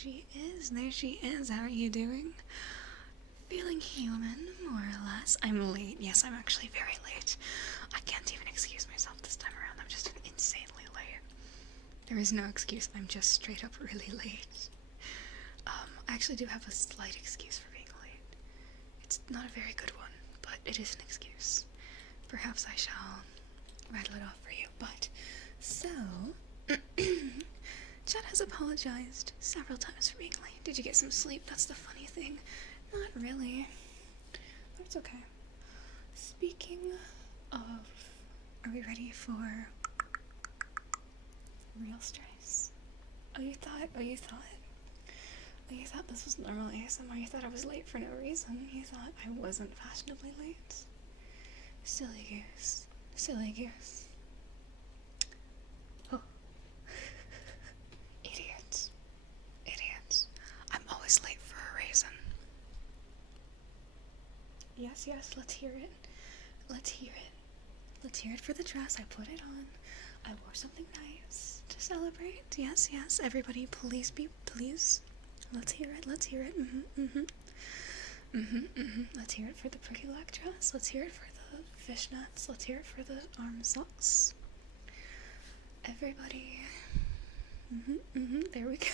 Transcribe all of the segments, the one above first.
she is. There she is. How are you doing? Feeling human, more or less. I'm late. Yes, I'm actually very late. I can't even excuse myself this time around. I'm just insanely late. There is no excuse. I'm just straight up really late. I actually do have a slight excuse for being late. It's not a very good one, but it is an excuse. Perhaps I shall rattle it off for you. But, so, Chad has apologized several times for being late. Did you get some sleep? That's the funny thing. Not really. But it's okay. Speaking of, are we ready for real stress? Oh, you thought this was normal ASMR. You thought I was late for no reason. You thought I wasn't fashionably late. Silly goose. Silly goose. Oh. Idiot. Idiot. I'm always late for a reason. Yes, let's hear it. Let's hear it. Let's hear it for the dress. I put it on. I wore something nice to celebrate. Yes, everybody, please. Let's hear it. Let's hear it for the pretty black dress. Let's hear it for the fishnets. Let's hear it for the arm socks. Everybody. There we go.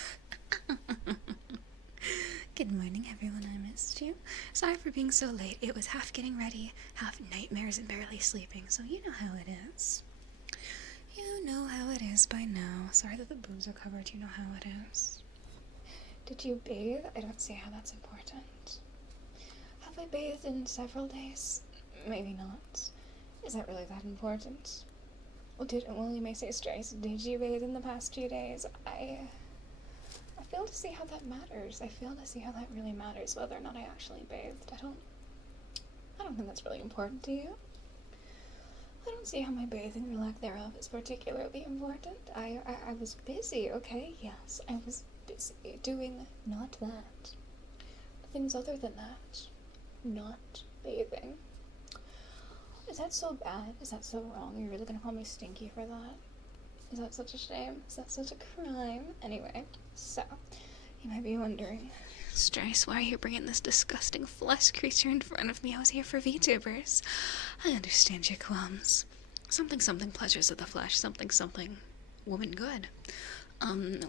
Good morning, everyone. I missed you. Sorry for being so late. It was half getting ready, half nightmares and barely sleeping, so you know how it is. You know how it is by now. Sorry that the boobs are covered. You know how it is. Did you bathe? I don't see how that's important. Have I bathed in several days? Maybe not. Is that really that important? Well, you may say, Streissel, did you bathe in the past few days? I fail to see how that matters. I fail to see how that really matters, whether or not I actually bathed. I don't think that's really important to you. I don't see how my bathing or lack thereof is particularly important. I was busy, okay? Yes, I was busy doing not that. Things other than that. Not bathing. Is that so bad? Is that so wrong? Are you really gonna call me stinky for that? Is that such a shame? Is that such a crime? Anyway, so, you might be wondering, Streissel, why are you bringing this disgusting flesh creature in front of me? I was here for VTubers. I understand your qualms. Something pleasures of the flesh, something woman good.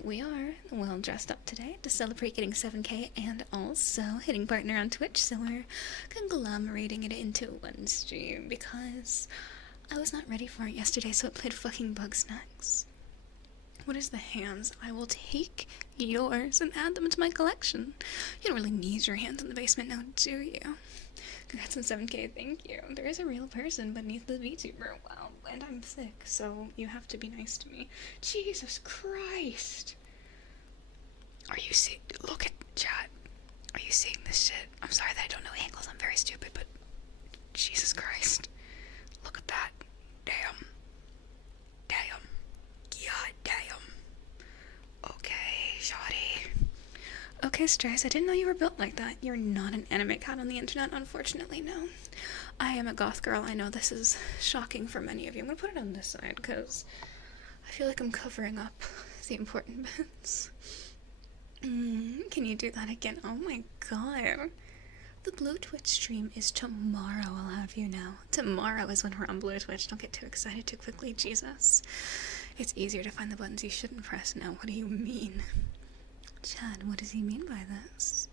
We are well dressed up today to celebrate getting 7K and also hitting partner on Twitch, so we're conglomerating it into one stream because I was not ready for it yesterday, so it played fucking Bugsnax. What is the hands? I will take yours and add them into my collection. You don't really need your hands in the basement now, do you? Congrats on 7K, thank you. There is a real person beneath the VTuber. Wow, and I'm sick, so you have to be nice to me. Jesus Christ! Are you seeing? Look at chat. Are you seeing this shit? I'm sorry that I don't know angles. I'm very stupid, but Jesus Christ! Look at that. Damn. God damn. Okay, shoddy. Okay, Streissel, I didn't know you were built like that. You're not an anime cat on the internet, unfortunately, no. I am a goth girl. I know this is shocking for many of you. I'm gonna put it on this side, because I feel like I'm covering up the important bits. Can you do that again? Oh my god. The Blue Twitch stream is tomorrow, I'll have you know. Tomorrow is when we're on Blue Twitch. Don't get too excited too quickly, Jesus. It's easier to find the buttons you shouldn't press now. What do you mean? Chad, what does he mean by this?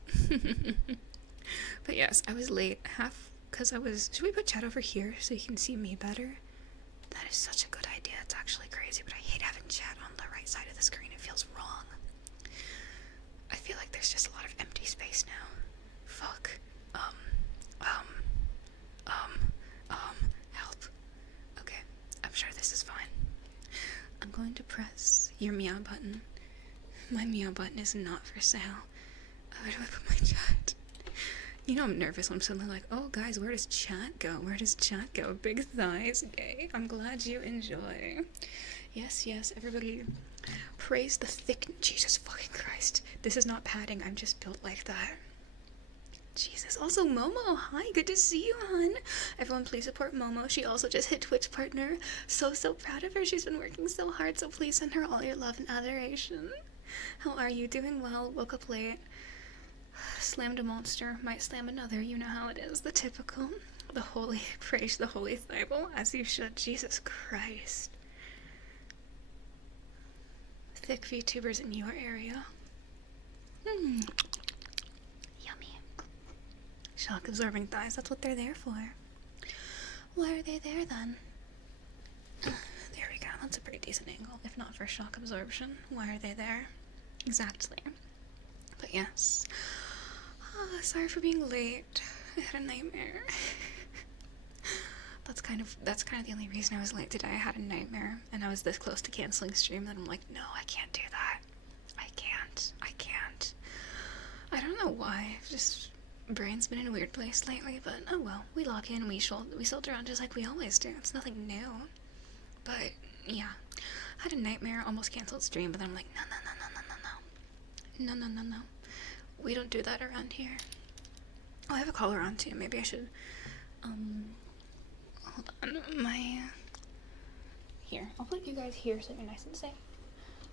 But yes, I was late, half because I was... Should we put Chad over here so you can see me better? That is such a good idea. It's actually crazy, but I hate having Chad on the right side of the screen. It feels wrong. I feel like there's just a lot of empty space now. Fuck. Help. Okay, I'm sure this is fine. I'm going to press your meow button. My meow button is not for sale. Where do I put my chat? You know I'm nervous when I'm suddenly like, oh guys, where does chat go? Where does chat go? Big thighs, yay. I'm glad you enjoy. Yes, everybody praise the thick... Jesus fucking Christ. This is not padding, I'm just built like that. Jesus. Also, Momo, hi, good to see you, hon. Everyone, please support Momo. She also just hit Twitch partner. So proud of her. She's been working so hard, so please send her all your love and adoration. How are you? Doing well? Woke up late. Slammed a monster. Might slam another. You know how it is. The typical. The holy. Praise the holy Bible, as you should. Jesus Christ. Thick Vtubers in your area. Yummy. Shock absorbing thighs. That's what they're there for. Why are they there then? There we go. That's a pretty decent angle. If not for shock absorption, why are they there? Exactly. But yes. Sorry for being late. I had a nightmare. That's kind of the only reason I was late today. I had a nightmare, and I was this close to canceling stream that I'm like, no, I can't do that. I can't. I don't know why. Just brain's been in a weird place lately, but oh well. We lock in, we soldier on just like we always do. It's nothing new. But yeah, I had a nightmare, almost canceled stream, but then I'm like, no. We don't do that around here. Oh, I have a collar on too. Maybe I should, hold on, here, I'll put you guys here so you're nice and safe.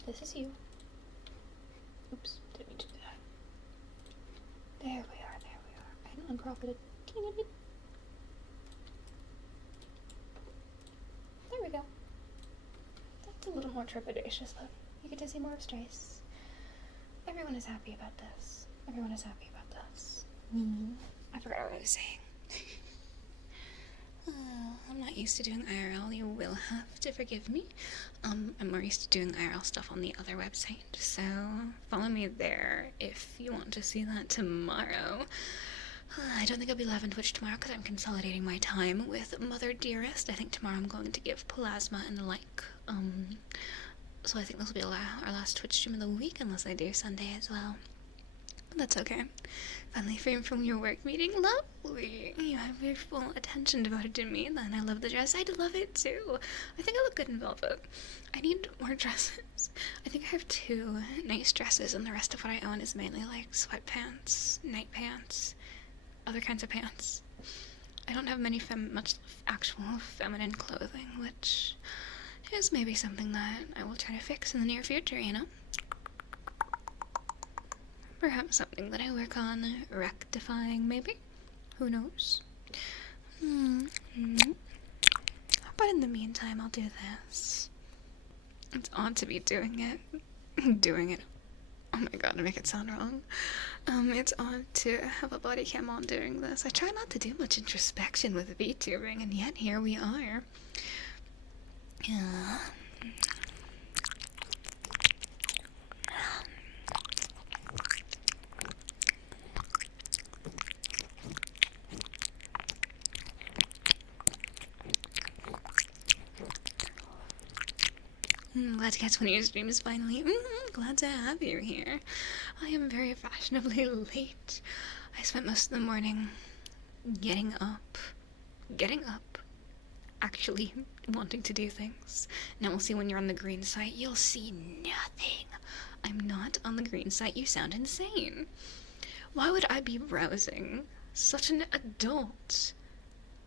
This is you. Oops, didn't mean to do that. There we are. I hadn't uncropped it a teeny bit. There we go. That's a little more trepidatious, but you get to see more of Streissel. Everyone is happy about this. I forgot what I was saying. I'm not used to doing IRL. You will have to forgive me. I'm more used to doing IRL stuff on the other website, so follow me there if you want to see that tomorrow. I don't think I'll be live on Twitch tomorrow because I'm consolidating my time with Mother Dearest. I think tomorrow I'm going to give plasma and the like. So I think this will be our last Twitch stream of the week, unless I do Sunday as well. But that's okay. Finally free from your work meeting. Lovely. You have your full attention devoted to me. Then I love the dress. I love it too. I think I look good in velvet. I need more dresses. I think I have 2 nice dresses, and the rest of what I own is mainly like sweatpants, night pants, other kinds of pants. I don't have much actual feminine clothing, which is maybe something that I will try to fix in the near future, you know? Perhaps something that I work on rectifying, maybe? Who knows? But in the meantime, I'll do this. It's odd to be doing it. Oh my god, to make it sound wrong. It's odd to have a body cam on doing this. I try not to do much introspection with VTubing, and yet here we are. Yeah. Glad to catch one of your streams finally. Glad to have you here. I am very fashionably late. I spent most of the morning getting up, actually wanting to do things. Now we'll see when you're on the green site, you'll see nothing. I'm not on the green site, you sound insane. Why would I be browsing such an adult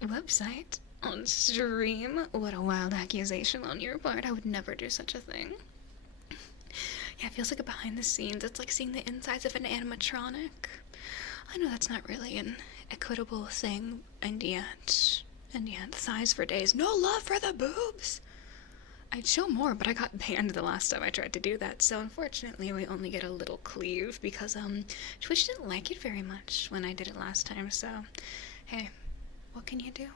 website on stream? What a wild accusation on your part. I would never do such a thing. Yeah, it feels like a behind the scenes. It's like seeing the insides of an animatronic. I know that's not really an equitable thing, and yet, thighs for days. No love for the boobs! I'd show more, but I got banned the last time I tried to do that, so unfortunately we only get a little cleave, because, Twitch didn't like it very much when I did it last time, so, hey, what can you do?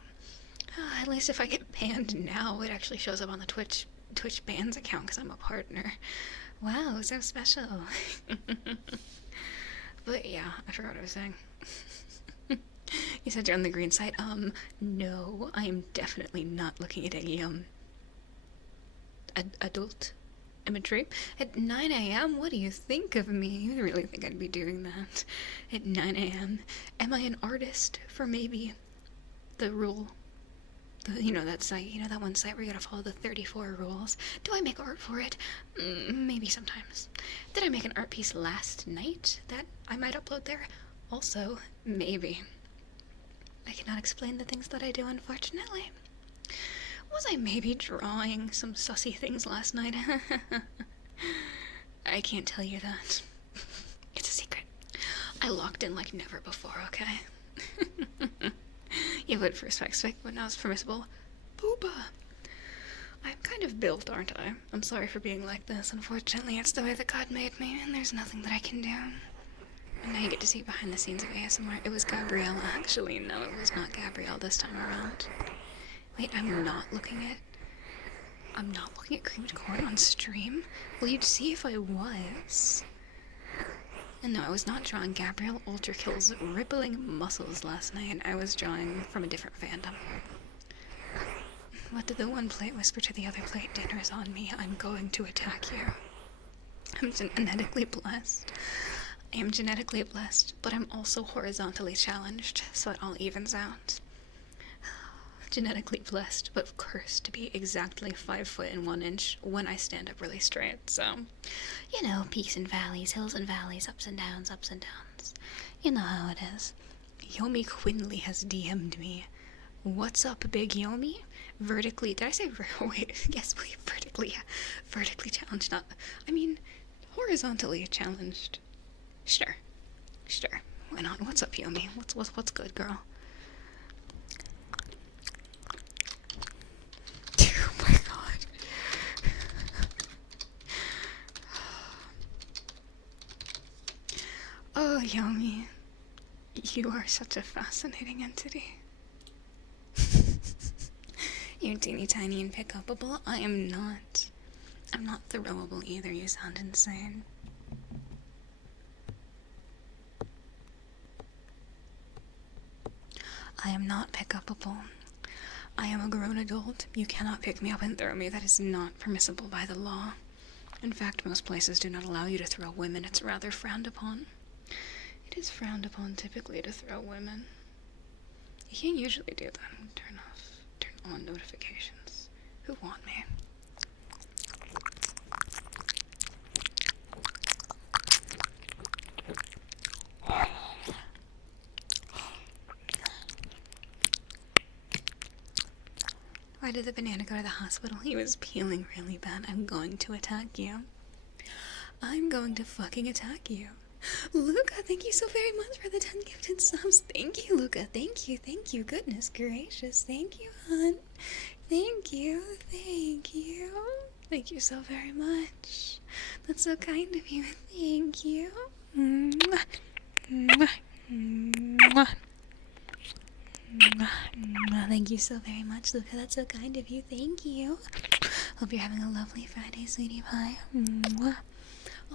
At least if I get banned now, it actually shows up on the Twitch bans account, because I'm a partner. Wow, so special. But yeah, I forgot what I was saying. You said you're on the green site. No, I am definitely not looking at any, adult imagery. At 9 a.m.? What do you think of me? You really think I'd be doing that at 9 a.m.? Am I an artist for maybe the rule? You know that site, that one site where you gotta follow the 34 rules. Do I make art for it? Maybe sometimes. Did I make an art piece last night that I might upload there? Also, maybe. I cannot explain the things that I do, unfortunately. Was I maybe drawing some sussy things last night? I I can't tell you that. It's a secret. I locked in like never before, okay? You would for sex but now it's permissible. Booba! I'm kind of built, aren't I? I'm sorry for being like this. Unfortunately, it's the way that God made me, and there's nothing that I can do. And now you get to see behind the scenes of ASMR. It was Gabrielle, actually. No, it was not Gabrielle this time around. Wait, I'm not looking at creamed corn on stream? Well, you'd see if I was. And no, I was not drawing Gabrielle Ultrakill's rippling muscles last night. I was drawing from a different fandom. What did the one plate whisper to the other plate? Dinner's on me. I'm going to attack you. I'm genetically blessed. I am genetically blessed, but I'm also horizontally challenged, so it all evens out. Genetically blessed, but cursed to be exactly 5 foot and 1 inch when I stand up really straight, so... You know, peaks and valleys, hills and valleys, ups and downs, ups and downs. You know how it is. Yomi Quinley has DM'd me. What's up, big Yomi? Vertically... Did I say... Wait, yes, wait, vertically challenged, not... I mean, horizontally challenged. Sure. Why not? What's up, Yomi? What's good, girl? Oh my god. Oh, Yomi. You are such a fascinating entity. You're teeny tiny and pick upable. I am not. I'm not throwable either. You sound insane. I am not pick-upable. I am a grown adult. You cannot pick me up and throw me. That is not permissible by the law. In fact, most places do not allow you to throw women. It's rather frowned upon. It is frowned upon typically to throw women. You can't usually do that. Turn on notifications. Who want me? Why did the banana go to the hospital? He was peeling really bad. I'm going to attack you. I'm going to fucking attack you. Luca, thank you so very much for the 10 gifted subs. Thank you, Luca. Thank you. Goodness gracious. Thank you, hon. Thank you. Thank you so very much. That's so kind of you. Thank you. Mwah. Mwah. Mwah. Thank you so very much, Luca. That's so kind of you. Thank you. Hope you're having a lovely Friday, sweetie pie.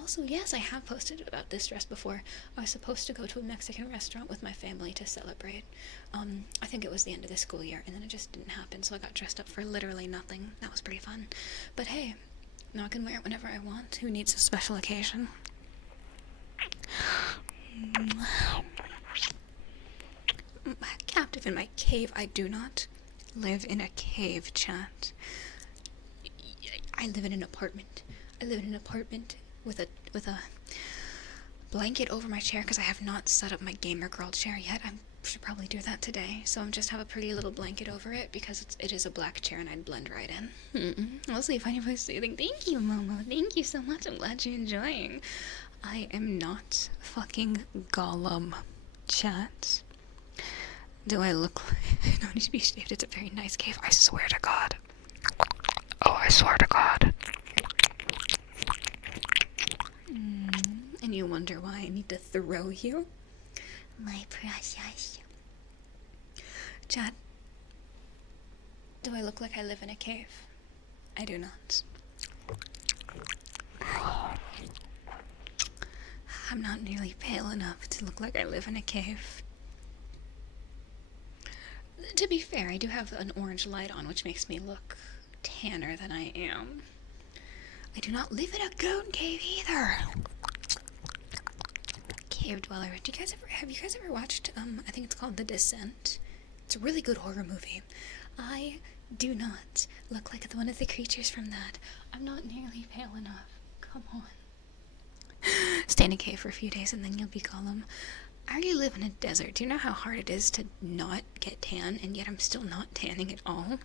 Also, yes, I have posted about this dress before. I was supposed to go to a Mexican restaurant with my family to celebrate. I think it was the end of the school year, and then it just didn't happen, so I got dressed up for literally nothing. That was pretty fun. But hey, now I can wear it whenever I want. Who needs a special occasion? Captive in my cave. I do not live in a cave, chat. I live in an apartment. With a blanket over my chair because I have not set up my gamer girl chair yet. I should probably do that today. So I'm just have a pretty little blanket over it because it is a black chair and I'd blend right in. Also, you find your voice soothing. Thank you, Momo. Thank you so much. I'm glad you're enjoying. I am not fucking Gollum, chat. Do I look like... I don't need to be shaved. It's a very nice cave. I swear to God. Oh, I swear to God. And you wonder why I need to throw you? My precious. Chat. Do I look like I live in a cave? I do not. I'm not nearly pale enough to look like I live in a cave. To be fair, I do have an orange light on, which makes me look tanner than I am. I do not live in a goon cave either. Cave Dweller. Have you guys ever watched, I think it's called The Descent? It's a really good horror movie. I do not look like one of the creatures from that. I'm not nearly pale enough. Come on. Stay in a cave for a few days and then you'll be Gollum. I already live in a desert. Do you know how hard it is to not get tan, and yet I'm still not tanning at all?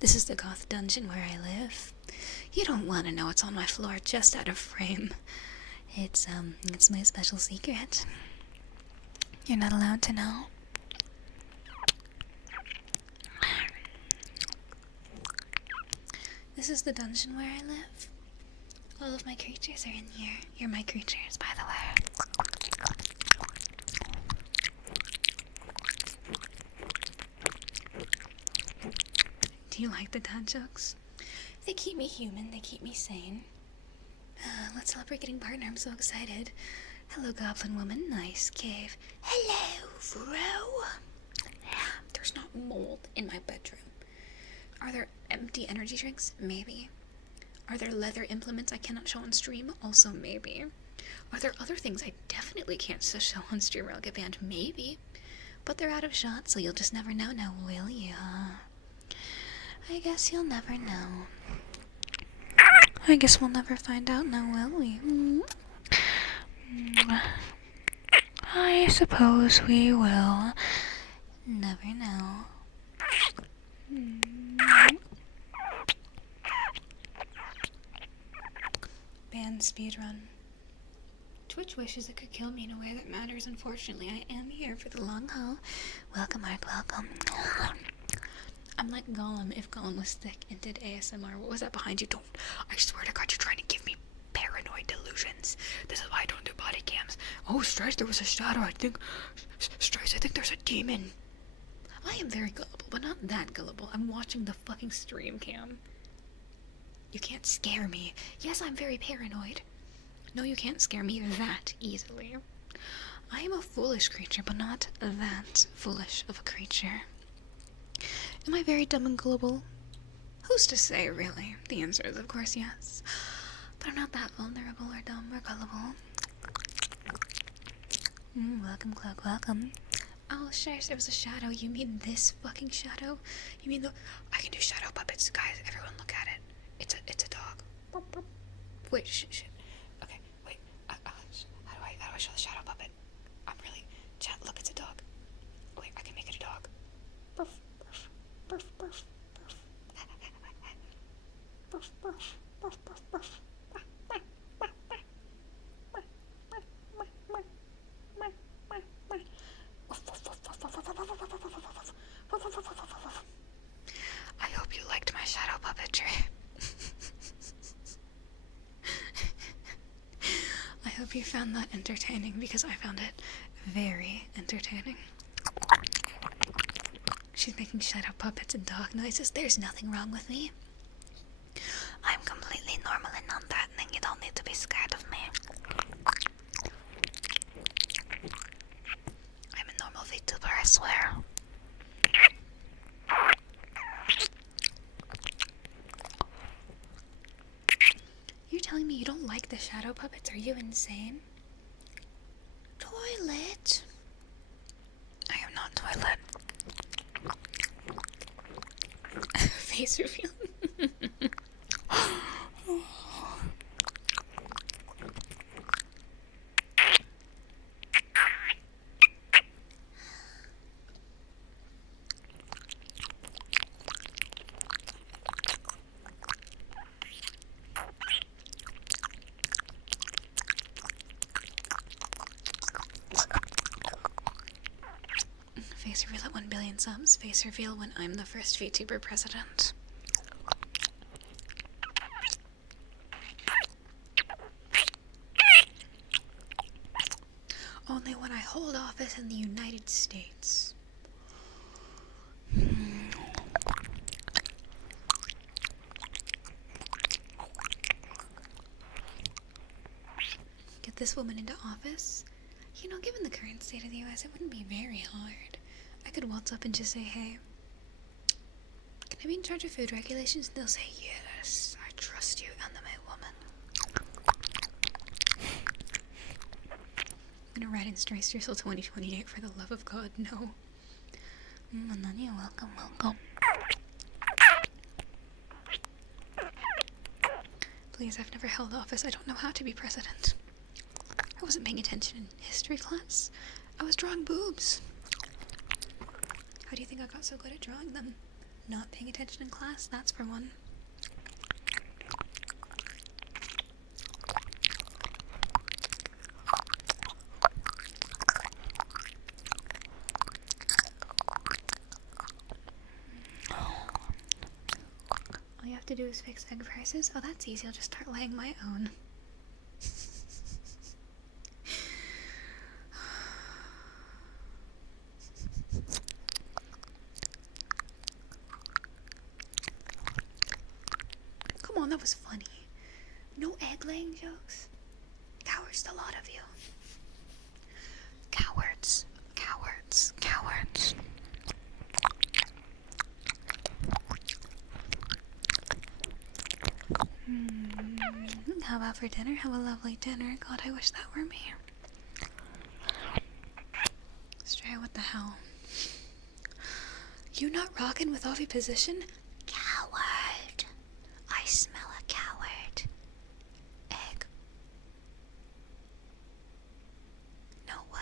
This is the goth dungeon where I live. You don't want to know what's on my floor just out of frame. It's my special secret. You're not allowed to know. This is the dungeon where I live. All of my creatures are in here. You're my creatures, by the way. Do you like the dad jokes? They keep me human, they keep me sane. Let's celebrate getting partner, I'm so excited. Hello, goblin woman, nice cave. Hello, bro. There's not mold in my bedroom. Are there empty energy drinks? Maybe. Are there leather implements I cannot show on stream? Also maybe. Are there other things I definitely can't show on stream or I'll get banned? Maybe. But they're out of shot, so you'll just never know now, will you? I guess you'll never know. I guess we'll never find out now, will we? I suppose we will. Never know. Ban speedrun. Twitch wishes it could kill me in a way that matters. Unfortunately, I am here for the long haul. Welcome, Mark, welcome. I'm like Gollum if Gollum was thick and did ASMR. What was that behind you? Don't. I swear to God, you're trying to give me paranoid delusions. This is why I don't do body cams. Oh, Streissel, there was a shadow. I think there's a demon. I am very gullible, but not that gullible. I'm watching the fucking stream cam. You can't scare me. Yes, I'm very paranoid. No, you can't scare me that easily. I am a foolish creature, but not that foolish of a creature. Am I very dumb and gullible? Who's to say, really? The answer is, of course, yes. But I'm not that vulnerable or dumb or gullible. Welcome, Cloak, welcome. Oh, sure, there was a shadow. You mean this fucking shadow? You mean the... I can do shadow puppets. Guys, everyone look at it. It's a dog. Wait, shit. Okay, wait. How do I show the shadow puppet? I'm really... Chat, look, it's a dog. Wait, I can make it a dog. Burf, burf, burf, burf, burf. Burf, burf, burf, burf, burf. I hope you liked my shadow puppetry. I hope you found that entertaining because I found it very entertaining. She's making shadow puppets and dog noises. There's nothing wrong with me. I'm completely normal and non-threatening. You don't need to be scared of me. I'm a normal Vtuber, I swear. You're telling me you don't like the shadow puppets? Are you insane? Toilet? I am not toilet. Face reveal. Face reveal at 1 billion subs. Face reveal when I'm the first VTuber president. Only when I hold office in the United States. Get this woman into office? You know, given the current state of the US, it wouldn't be very hard. I could waltz up and just say, hey, can I be in charge of food regulations? And they'll say, yes, I trust you, and I'm a woman. I'm gonna write in Streissel 2028 for the love of God, no. Ananya, welcome, welcome. Please, I've never held office. I don't know how to be president. I wasn't paying attention in history class. I was drawing boobs. How do you think I got so good at drawing them? Not paying attention in class, that's for one. All you have to do is fix egg prices. Oh, that's easy. I'll just start laying my own. Come on, that was funny. No egg-laying jokes? Cowards, the lot of you. Cowards. Cowards. Cowards. How about for dinner? Have a lovely dinner. God, I wish that were me. Stray, what the hell? You not rocking with off position? Coward. I smell a coward. Egg. No what?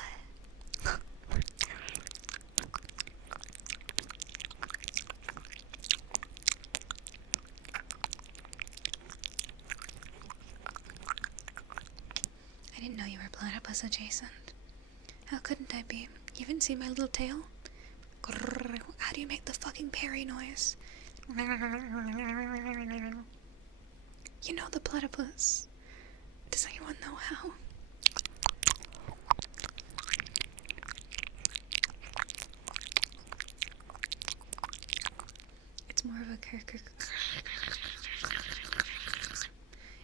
I didn't know you were platypus adjacent. How couldn't I be? You haven't seen my little tail? How do you make the fucking parry noise? You know the platypus. Does anyone know how? It's more of a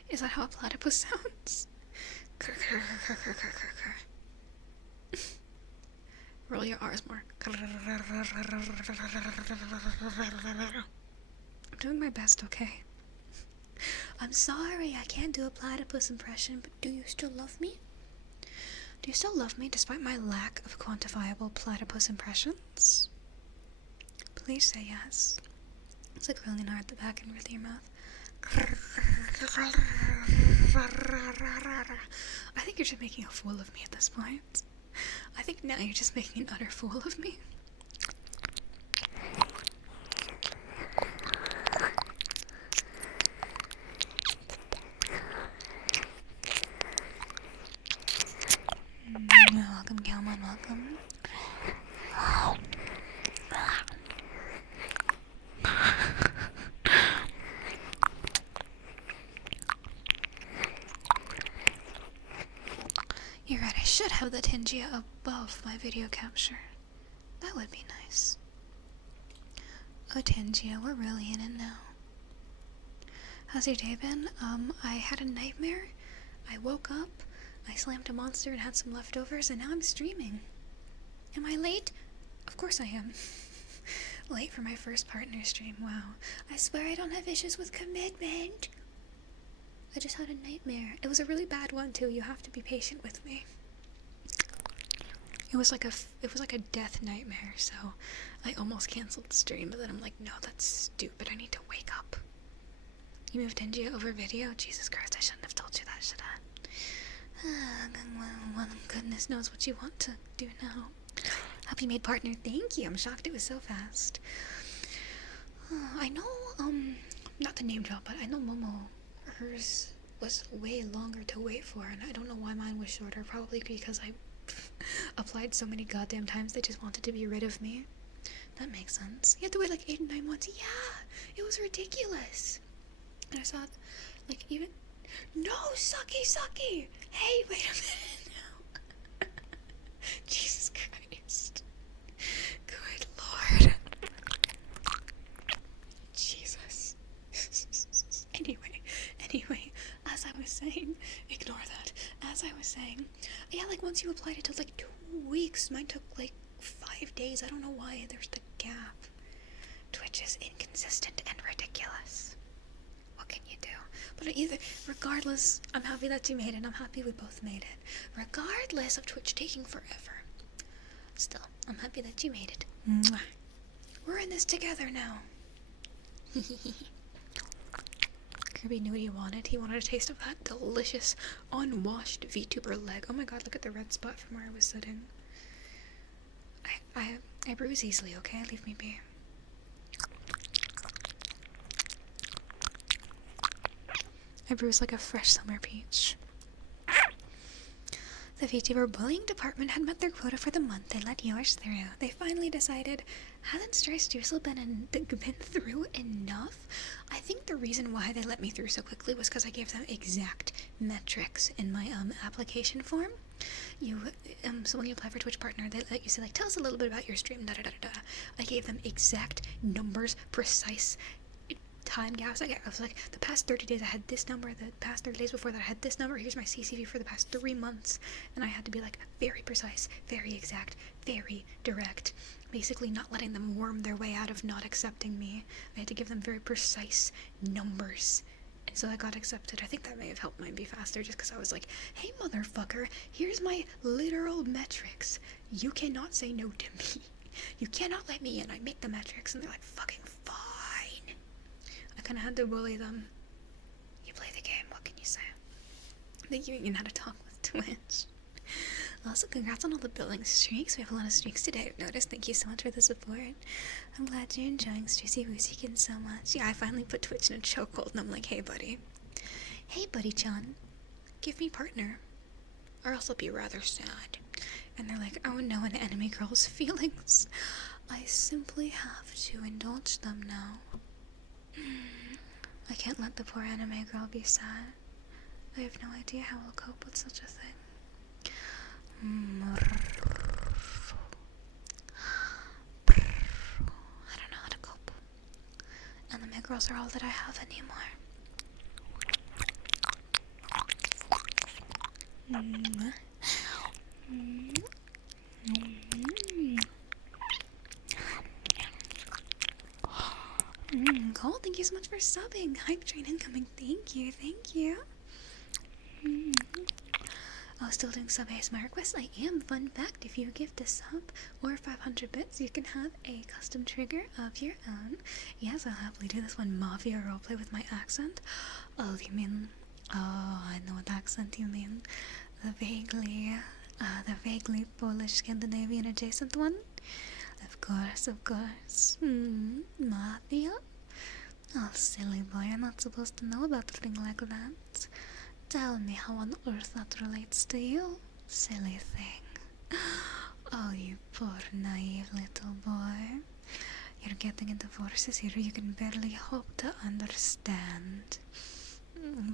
Is that how a platypus sounds? Roll your R's more. I'm doing my best, okay? I'm sorry, I can't do a platypus impression, but do you still love me? Do you still love me despite my lack of quantifiable platypus impressions? Please say yes. It's like really hard at the back end with your mouth. I think you're just making a fool of me at this point. I think now you're just making an utter fool of me. Welcome, Calman, welcome. You're right, I should have the Tingia above my video capture. That would be nice. Oh, Tingia, we're really in it now. How's your day been? I had a nightmare. I woke up, I slammed a monster and had some leftovers, and now I'm streaming. Am I late? Of course I am. Late for my first partner stream, wow. I swear I don't have issues with commitment. I just had a nightmare. It was a really bad one too. You have to be patient with me. It was like a death nightmare, so I almost canceled the stream, but then I'm like, no, that's stupid. I need to wake up. You moved India over video? Jesus Christ, I shouldn't have told you that, should I? Well, goodness knows what you want to do now. Happy made partner, thank you. I'm shocked it was so fast. I know, not to name drop, but I know Momo, hers was way longer to wait for, and I don't know why mine was shorter. Probably because I applied so many goddamn times they just wanted to be rid of me. That makes sense. You had to wait like 8 and 9 months. Yeah, it was ridiculous. And I saw, like, even... No, sucky! Hey, wait a minute now. Jesus Christ. Good Lord. Jesus. Anyway, as I was saying, ignore that. As I was saying, yeah, like, once you applied it took like 2 weeks. Mine took like 5 days. I don't know why there's the gap. Twitch is inconsistent and ridiculous. What can you do? But regardless, I'm happy that you made it. I'm happy we both made it. Regardless of Twitch taking forever. Still, I'm happy that you made it. Mwah. We're in this together now. Kirby knew what he wanted. He wanted a taste of that delicious, unwashed Vtuber leg. Oh my god, look at the red spot from where I was sitting. I bruise easily, okay? Leave me be. I bruise like a fresh summer peach. The Vtuber bullying department had met their quota for the month. They let yours through. They finally decided, hasn't Streissel been through enough? I think the reason why they let me through so quickly was because I gave them exact metrics in my application form. So when you apply for Twitch partner, they let you say, like, tell us a little bit about your stream, da-da-da-da-da. I gave them exact numbers, precise time gaps. I was like, the past 30 days I had this number, the past 30 days before that I had this number, here's my CCV for the past 3 months, and I had to be like very precise, very exact, very direct, basically not letting them worm their way out of not accepting me. I had to give them very precise numbers, and so I got accepted. I think that may have helped mine be faster, just because I was like, hey motherfucker, here's my literal metrics, you cannot say no to me, you cannot let me in, I make the metrics. And they're like, fucking fine. I kind of had to bully them. You play the game, what can you say? Thank you again how to talk with Twitch. Also, congrats on all the billing streaks. We have a lot of streaks today, I've noticed. Thank you so much for the support. I'm glad you're enjoying Streissel so much. Yeah, I finally put Twitch in a chokehold and I'm like, hey buddy. Hey buddy-chan, give me partner, or else I'll be rather sad. And they're like, oh no, an anime girl's feelings. I simply have to indulge them now. I can't let the poor anime girl be sad. I have no idea how I'll cope with such a thing. I don't know how to cope. Anime girls are all that I have anymore. Cole, thank you so much for subbing. Hype train incoming. Thank you, thank you. Oh, still doing sub ASMR requests? I am. Fun fact, if you gift a sub or 500 bits, you can have a custom trigger of your own. Yes, I'll happily do this one mafia roleplay with my accent. Oh, you mean... Oh, I know what accent you mean. The vaguely Polish Scandinavian adjacent one? Of course. Mafia? Oh, silly boy, you're not supposed to know about a thing like that. Tell me how on earth that relates to you, silly thing. Oh, you poor naive little boy. You're getting into forces here you can barely hope to understand.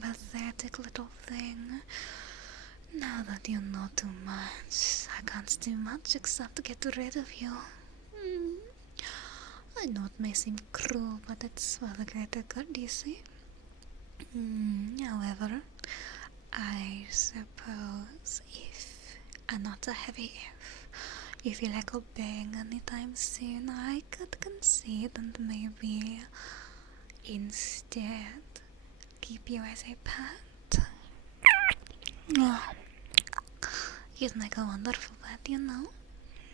Pathetic little thing. Now that you know too much, I can't do much except get rid of you. I know it may seem cruel, but it's for the greater good, you see. However, I suppose and not a heavy if you feel like obeying anytime soon, I could concede and maybe instead keep you as a pet. You'd make a wonderful pet, you know.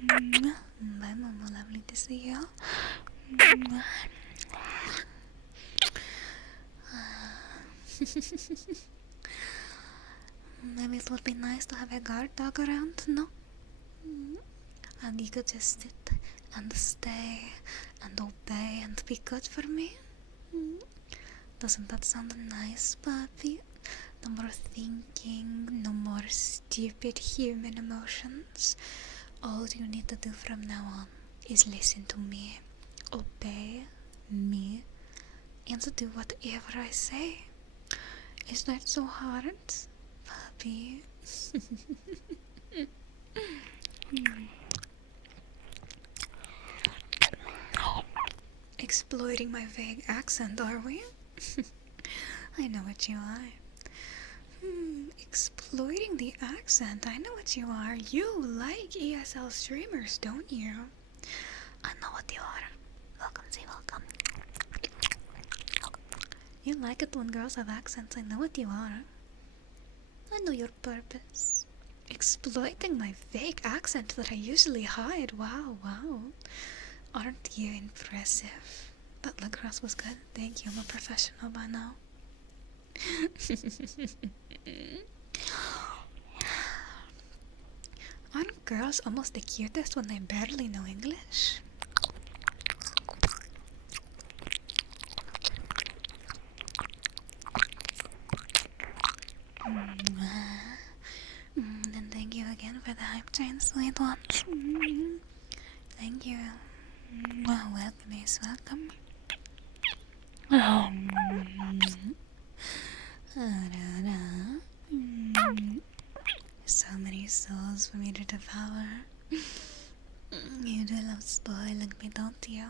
Bye, Momo. Lovely to see you. Maybe it would be nice to have a guard dog around, no? And you could just sit and stay and obey and be good for me. Doesn't that sound nice, puppy? No more thinking, no more stupid human emotions. All you need to do from now on is listen to me, obey me, and to do whatever I say. Is that so hard, puppy? Exploiting my vague accent, are we? I know what you are. Exploiting the accent, I know what you are. You like ESL streamers, don't you? I know what you are. Welcome, say welcome. You like it when girls have accents, I know what you are. I know your purpose. Exploiting my fake accent that I usually hide. Wow. Aren't you impressive? That lacrosse was good. Thank you, I'm a professional by now. Aren't girls almost the cutest when they barely know English? Then thank you again for the hype train, sweet one. Thank you. Well, welcome is welcome. So many souls for me to devour. You do love spoiling me, don't you?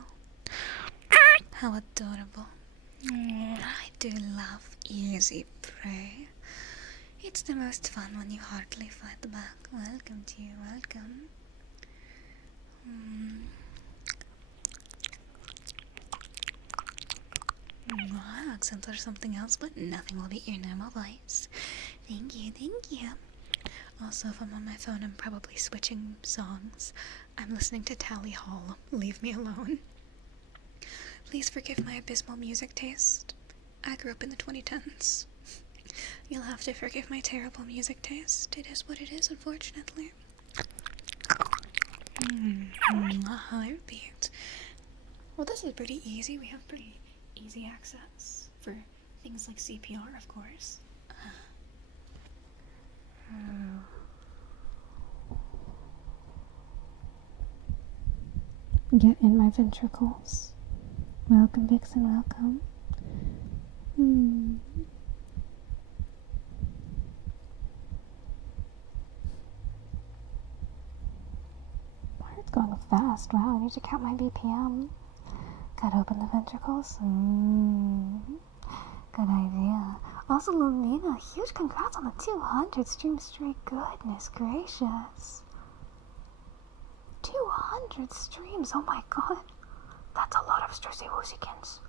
How adorable. I do love easy prey. It's the most fun when you hardly fight back. Welcome to you, welcome. Accents are something else, but nothing will beat your normal voice. Thank you, thank you. Also, if I'm on my phone, I'm probably switching songs. I'm listening to Tally Hall. Leave me alone. Please forgive my abysmal music taste. I grew up in the 2010s. You'll have to forgive my terrible music taste. It is what it is, unfortunately. I repeat. Well, this is pretty easy. We have pretty easy access for things like CPR, of course. Get in my ventricles. Welcome, Vixen, welcome. My heart's going fast. Wow, I need to count my BPM. Gotta open the ventricles. Good idea. Also, Lumina, huge congrats on the 200 stream streak. Goodness gracious. 200 streams, oh my god. That's a lot of Streissel Woozykins.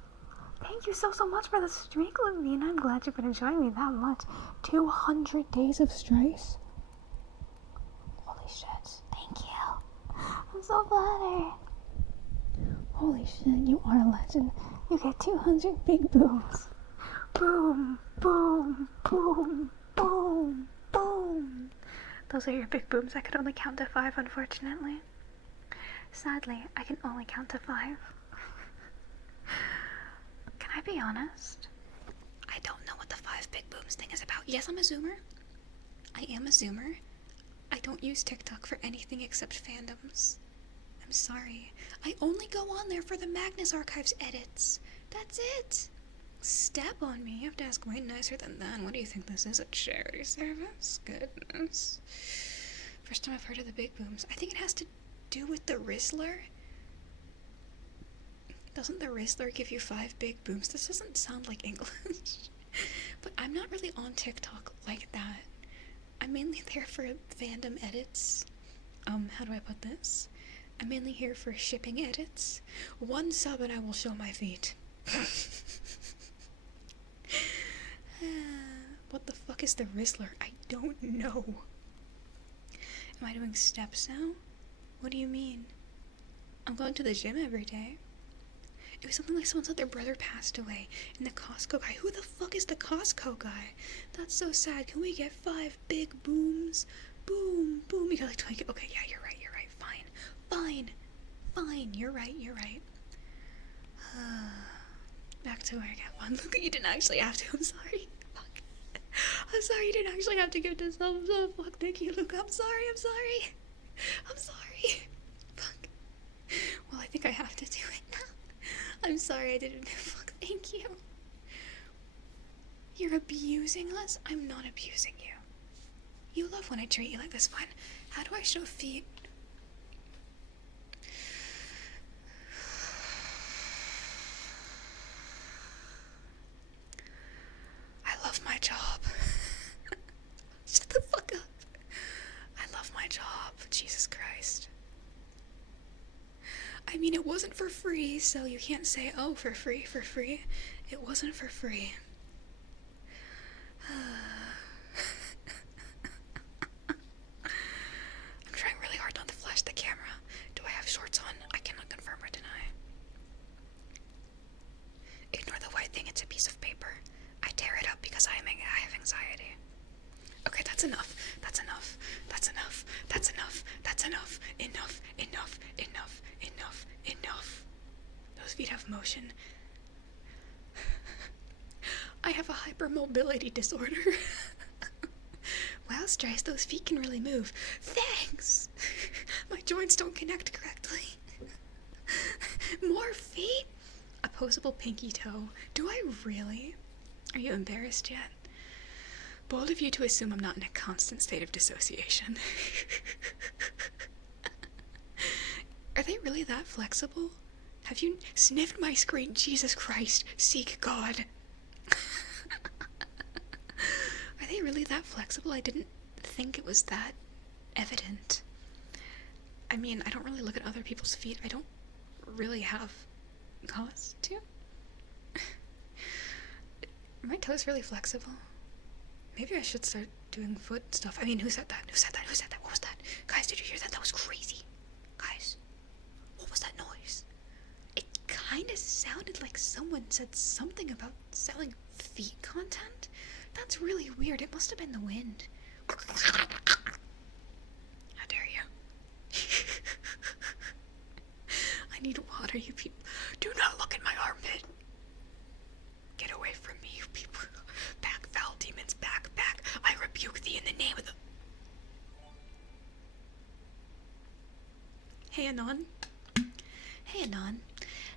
Thank you so much for the streak, Lumina. I'm glad you've been enjoying me that much. 200 days of Streissel. Holy shit. Thank you. I'm so flattered. Holy shit, you are a legend. You get 200 big booms. Boom, boom, boom, boom, boom. Those are your big booms. I could only count to 5, unfortunately. Sadly, I can only count to 5. Can I be honest? I don't know what the 5 big booms thing is about. Yes, I'm a Zoomer. I am a Zoomer. I don't use TikTok for anything except fandoms. I'm sorry. I only go on there for the Magnus Archives edits. That's it. Step on me. You have to ask way nicer than that. What do you think this is? A charity service? Goodness. First time I've heard of the big booms. I think it has to do with the Rizzler. Doesn't the Rizzler give you 5 big booms? This doesn't sound like English. But I'm not really on TikTok like that. I'm mainly there for fandom edits. How do I put this? I'm mainly here for shipping edits. 1 sub and I will show my feet. What the fuck is the Rizzler? I don't know. Am I doing steps now? What do you mean? I'm going to the gym every day. It was something like someone said their brother passed away, and the Costco guy. Who the fuck is the Costco guy? That's so sad. Can we get 5 big booms? Boom, boom. You got like 20. Okay, yeah, you're right. Fine. You're right. Back to where I got 1. Look, you didn't actually have to. I'm sorry. Fuck. I'm sorry. You didn't actually have to give this thumbs up. Fuck. Thank you, Luke. I'm sorry. Fuck. Well, I think I have to do it now. I'm sorry I didn't. Fuck, thank you. You're abusing us? I'm not abusing you. You love when I treat you like this. Fine. How do I show feet? I love my job. Shut the fuck up. I love my job. Jesus Christ. I mean, it wasn't for free, so you can't say, oh, for free. It wasn't for free. I'm trying really hard not to flash the camera. Do I have shorts on? I cannot confirm or deny. Ignore the white thing, it's a piece of paper. I tear it up because I have anxiety. Okay, that's enough. That's enough. Enough. Enough. Enough. Enough. Enough. Those feet have motion. I have a hypermobility disorder. Wow, Streissel, those feet can really move. Thanks! My joints don't connect correctly. More feet? Opposable pinky toe. Do I really? Are you embarrassed yet? Bold of you to assume I'm not in a constant state of dissociation. Are they really that flexible? Have you sniffed my screen? Jesus Christ, seek God. Are they really that flexible? I didn't think it was that evident. I mean, I don't really look at other people's feet. I don't really have cause to. Are my toes really flexible? Maybe I should start doing foot stuff. I mean, who said that? Who said that? Who said that? What was that? Guys, did you hear that? That was crazy. Guys, what was that noise? It kind of sounded like someone said something about selling feet content. That's really weird. It must have been the wind. How dare you? I need water, you people. Do not look at my armpit. Get away from me, you people. Back, foul demons, back, back. I rebuke thee in the name of the... Hey, Anon. Hey, Anon.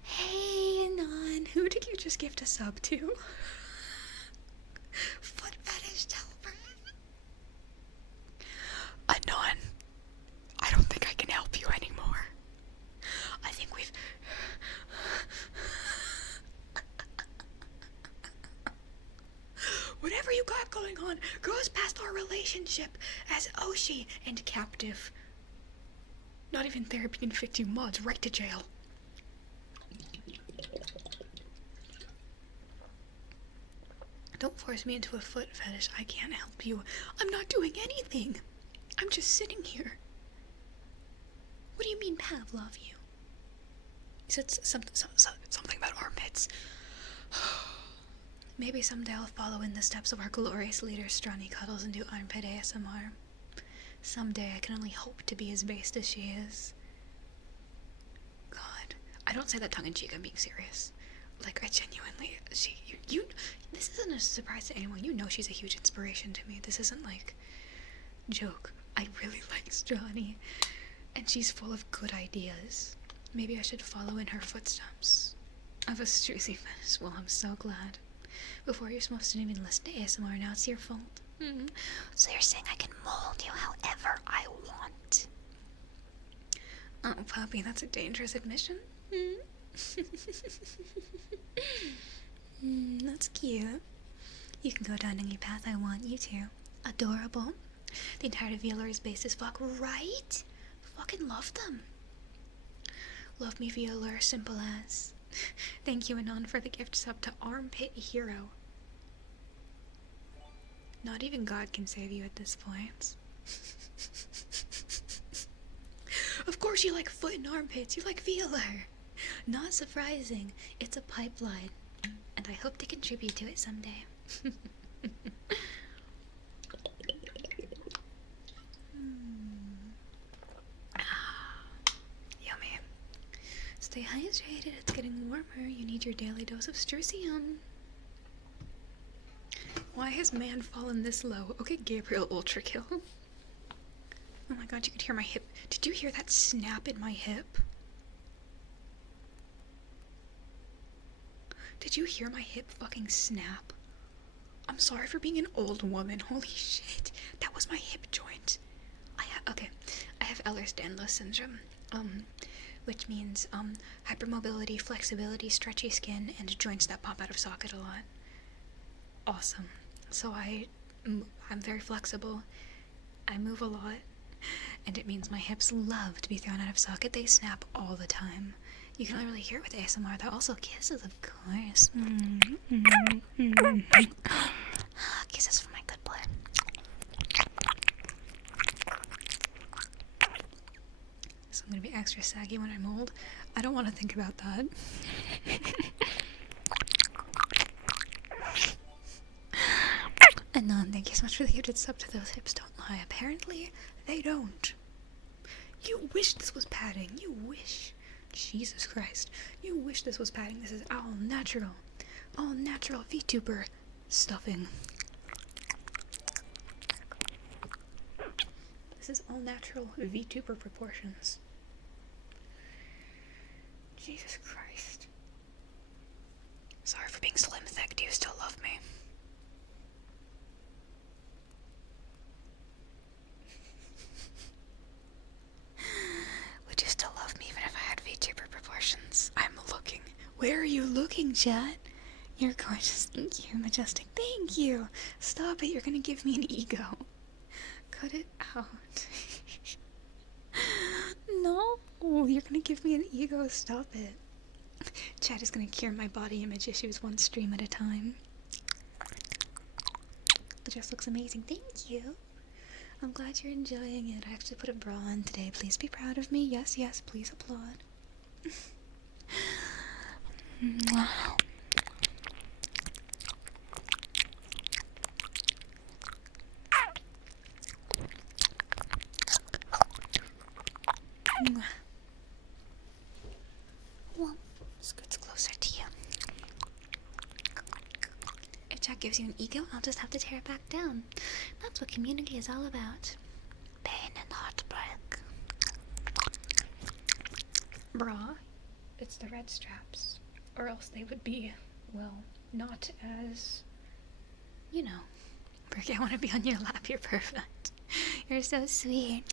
Hey, Anon. Who did you just gift a sub to? Foot fetish helper. Anon, I don't think I can help you anymore. I think we've... Whatever you got going on goes past our relationship as Oshi and captive. Not even therapy can fix you mods right to jail. Don't force me into a foot fetish. I can't help you. I'm not doing anything. I'm just sitting here. What do you mean Pavlov you? You said something about armpits. Maybe someday I'll follow in the steps of our glorious leader Strani Cuddles and do armpit ASMR. Someday I can only hope to be as based as she is. God. I don't say that tongue-in-cheek, I'm being serious. Like, I genuinely, this isn't a surprise to anyone. You know she's a huge inspiration to me. This isn't like, joke. I really like Strani, and she's full of good ideas. Maybe I should follow in her footsteps. Of a Streissel fetish. Well, I'm so glad. Before you're supposed to even listen to ASMR, now it's your fault. So you're saying I can mold you however I want? Oh, puppy, that's a dangerous admission. That's cute. You can go down any path I want you to. Adorable. The entire VLR is based as fuck, right? Fucking love them. Love me VLR, simple as. Thank you, Anon, for the gift sub to Armpit Hero. Not even God can save you at this point. Of course you like foot and armpits. You like VLR. Not surprising. It's a pipeline. And I hope to contribute to it someday. Yummy. Stay hydrated. It's getting warmer. You need your daily dose of Streissel. Why has man fallen this low? Okay, Gabriel Ultra Kill. Oh my god, you could hear my hip. Did you hear that snap in my hip? Did you hear my hip fucking snap? I'm sorry for being an old woman. Holy shit. That was my hip joint. I have Ehlers-Danlos syndrome. Which means, hypermobility, flexibility, stretchy skin, and joints that pop out of socket a lot. Awesome. So I'm very flexible. I move a lot. And it means my hips love to be thrown out of socket. They snap all the time. You can only really hear it with ASMR, though. Also kisses, of course. Kisses for my good blood. So I'm gonna be extra saggy when I'm old. I don't want to think about that. Anon, thank you so much for the gifted sub to those hips don't lie. Apparently, they don't. You wish this was padding. You wish. Jesus Christ. You wish this was padding. This is all natural. All natural Vtuber stuffing. This is all natural Vtuber proportions. Jesus Christ. Sorry for being slim thick. Do you still love me? Would you still love me even if I had VTuber proportions? I'm looking. Where are you looking, chat? You're gorgeous. Thank you. Majestic. Thank you. Stop it. You're gonna give me an ego. Cut it out. No. You're gonna give me an ego. Stop it. Chat is gonna cure my body image issues one stream at a time. The dress looks amazing. Thank you. I'm glad you're enjoying it. I actually put a bra on today. Please be proud of me. Yes, yes, please applaud. Wow. Well, scoots closer to you. If chat gives you an ego, I'll just have to tear it back down. That's what community is all about. Pain and heartbreak. Bra, it's the red straps. Or else they would be, well, not as, you know. Brooke, I want to be on your lap. You're perfect. You're so sweet.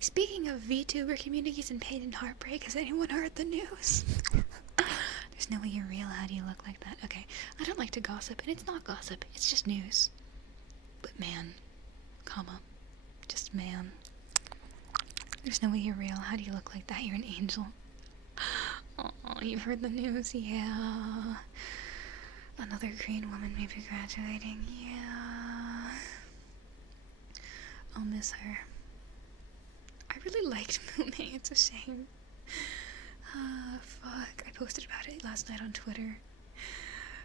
Speaking of VTuber communities and pain and heartbreak, has anyone heard the news? There's no way you're real. How do you look like that? Okay, I don't like to gossip, and it's not gossip. It's just news. But man, comma, just man. There's no way you're real. How do you look like that? You're an angel. Oh, you've heard the news? Yeah. Another Korean woman may be graduating. Yeah. I'll miss her. I really liked Mume. It's a shame. Fuck. I posted about it last night on Twitter.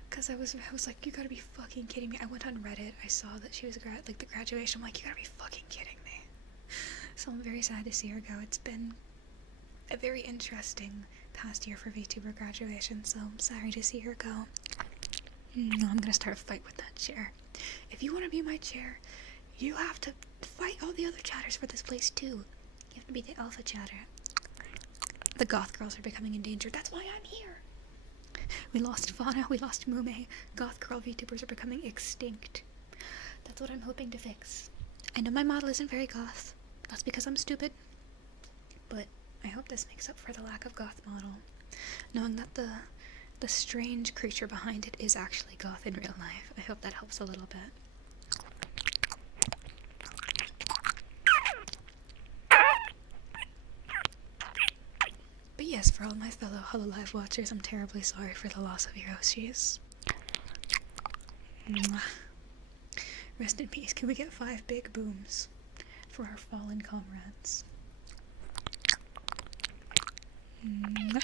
Cause I was like, you gotta be fucking kidding me. I went on Reddit. I saw that she was the graduation. I'm like, you gotta be fucking kidding me. So I'm very sad to see her go. It's been a very interesting past year for VTuber graduation, so I'm sorry to see her go. No, I'm gonna start a fight with that chair. If you want to be my chair, you have to fight all the other chatters for this place too. You have to be the alpha chatter. The goth girls are becoming endangered. That's why I'm here. We lost Fauna, we lost Mume. Goth girl VTubers are becoming extinct. That's what I'm hoping to fix. I know my model isn't very goth. That's because I'm stupid. But I hope this makes up for the lack of goth model. Knowing that the strange creature behind it is actually goth in real life. I hope that helps a little bit. But yes, for all my fellow Hololive watchers, I'm terribly sorry for the loss of your Yoshis. Mwah. Rest in peace. Can we get 5 big booms for our fallen comrades? Mwah.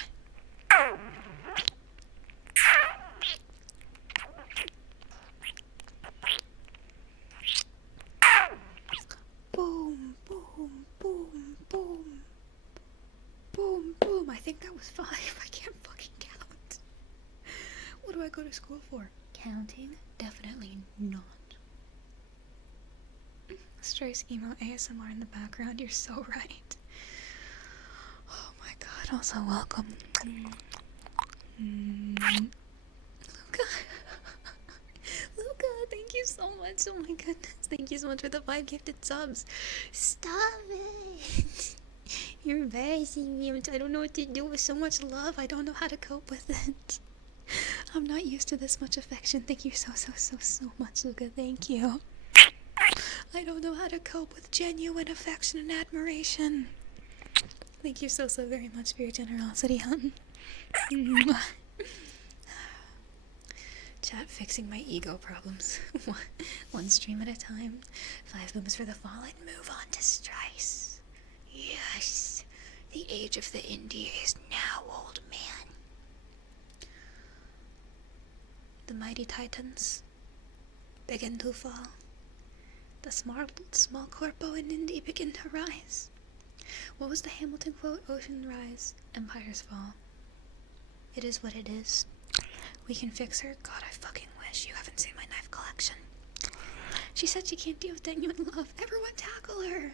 Boom, boom, boom, boom. Boom, boom. I think that was 5. I can't fucking count. What do I go to school for? Counting? Definitely not. Streissel emo ASMR in the background. You're so right. Oh my god. Also, welcome. Luca. Luca, thank you so much. Oh my goodness. Thank you so much for the 5 gifted subs. Stop it. You're embarrassing me. I don't know what to do with so much love. I don't know how to cope with it. I'm not used to this much affection. Thank you so much, Luca. Thank you. I don't know how to cope with genuine affection and admiration. Thank you so very much for your generosity, hun. Chat fixing my ego problems. One stream at a time. 5 booms for the fallen. Move on to Streissel. Yes, the age of the indie is now, old man. The mighty titans begin to fall. The small corpo in indie begin to rise. What was the Hamilton quote? Ocean rise, empires fall. It is what it is. We can fix her. God, I fucking wish. You haven't seen my knife collection. She said she can't deal with genuine love. Everyone tackle her.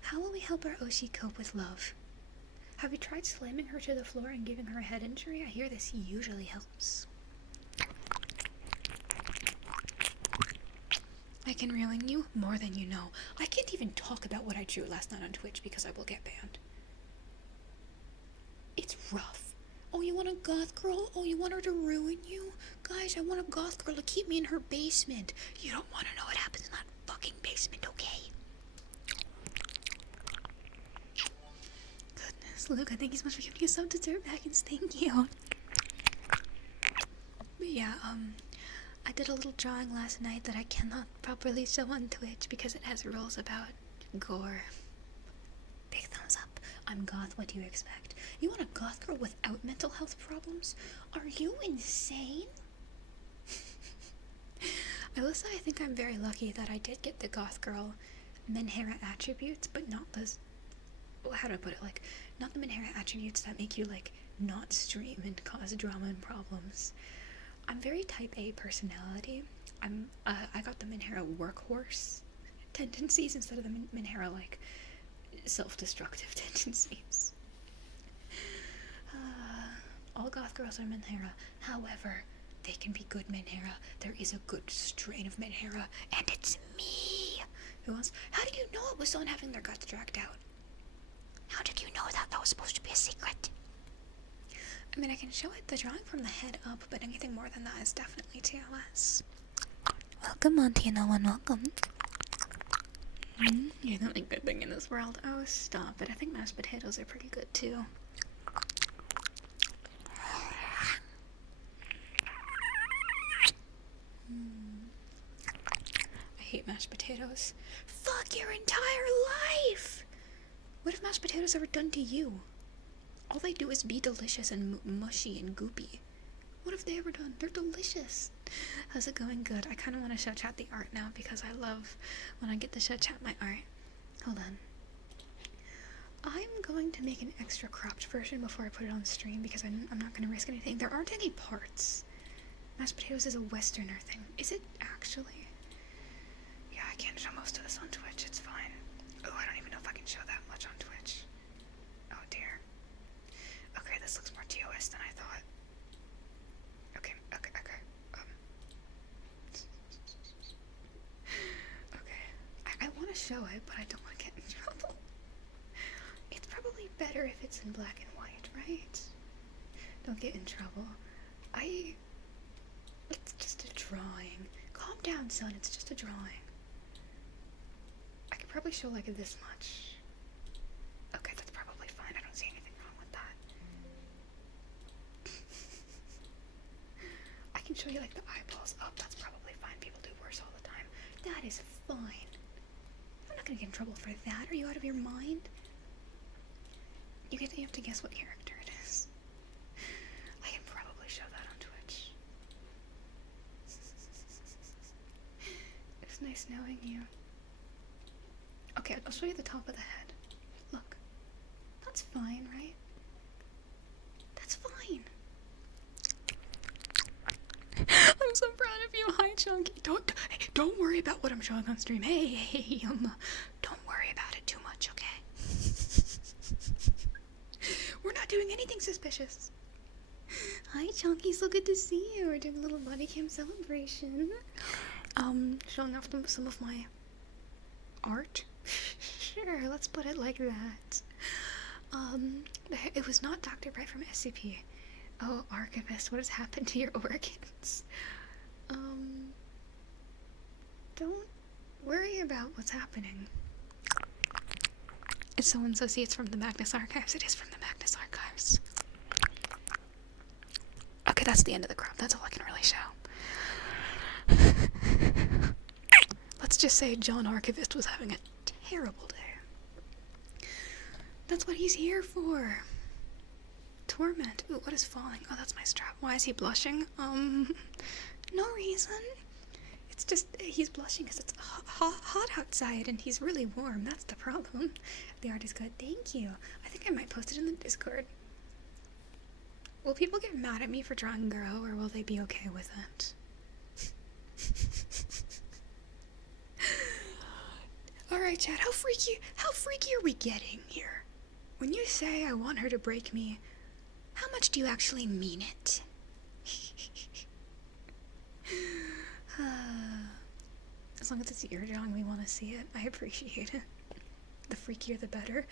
How will we help our Oshi cope with love? Have you tried slamming her to the floor and giving her a head injury? I hear this usually helps. I can ruin you more than you know. I can't even talk about what I drew last night on Twitch because I will get banned. It's rough. Oh, you want a goth girl? Oh, you want her to ruin you? Guys, I want a goth girl to keep me in her basement. You don't want to know what happens in that fucking basement, okay? Goodness, Luke, I thank you so much for giving me some dessert backings. Thank you. But yeah, I did a little drawing last night that I cannot properly show on Twitch because it has rules about gore. Big thumbs up. I'm goth, what do you expect? You want a goth girl without mental health problems? Are you insane? I will say I think I'm very lucky that I did get the goth girl Menhera attributes, but not the, how do I put it, like, not the Menhera attributes that make you, like, not stream and cause drama and problems. I'm very type A personality. I got the Menhera workhorse tendencies instead of the Menhera, like, self-destructive tendencies. All goth girls are Menhera. However, they can be good Menhera. There is a good strain of Menhera, and it's me. Who else? How did you know it was someone having their guts dragged out? How did you know that? That was supposed to be a secret. I mean, I can show it the drawing from the head up, but anything more than that is definitely TOS. Welcome, Auntie No One. Welcome. You're the only good thing in this world. Oh, stop it. I think mashed potatoes are pretty good, too. I hate mashed potatoes. Fuck your entire life! What have mashed potatoes ever done to you? All they do is be delicious and mushy and goopy. What have they ever done? They're delicious. How's it going? Good. I kind of want to show chat the art now because I love when I get to show chat my art. Hold on. I'm going to make an extra cropped version before I put it on stream because I'm not going to risk anything. There aren't any parts. Mashed potatoes is a Westerner thing. Is it actually? Yeah, I can't show most of this on Twitch. It's fine. Oh, I don't even know if I can show that much on Twitch. Oh dear. Okay, this looks more TOS than I thought. Okay. Okay. I want to show it, but I don't want to get in trouble. It's probably better if it's in black and white, right? Don't get in trouble. It's just a drawing. Calm down, son. It's just a drawing. I could probably show like this much. Okay, that's probably fine. I don't see anything wrong with that. I can show you like the eyeballs up. That's probably fine. People do worse all the time. That is fine. I'm not gonna get in trouble for that. Are you out of your mind? You have to guess what character it is. I can probably show that on Twitch. It's nice knowing you. Okay, I'll show you the top of the head. Look. That's fine, right? That's fine. I'm so proud of you. Hi, Chunky. Don't worry about what I'm showing on stream. Hey, don't worry about it too much, okay? We're not doing anything suspicious. Hi, Chunky. So good to see you. We're doing a little Bodycam celebration. Showing off some of my art. Sure, let's put it like that. It was not Dr. Bright from SCP. Oh, Archivist, what has happened to your organs? Don't worry about what's happening. If someone says it's from the Magnus Archives, it is from the Magnus Archives. Okay, that's the end of the crop. That's all I can really show. Let's just say John Archivist was having a terrible day. That's what he's here for. Torment. Ooh, what is falling? Oh, that's my strap. Why is he blushing? No reason. It's just, he's blushing because it's hot outside and he's really warm. That's the problem. The art is good. Thank you. I think I might post it in the Discord. Will people get mad at me for drawing girl, or will they be okay with it? Alright, Chad, how freaky are we getting here? When you say I want her to break me, how much do you actually mean it? As long as it's your drawing, we want to see it. I appreciate it. The freakier the better.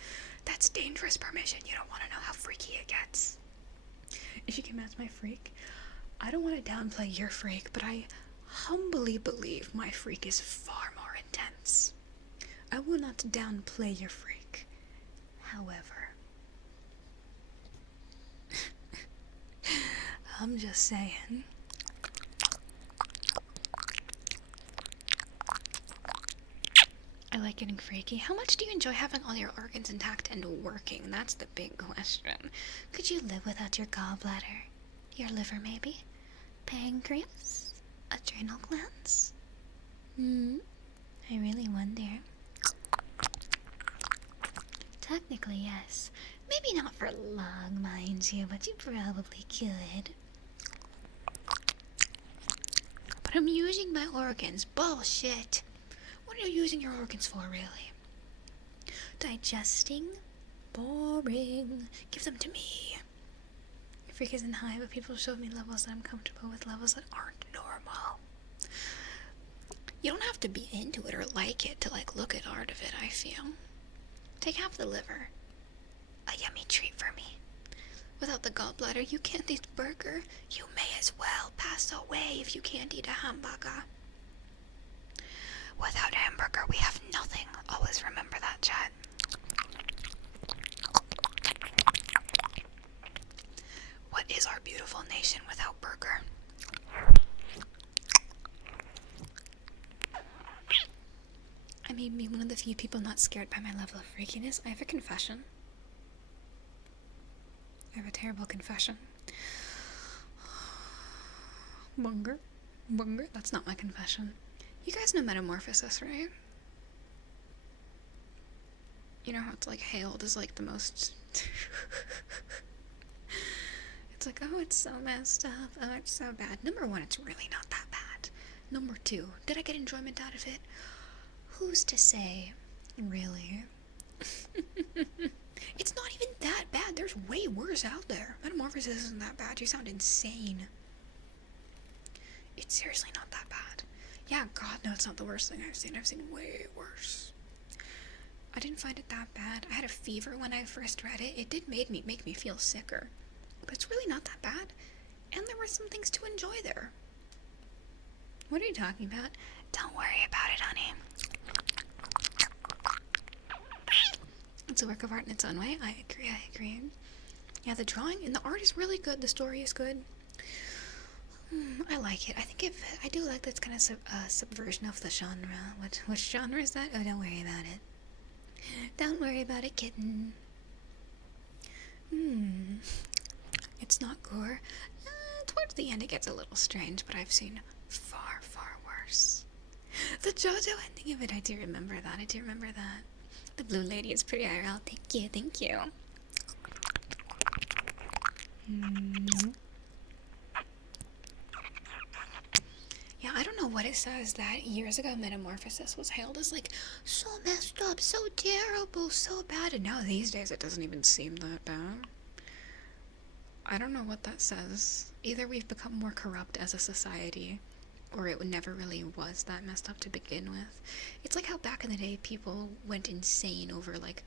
That's dangerous permission. You don't want to know how freaky it gets. If you can match my freak, I don't want to downplay your freak, but I humbly believe my freak is far more intense. I will not downplay your freak. However, I'm just saying. I like getting freaky. How much do you enjoy having all your organs intact and working? That's the big question. Could you live without your gallbladder? Your liver, maybe? Pancreas? Adrenal glands? I really wonder. Technically, yes. Maybe not for long, mind you, but you probably could. But I'm using my organs. Bullshit. What are you using your organs for, really? Digesting? Boring. Give them to me. Freak isn't high, but people showed me levels that I'm comfortable with, levels that aren't normal. You don't have to be into it or like it to, like, look at art of it, I feel. Take half the liver. A yummy treat for me. Without the gallbladder, you can't eat burger. You may as well pass away if you can't eat a hamburger. Without hamburger, we have nothing. Always remember that, chat. What is our beautiful nation without burger? I may be one of the few people not scared by my level of freakiness. I have a confession. I have a terrible confession. Bunger? Bunger? That's not my confession. You guys know metamorphosis, right? You know how it's like hailed as like the most... It's like, oh, it's so messed up. Oh, it's so bad. Number one, it's really not that bad. Number two, did I get enjoyment out of it? Who's to say? Really? It's not even that bad. There's way worse out there. Metamorphosis isn't that bad. You sound insane. It's seriously not that bad. Yeah, God, no, it's not the worst thing I've seen. I've seen way worse. I didn't find it that bad. I had a fever when I first read it. It did make me feel sicker. But it's really not that bad. And there were some things to enjoy there. What are you talking about? Don't worry about it, honey. It's a work of art in its own way. I agree. Yeah, the drawing and the art is really good. The story is good. I like it. I do like that it's kind of a subversion of the genre. What genre is that? Oh, don't worry about it. Don't worry about it, kitten. It's not gore. Towards the end it gets a little strange, but I've seen far, far worse. The JoJo ending of it, I do remember that. The blue lady is pretty IRL. Thank you. Yeah, I don't know what it says that years ago Metamorphosis was hailed as like so messed up, so terrible, so bad, and now these days it doesn't even seem that bad. I don't know what that says. Either we've become more corrupt as a society, or it never really was that messed up to begin with. It's like how back in the day people went insane over like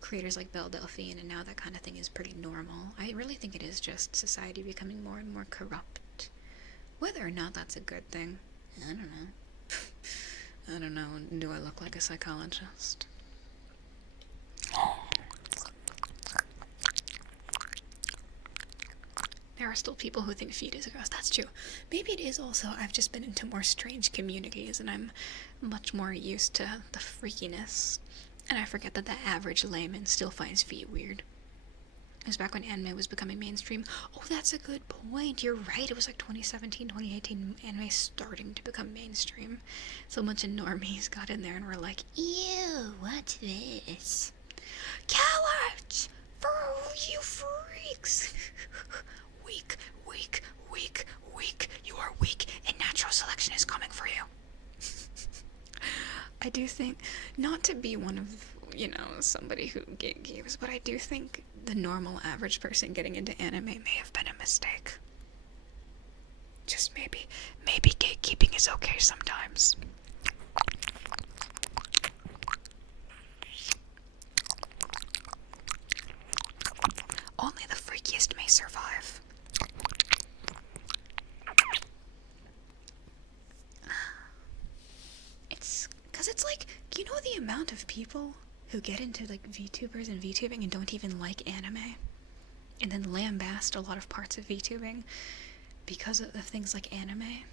creators like Belle Delphine, and now that kind of thing is pretty normal. I really think it is just society becoming more and more corrupt. Whether or not that's a good thing, I don't know. I don't know. Do I look like a psychologist? There are still people who think feet is gross. That's true. Maybe it is also I've just been into more strange communities and I'm much more used to the freakiness. And I forget that the average layman still finds feet weird. It was back when anime was becoming mainstream. Oh, that's a good point. You're right. It was like 2017, 2018, anime starting to become mainstream. So a bunch of normies got in there and were like, ew, what's this? Cowards! For you freaks! Weak, weak, weak, weak. You are weak, and natural selection is coming for you. I do think, not to be one of, somebody who gatekeeps, but I do think the normal average person getting into anime may have been a mistake. Just maybe. Maybe gatekeeping is okay sometimes. Only the freakiest may survive. It's like, the amount of people who get into like VTubers and VTubing and don't even like anime, and then lambast a lot of parts of VTubing because of things like anime.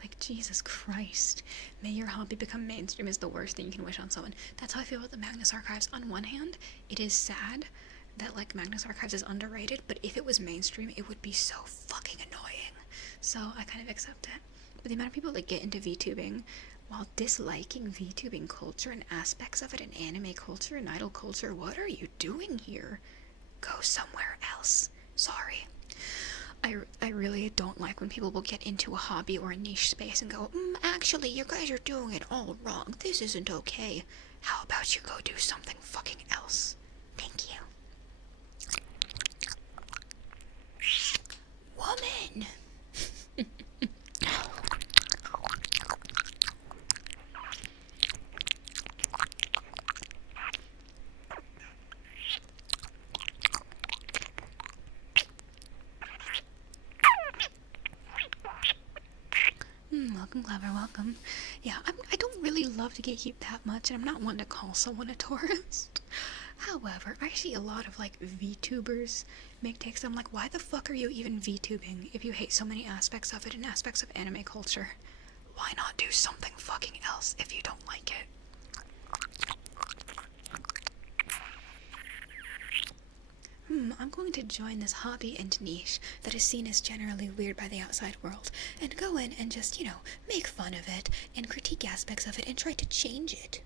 Like, Jesus Christ, may your hobby become mainstream is the worst thing you can wish on someone. That's how I feel about the Magnus Archives. On one hand, it is sad that like Magnus Archives is underrated, but if it was mainstream, it would be so fucking annoying. So I kind of accept it. But the amount of people that get into VTubing while disliking VTubing culture and aspects of it, and anime culture and idol culture, what are you doing here? Go somewhere else. Sorry. I really don't like when people will get into a hobby or a niche space and go, actually, you guys are doing it all wrong. This isn't okay. How about you go do something fucking else? Thank you. Woman! Welcome, Clever, welcome. Yeah, I don't really love to gatekeep that much, and I'm not one to call someone a tourist. However, I see a lot of, like, VTubers make takes. I'm like, why the fuck are you even VTubing if you hate so many aspects of it and aspects of anime culture? Why not do something fucking else if you don't like it? I'm going to join this hobby and niche that is seen as generally weird by the outside world, and go in and just, make fun of it, and critique aspects of it, and try to change it.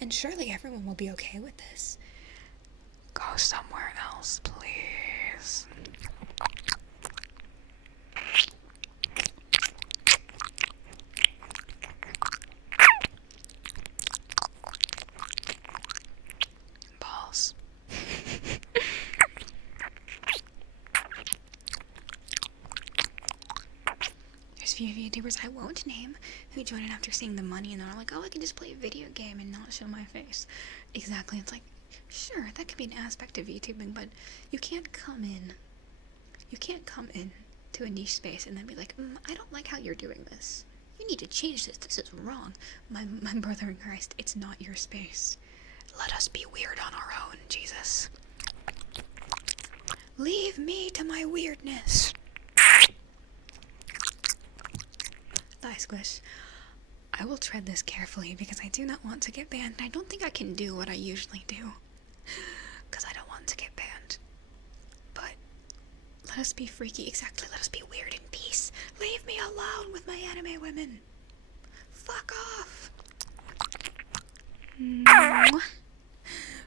And surely everyone will be okay with this. Go somewhere else, please. Balls. Few VTubers I won't name who join in after seeing the money, and they're like, oh, I can just play a video game and not show my face. Exactly. It's like, sure, that could be an aspect of VTubing, but you can't come in to a niche space and then be like, I don't like how you're doing this. You need to change this. This is wrong. My brother in Christ, it's not your space. Let us be weird on our own, Jesus. Leave me to my weirdness. Thigh squish. I will tread this carefully because I do not want to get banned. I don't think I can do what I usually do because I don't want to get banned. But let us be freaky. Exactly. Let us be weird in peace. Leave me alone with my anime women. Fuck off.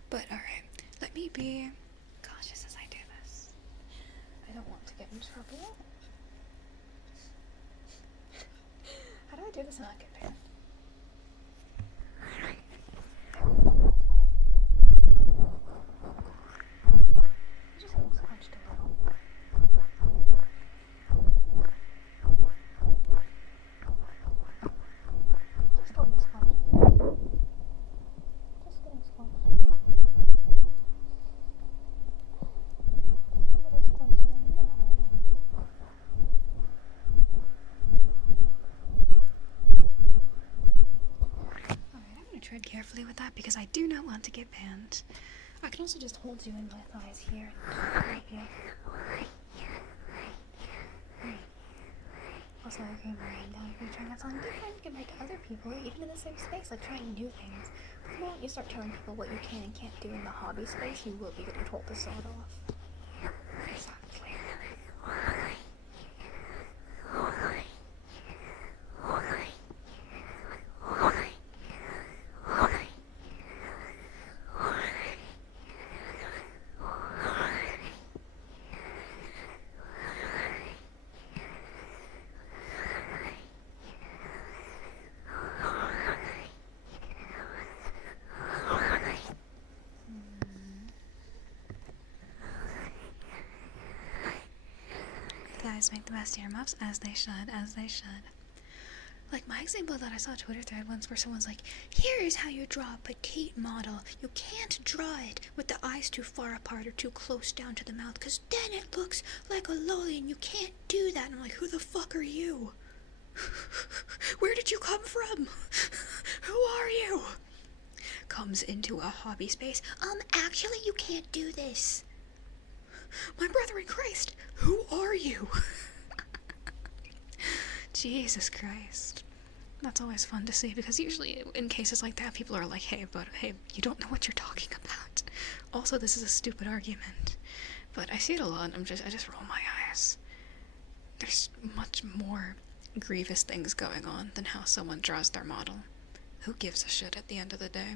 But alright. Let me be cautious as I do this. I don't want to get in trouble. How do I do this and not get banned? It just looks hunched a little. Just a little squunched. Just getting squunched. Just a little squunched. You know how it is. Tread carefully with that because I do not want to get banned. I can also just hold you in my thighs here and grab you. Also, I can mind down if you're trying out something different, get to other people, even in the same space, like trying new things. But the moment you start telling people what you can and can't do in the hobby space, you will be getting told to sod off. artists make the best earmuffs, as they should, as they should. Like my example that I saw a Twitter thread once where someone's like, here's how you draw a petite model. You can't draw it with the eyes too far apart or too close down to the mouth, because then it looks like a lolly and you can't do that. And I'm like, who the fuck are you? Where did you come from? Who are you? Comes into a hobby space. Actually you can't do this. My brother in Christ, who are you? Jesus Christ. That's always fun to see, because usually in cases like that, people are like, hey, you don't know what you're talking about. Also, this is a stupid argument. But I see it a lot, and I just roll my eyes. There's much more grievous things going on than how someone draws their model. Who gives a shit at the end of the day?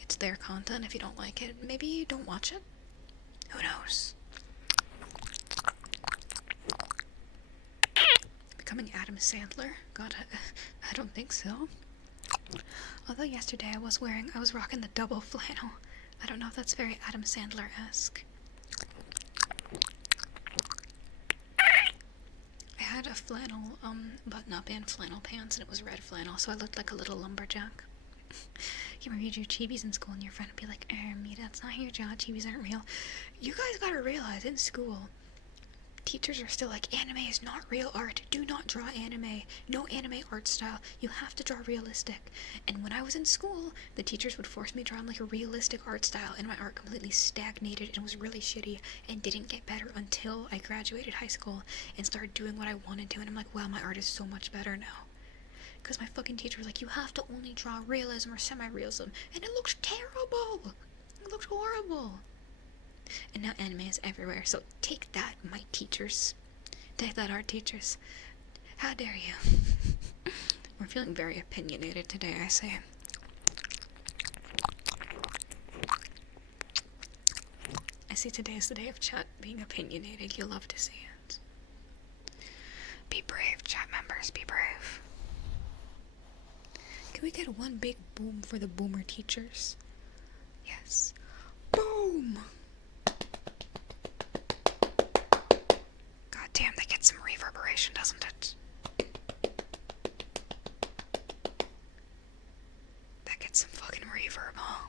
It's their content. If you don't like it, maybe you don't watch it. Who knows? Becoming Adam Sandler? God, I don't think so. Although yesterday I was rocking the double flannel. I don't know if that's very Adam Sandler-esque. I had a flannel button-up and flannel pants, and it was red flannel, so I looked like a little lumberjack. You remember you drew chibis in school, and your friend would be like, me, that's not your job, chibis aren't real. You guys gotta realize, in school, teachers are still like, anime is not real art. Do not draw anime. No anime art style. You have to draw realistic. And when I was in school, the teachers would force me to draw like a realistic art style, and my art completely stagnated and was really shitty and didn't get better until I graduated high school and started doing what I wanted to. And I'm like, wow, my art is so much better now. Because my fucking teacher was like, you have to only draw realism or semi-realism. And it looked terrible. It looked horrible. And now anime is everywhere, so take that, my teachers. Take that, art teachers. How dare you? We're feeling very opinionated today, I say. I see today is the day of chat being opinionated. You'll love to see it. Be brave, chat members, be brave. Can we get one big boom for the boomer teachers? Yes. Boom! Damn, that gets some reverberation, doesn't it? That gets some fucking reverb, huh?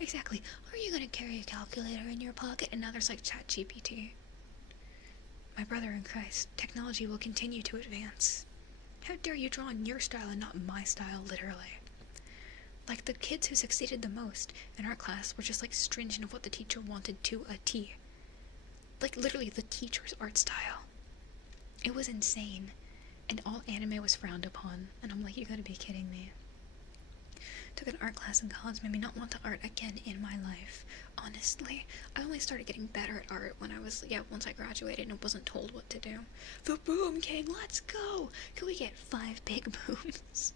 Exactly. Are you gonna carry a calculator in your pocket? And now there's like ChatGPT. My brother in Christ, technology will continue to advance. How dare you draw in your style and not my style, literally? Like, the kids who succeeded the most in our class were just like stringent of what the teacher wanted to a T. Like, literally, the teacher's art style. It was insane. And all anime was frowned upon. And I'm like, you gotta be kidding me. Took an art class in college, made me not want to art again in my life. Honestly, I only started getting better at art when once I graduated and wasn't told what to do. The Boom King, let's go! Can we get 5 big booms?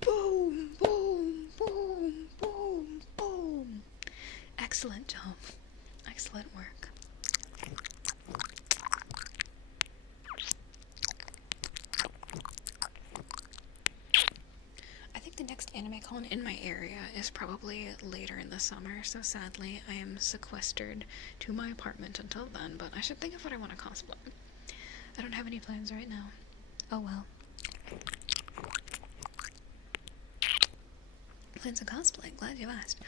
Boom, boom, boom, boom, boom. Excellent job. Excellent work. I think the next anime con in my area is probably later in the summer, so sadly I am sequestered to my apartment until then, but I should think of what I want to cosplay. I don't have any plans right now. Oh well. Plans of cosplay, glad you asked.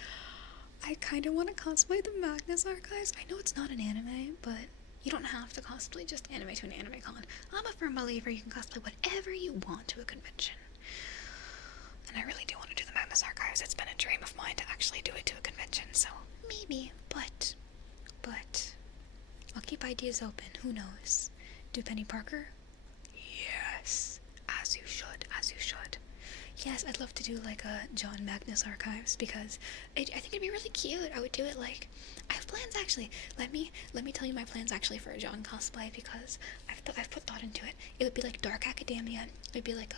I kind of want to cosplay the Magnus Archives. I know it's not an anime, but you don't have to cosplay just anime to an anime con. I'm a firm believer you can cosplay whatever you want to a convention. And I really do want to do the Magnus Archives. It's been a dream of mine to actually do it to a convention, so maybe, but I'll keep ideas open. Who knows? Do Penny Parker? Yes. As you should, as you should. Yes, I'd love to do like a John Magnus Archives, because I think it'd be really cute. I would do it like, I have plans actually. Let me tell you my plans actually for a John cosplay, because I've put thought into it. It would be like Dark Academia. It'd be like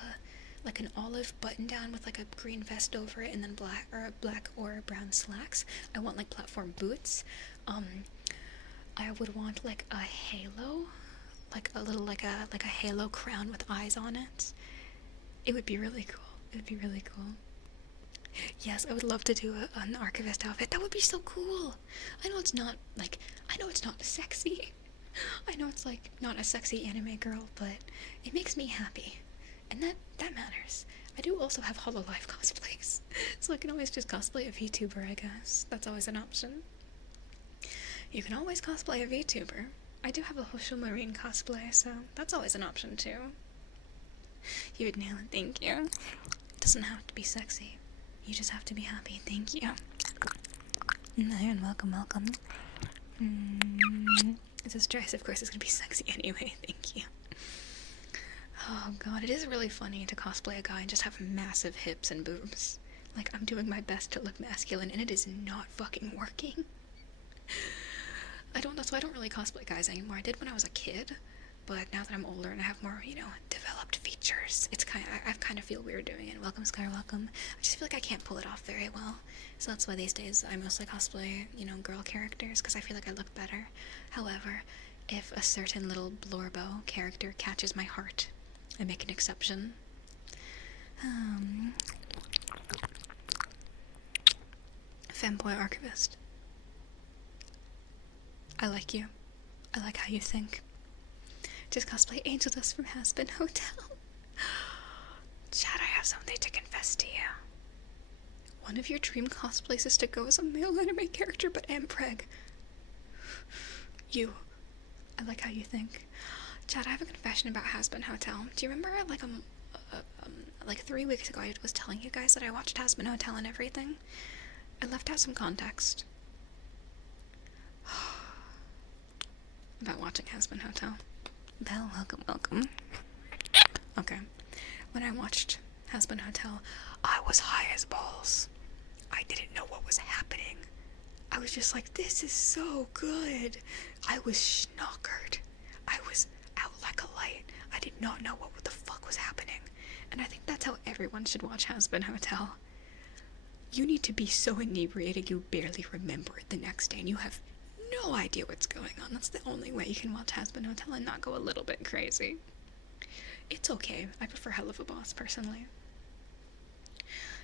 an olive button down with like a green vest over it, and then black or brown slacks. I want like platform boots. I would want like a halo, like a halo crown with eyes on it. It would be really cool. It would be really cool. Yes, I would love to do an archivist outfit. That would be so cool. I know it's not sexy, I know it's like not a sexy anime girl, but it makes me happy. And that matters. I do also have Hololive cosplays, so I can always just cosplay a VTuber, I guess. That's always an option. You can always cosplay a VTuber. I do have a Hosho Marine cosplay, so that's always an option too. You would nail it, thank you. It doesn't have to be sexy. You just have to be happy, thank you. And welcome. It's a Streissel, of course it's gonna be sexy anyway, thank you. Oh god, it is really funny to cosplay a guy and just have massive hips and boobs. Like, I'm doing my best to look masculine and it is not fucking working. That's why I don't really cosplay guys anymore. I did when I was a kid, but now that I'm older and I have more, developed features, I kind of feel weird doing it. Welcome, Scar, welcome. I just feel like I can't pull it off very well. So that's why these days I mostly cosplay, girl characters, because I feel like I look better. However, if a certain little Blorbo character catches my heart, I make an exception. Femboy Archivist. I like you. I like how you think. Just cosplay Angel Dust from Hazbin Hotel. Chad, I have something to confess to you. One of your dream cosplays is to go as a male anime character, but am preg. You. I like how you think. Chad, I have a confession about Hazbin Hotel. Do you remember, like 3 weeks ago I was telling you guys that I watched Hazbin Hotel and everything? I left out some context. About watching Hazbin Hotel. Belle, welcome. Okay. When I watched Hazbin Hotel, I was high as balls. I didn't know what was happening. I was just like, this is so good. I was schnockered. I was out like a light. I did not know what the fuck was happening. And I think that's how everyone should watch Hazbin Hotel. You need to be so inebriated you barely remember it the next day and you have no idea what's going on. That's the only way you can watch Hazbin Hotel and not go a little bit crazy. It's okay. I prefer Hell of a Boss, personally.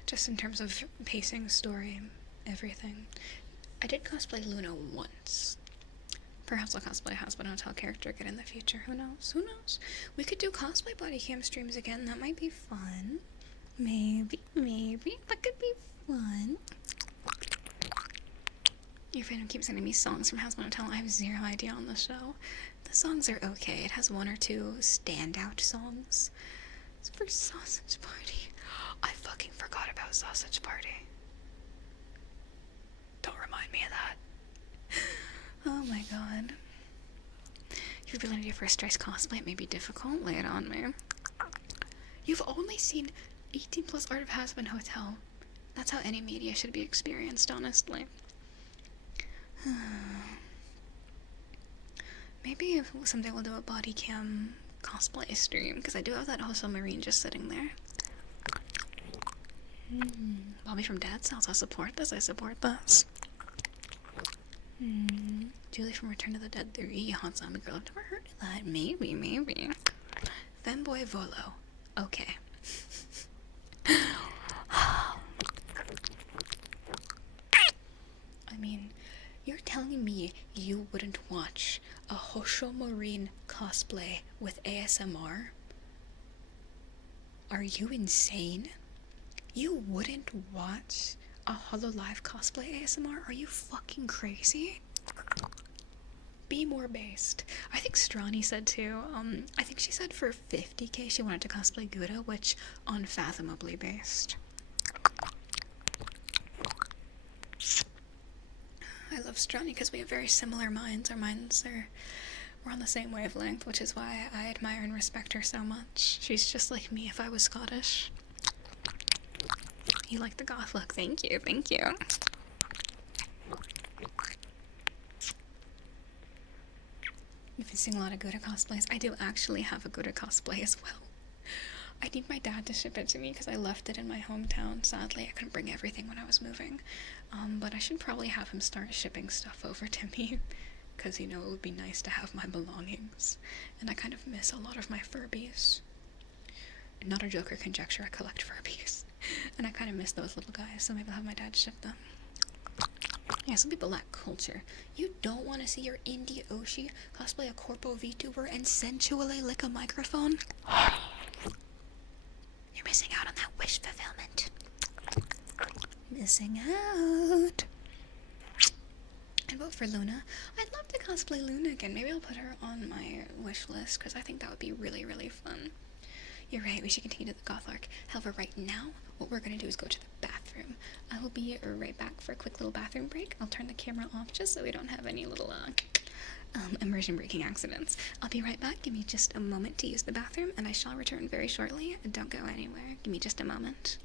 Just in terms of pacing, story, everything. I did cosplay Luna once. Perhaps I'll cosplay a Hazbin Hotel character again in the future. Who knows? We could do cosplay Bodycam streams again. That might be fun. Maybe. That could be fun. Your fandom keeps sending me songs from Hazbin Hotel. I have zero idea on the show. The songs are okay. It has 1 or 2 standout songs. It's for Sausage Party. I fucking forgot about Sausage Party. Don't remind me of that. Oh my god. Your ability for a Streissel cosplay, it may be difficult. Lay it on me. You've only seen 18 plus art of Hazbin Hotel. That's how any media should be experienced, honestly. Maybe someday we'll do a Bodycam cosplay stream, because I do have that Hosho Marine just sitting there. Bobby from Dead Cells, I support this. Julie from Return to the Dead 3, Hot Zombie Girl, I've never heard of that. Maybe. Femboy Volo. Okay. I mean, you're telling me you wouldn't watch a Hosho Marine cosplay with ASMR? Are you insane? You wouldn't watch a Hololive cosplay ASMR? Are you fucking crazy? Be more based. I think Strani said too, I think she said for 50k she wanted to cosplay Gouda, which unfathomably based. I love Strani because we have very similar minds. We're on the same wavelength, which is why I admire and respect her so much. She's just like me if I was Scottish. You like the goth look. Thank you. You've been seeing a lot of Gouda cosplays. I do actually have a Gouda cosplay as well. I need my dad to ship it to me because I left it in my hometown. Sadly, I couldn't bring everything when I was moving. But I should probably have him start shipping stuff over to me because, it would be nice to have my belongings. And I kind of miss a lot of my Furbies. Not a Joker conjecture, I collect Furbies. And I kind of miss those little guys, so maybe I'll have my dad ship them. Yeah, some people lack culture. You don't want to see your indie Oshi cosplay a corpo VTuber and sensually lick a microphone? You're missing out on that wish fulfillment. Missing out. And vote for Luna. I'd love to cosplay Luna again. Maybe I'll put her on my wish list because I think that would be really, really fun. You're right, we should continue to the goth arc. However, right now, what we're going to do is go to the bathroom. I will be right back for a quick little bathroom break. I'll turn the camera off just so we don't have any little immersion breaking accidents. I'll be right back. Give me just a moment to use the bathroom, and I shall return very shortly. Don't go anywhere. Give me just a moment.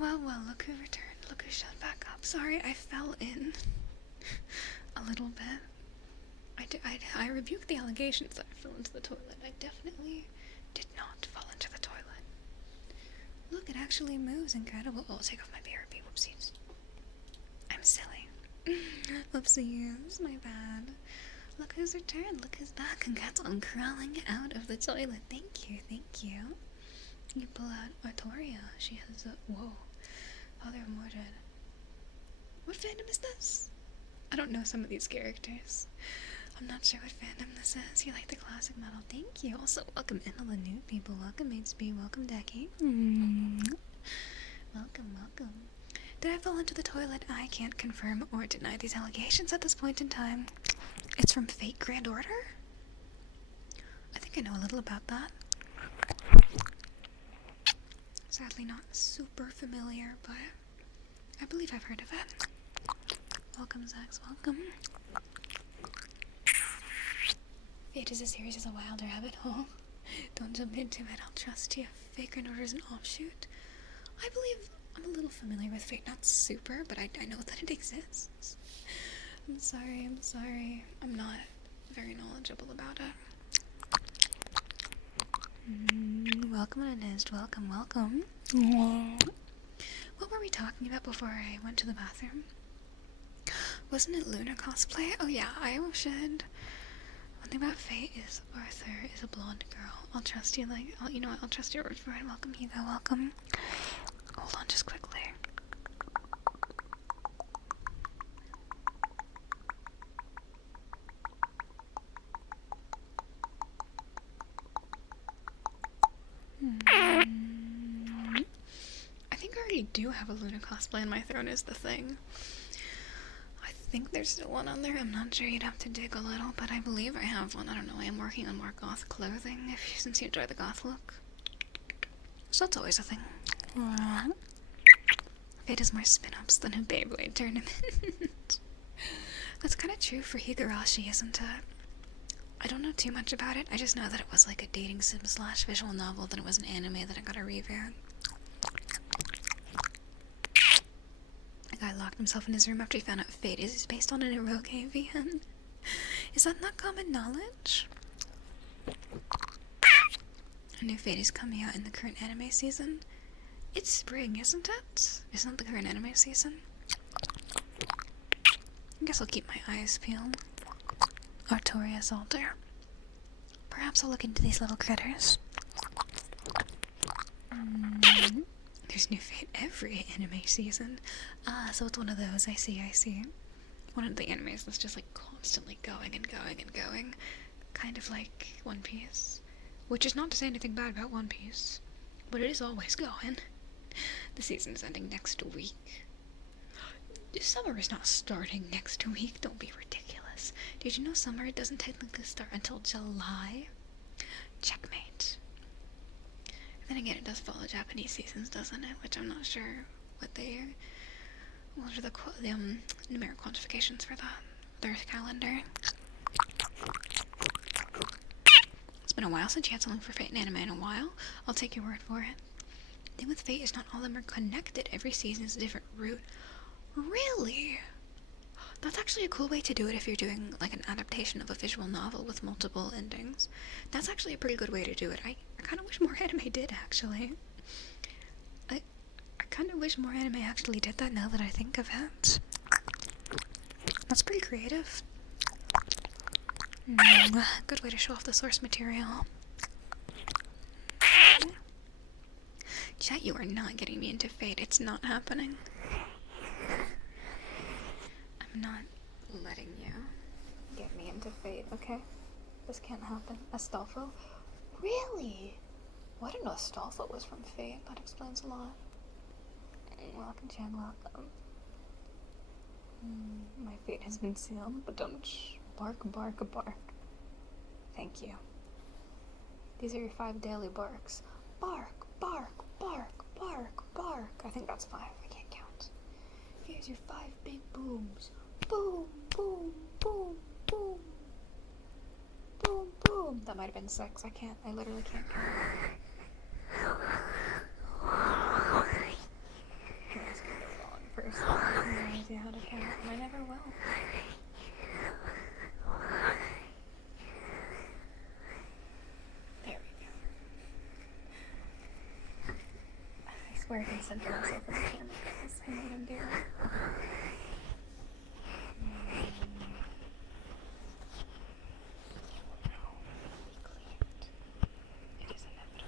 well, look who returned. Look who showed back up. Sorry, I fell in a little bit. I rebuked the allegations that I fell into the toilet. I definitely did not fall into the toilet. Look, it actually moves. Incredible. Oh, I'll take off my BRB. Whoopsies. I'm silly. Whoopsies. My bad. Look who's returned. Look who's back. Congrats on crawling out of the toilet. Thank you. Thank you. You pull out Artoria. She has a... Whoa. Oh, they're Mordred. What fandom is this? I don't know some of these characters. I'm not sure what fandom this is. You like the classic metal. Thank you. Also, welcome in all the new people. Welcome, HB. Welcome, Decky. Welcome, welcome. Did I fall into the toilet? I can't confirm or deny these allegations at this point in time. It's from Fate Grand Order? I think I know a little about that. Sadly not super familiar, but I believe I've heard of it. Welcome, Zax, welcome. Fate is a series as a wild rabbit hole. Don't jump into it, I'll trust you. Fate Grand Order is an offshoot. I believe I'm a little familiar with Fate, not super, but I know that it exists. I'm sorry. I'm not very knowledgeable about it. Welcome, Anist. Welcome. What were we talking about before I went to the bathroom? Wasn't it Luna cosplay? Oh yeah, I should. One thing about Fate is Arthur is a blonde girl. I'll trust you, I'll trust your word for it. Welcome, Hugo, welcome. Hold on just quickly. I think I already do have a Luna cosplay, and my throne is the thing. I think there's still one on there. I'm not sure. You'd have to dig a little, but I believe I have one. I don't know. I am working on more goth clothing, since you enjoy the goth look. So that's always a thing. Fate is more spin-ups than a Beyblade tournament. That's kind of true for Higurashi, isn't it? I don't know too much about it. I just know that it was like a dating sim / visual novel, then it was an anime that I got a reboot. A guy locked himself in his room after he found out Fate is based on an Eroge AVN. Is that not common knowledge? A new Fate is coming out in the current anime season. It's spring, isn't it? Isn't the current anime season? I guess I'll keep my eyes peeled. Artoria's altar. Perhaps I'll look into these little critters. There's new Fate every anime season. Ah, so it's one of those. I see. One of the animes that's just like constantly going and going. Kind of like One Piece. Which is not to say anything bad about One Piece, but it is always going. The season is ending next week. Summer is not starting next week. Don't be ridiculous. Did you know summer doesn't technically start until July? Checkmate. Then again, it does follow Japanese seasons, doesn't it? Which I'm not sure what are the numeric quantifications for that. Their calendar. It's been a while since you had something for Fate and anime in a while. I'll take your word for it. The thing with Fate is not all of them are connected. Every season is a different route. Really? That's actually a cool way to do it if you're doing like an adaptation of a visual novel with multiple endings. That's actually a pretty good way to do it. I kind of wish more anime did, actually. I kind of wish more anime actually did that now that I think of it. That's pretty creative. Good way to show off the source material. Chat, you are not getting me into Fate. It's not happening. I'm not letting you get me into Fate, okay? This can't happen. Astolfo? Really? Well, I didn't know Astolfo was from Fate. That explains a lot. Welcome, Chan, welcome. My fate has been sealed, but don't bark. Thank you. These are your 5 daily barks. Bark. I think that's 5. I can't count. Here's your 5 big booms. Boom. That might have been 6. I literally can't count. where I can center myself in the camera, guys. I know what I'm doing. It is inevitable.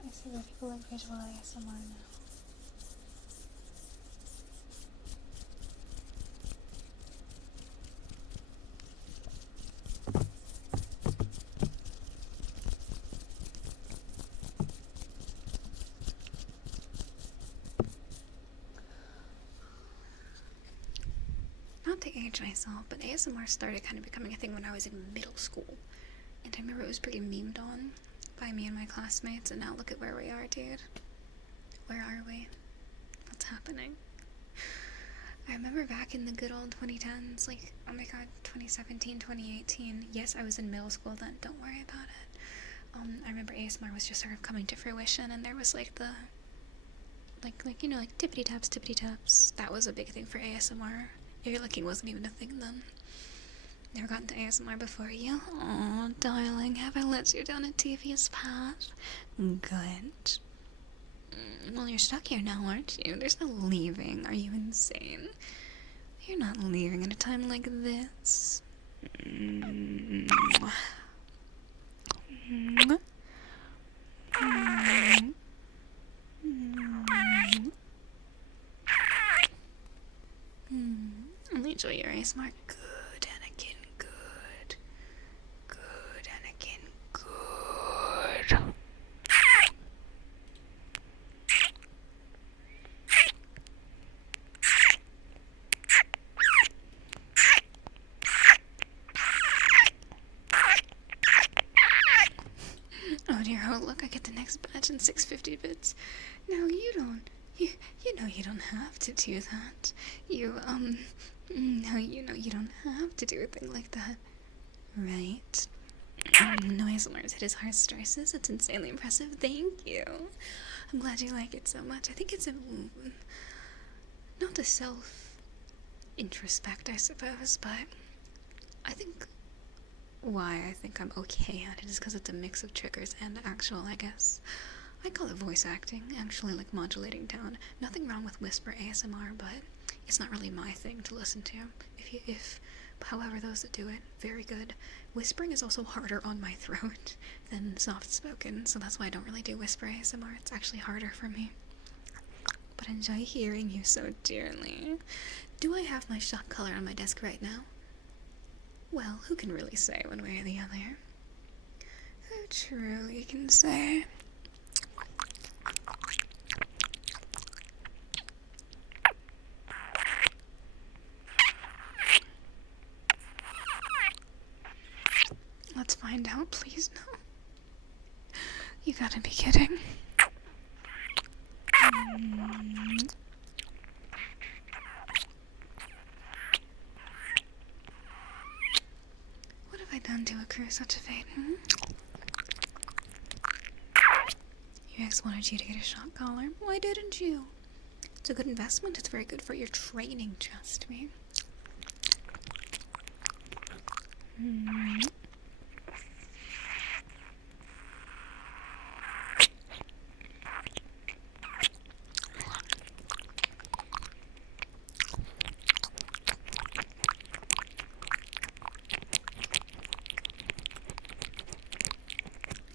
I see that people like visual ASMR now. Not to age myself, but ASMR started kind of becoming a thing when I was in middle school. And I remember it was pretty memed on by me and my classmates, and now look at where we are, dude. Where are we? What's happening? I remember back in the good old 2010s, like, oh my god, 2017, 2018. Yes, I was in middle school then, don't worry about it. I remember ASMR was just sort of coming to fruition, and there was like the, like you know, like tippity taps. That was a big thing for ASMR. Ear licking wasn't even a thing then. Never gotten to ASMR before you? Oh, darling, have I let you down a devious path? Good. Well, you're stuck here now, aren't you? There's no leaving. Are you insane? You're not leaving at a time like this. Enjoy your ASMR. Good, Anakin. Good. Good, Anakin. Good. Oh dear, oh look, I get the next batch in 650 bits. Now you don't, you know you don't have to do that. No, you know you don't have to do a thing like that. Right? No ASMRs hit as hard as Streissel. It's insanely impressive. Thank you. I'm glad you like it so much. I think it's not a self-introspect, I suppose, but I think why I think I'm okay at it is because it's a mix of triggers and actual, I guess. I call it voice acting, actually, like modulating tone. Nothing wrong with whisper ASMR, but it's not really my thing to listen to. However, those that do it, very good. Whispering is also harder on my throat than soft-spoken, so that's why I don't really do whisper ASMR. It's actually harder for me. But I enjoy hearing you so dearly. Do I have my shot collar on my desk right now? Well, who can really say one way or the other? Who truly can say? Let's find out, please. No. You gotta be kidding. What have I done to accrue such a fate? Your ex wanted you to get a shock collar. Why didn't you? It's a good investment. It's very good for your training, trust me.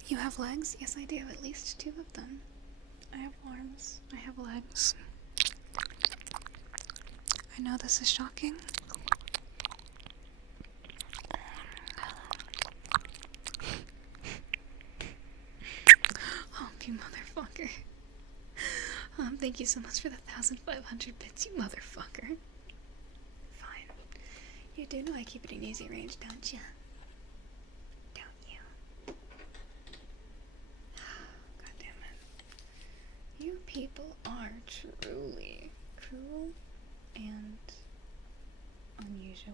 You have legs? Yes, I do. At least 2 of them. I have arms. I have legs. I know this is shocking. Oh, you motherfucker. Thank you so much for the 1,500 bits, you motherfucker. Fine. You do know I keep it in easy range, don't you? You people are truly cruel and unusual.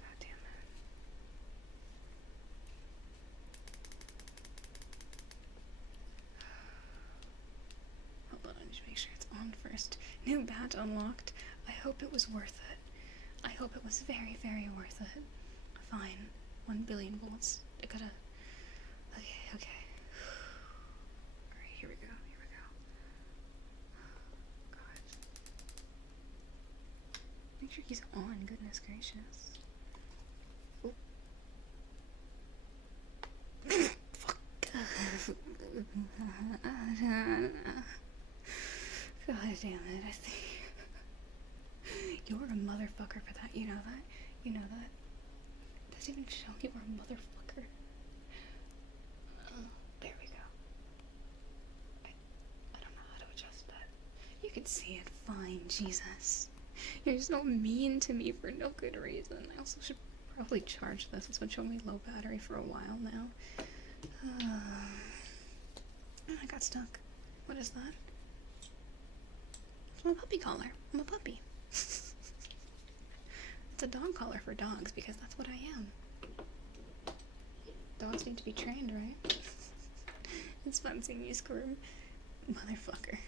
God damn it. Hold on, I need to make sure it's on first. New badge unlocked. I hope it was worth it. I hope it was very, very worth it. Fine. 1 billion volts. I gotta... Okay. Alright, here we go. God. Make sure he's on, goodness gracious. Oop. Fuck. God damn it, I think... You're a motherfucker for that, you know that? You know that? It doesn't even show you were a motherfucker. There we go. I don't know how to adjust that. You can see it fine, Jesus. You're so mean to me for no good reason. I also should probably charge this. It's been showing me low battery for a while now. I got stuck. What is that? It's my puppy collar. I'm a puppy. It's a dog collar for dogs because that's what I am. Dogs need to be trained, right? It's fun seeing you squirm. Motherfucker.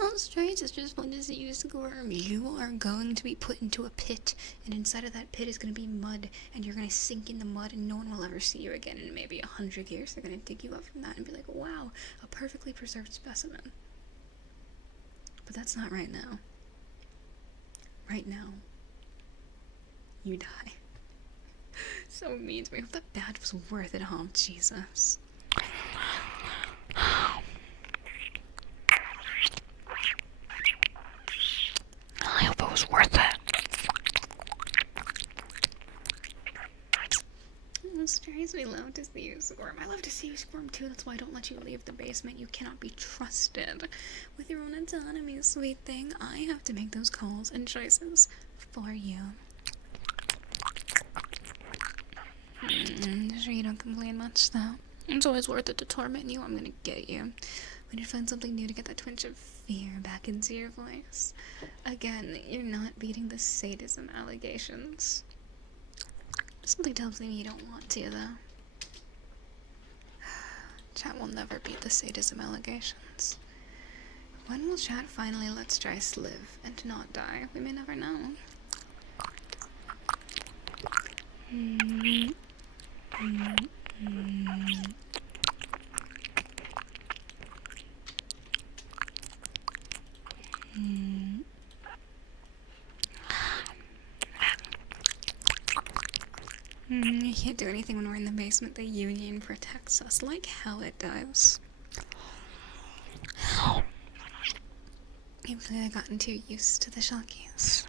Oh, Streissel, it's just fun to see you squirm. You are going to be put into a pit, and inside of that pit is going to be mud, and you're going to sink in the mud, and no one will ever see you again in maybe 100 years. They're going to dig you up from that and be like, wow, a perfectly preserved specimen. But that's not right now. Right now, you die. So mean to me. I hope that badge was worth it, huh? Jesus. I hope it was worth it. Streissel, we love to see you squirm. I love to see you squirm too. That's why I don't let you leave the basement. You cannot be trusted with your own autonomy, sweet thing. I have to make those calls and choices for you. Sure you don't complain much, though. It's always worth it to torment you. I'm gonna get you. We need to find something new to get that twinge of fear back into your voice. Again, you're not beating the sadism allegations. Something tells me you don't want to, though. Chat will never beat the sadism allegations. When will chat finally let Streissel live and not die? We may never know. You can't do anything when we're in the basement. The union protects us. Like hell it does. You've clearly gotten too used to the Shockies.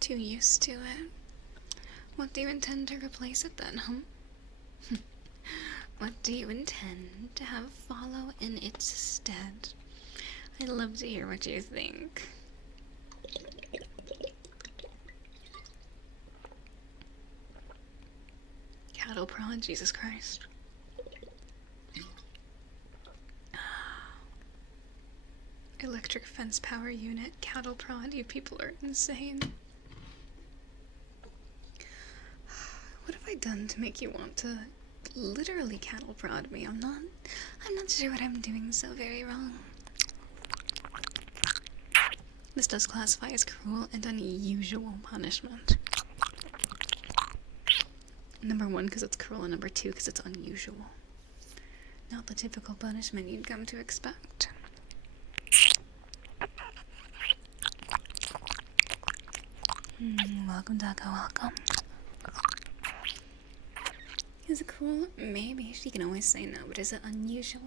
Too used to it. What do you intend to replace it then, huh? What do you intend to have follow in its stead? I'd love to hear what you think. Cattle prod, Jesus Christ. Electric fence power unit, cattle prod, you people are insane. What have I done to make you want to literally cattle prod me? I'm not sure what I'm doing so very wrong. This does classify as cruel and unusual punishment. Number 1, because it's cruel, and number 2, because it's unusual. Not the typical punishment you'd come to expect. Welcome, Ducko, welcome. Is it cruel? Maybe. She can always say no, but is it unusual?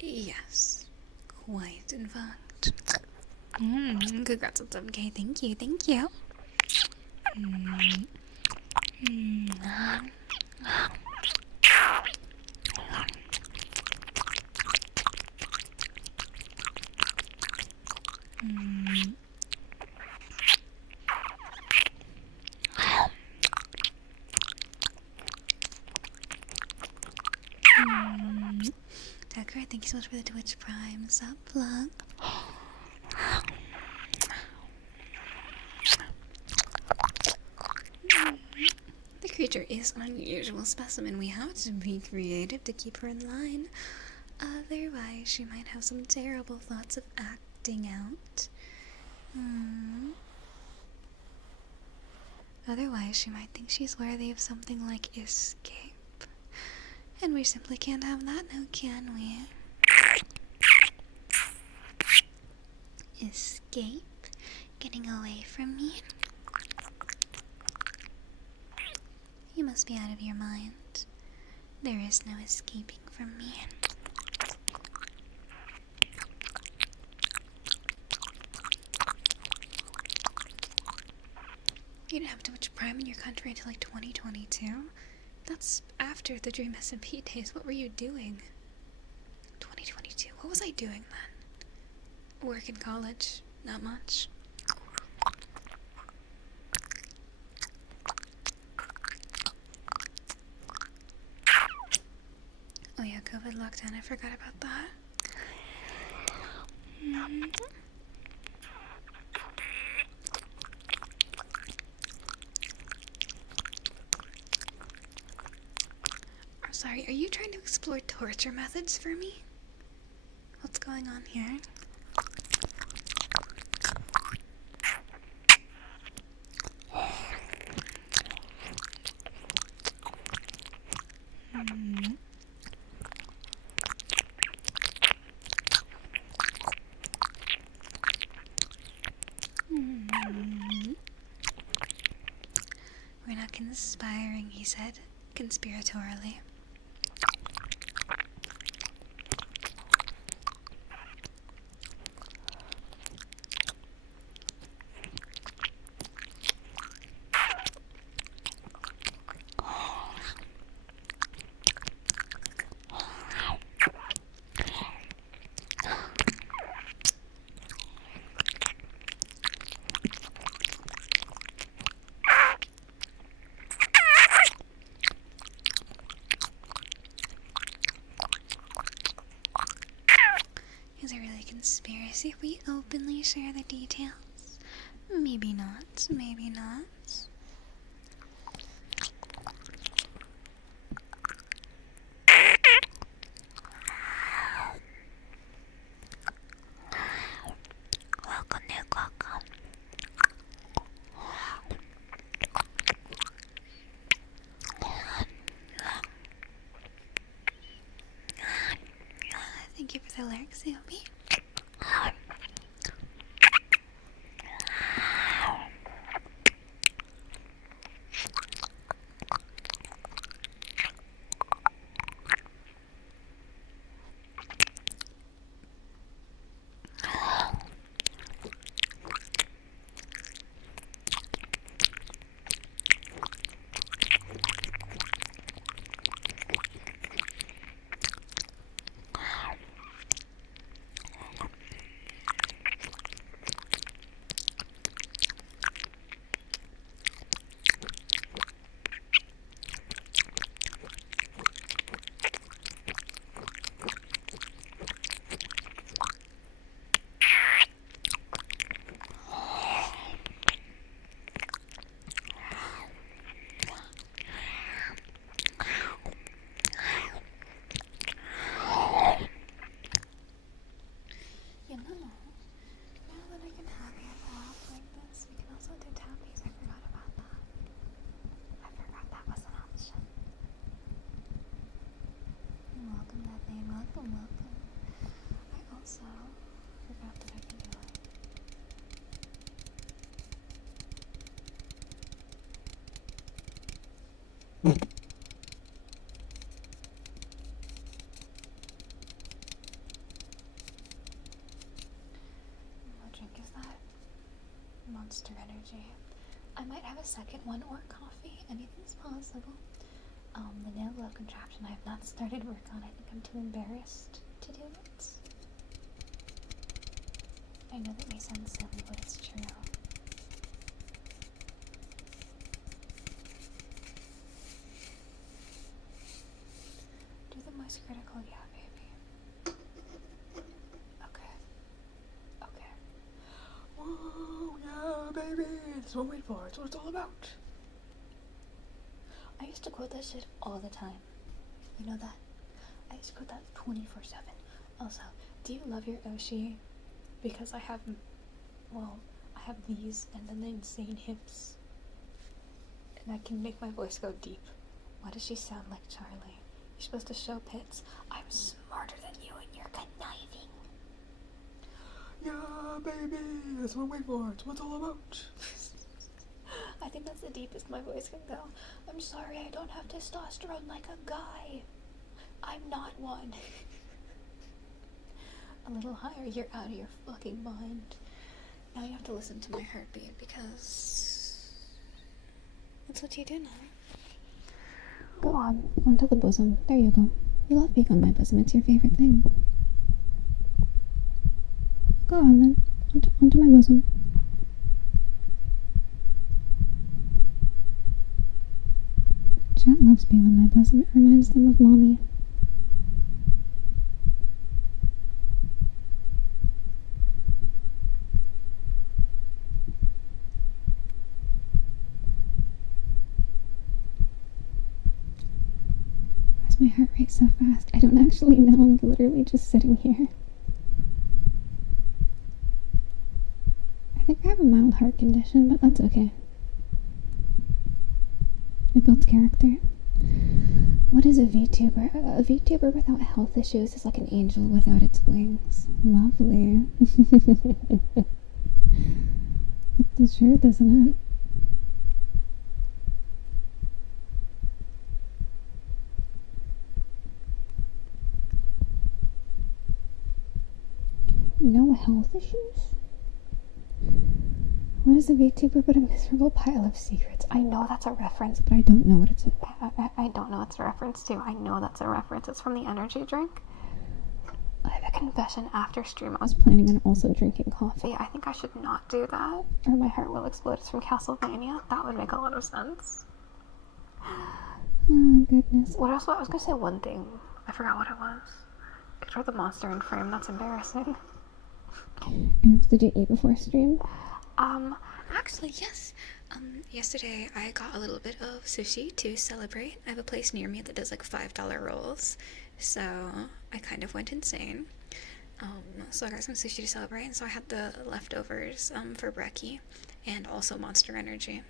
Yes. Quite, in fact. Congrats on 7K. Thank you, thank you. Joker, thank you so much for the Twitch Prime. Sup, plug? The creature is an unusual specimen. We have to be creative to keep her in line. Otherwise, she might have some terrible thoughts of acting out. Otherwise, she might think she's worthy of something like escape. And we simply can't have that now, can we? Escape? Getting away from me? You must be out of your mind. There is no escaping from me. You didn't have Twitch Prime in your country until like 2022? That's after the Dream SMP days. What were you doing? 2022. What was I doing then? Work in college. Not much. Oh yeah, COVID lockdown. I forgot about that. Sorry, are you trying to explore torture methods for me? What's going on here? We're not conspiring, he said, conspiratorially. Is it really a conspiracy if we openly share the details? Maybe not, maybe not. Thank you for the lyrics, Zombie. Welcome. I also forgot that I can do it. What drink is that? Monster Energy. I might have a second one or coffee. Anything's possible. The nail glove contraption I have not started work on. I think I'm too embarrassed to do it. I know that may sound silly, but it's true. Do the most critical, yeah, baby. That's what we wait for. It's what it's all about. I used to quote that shit all the time. You know that? I used to quote that 24/7. Also, do you love your Oshi? Because I have these and then the insane hips. And I can make my voice go deep. Why does she sound like Charlie? You're supposed to show pits. I'm smarter than you and you're conniving. Yeah, baby. That's what we wait for. It's what it's all about. I think that's the deepest my voice can go. I'm sorry, I don't have testosterone like a guy. I'm not one. A little higher, you're out of your fucking mind. Now you have to listen to my heartbeat because that's what you do now. Go on, onto the bosom. There you go. You love being on my bosom. It's your favorite thing. Go on then, onto my bosom. Chat loves being on my bosom. It reminds them of mommy. Why's my heart rate so fast? I don't actually know. I'm literally just sitting here. I think I have a mild heart condition, but that's okay. It builds character. What is a VTuber? A VTuber without health issues is like an angel without its wings. Lovely. It's the truth, isn't it? No health issues? What is a VTuber but a miserable pile of secrets? I know that's a reference, but I don't know what it's I don't know what it's a reference to. I know that's a reference. It's from the energy drink. I have a confession after stream. I was planning on also drinking coffee. I think I should not do that, or my heart will explode. It's from Castlevania. That would make a lot of sense. Oh, goodness. What else? I was gonna say one thing. I forgot what it was. Ignore the monster in frame. That's embarrassing. Did you eat before stream? Actually, yes. Yesterday I got a little bit of sushi to celebrate. I have a place near me that does like $5 rolls, so I kind of went insane. So I got some sushi to celebrate, and so I had the leftovers for brekkie and also Monster Energy.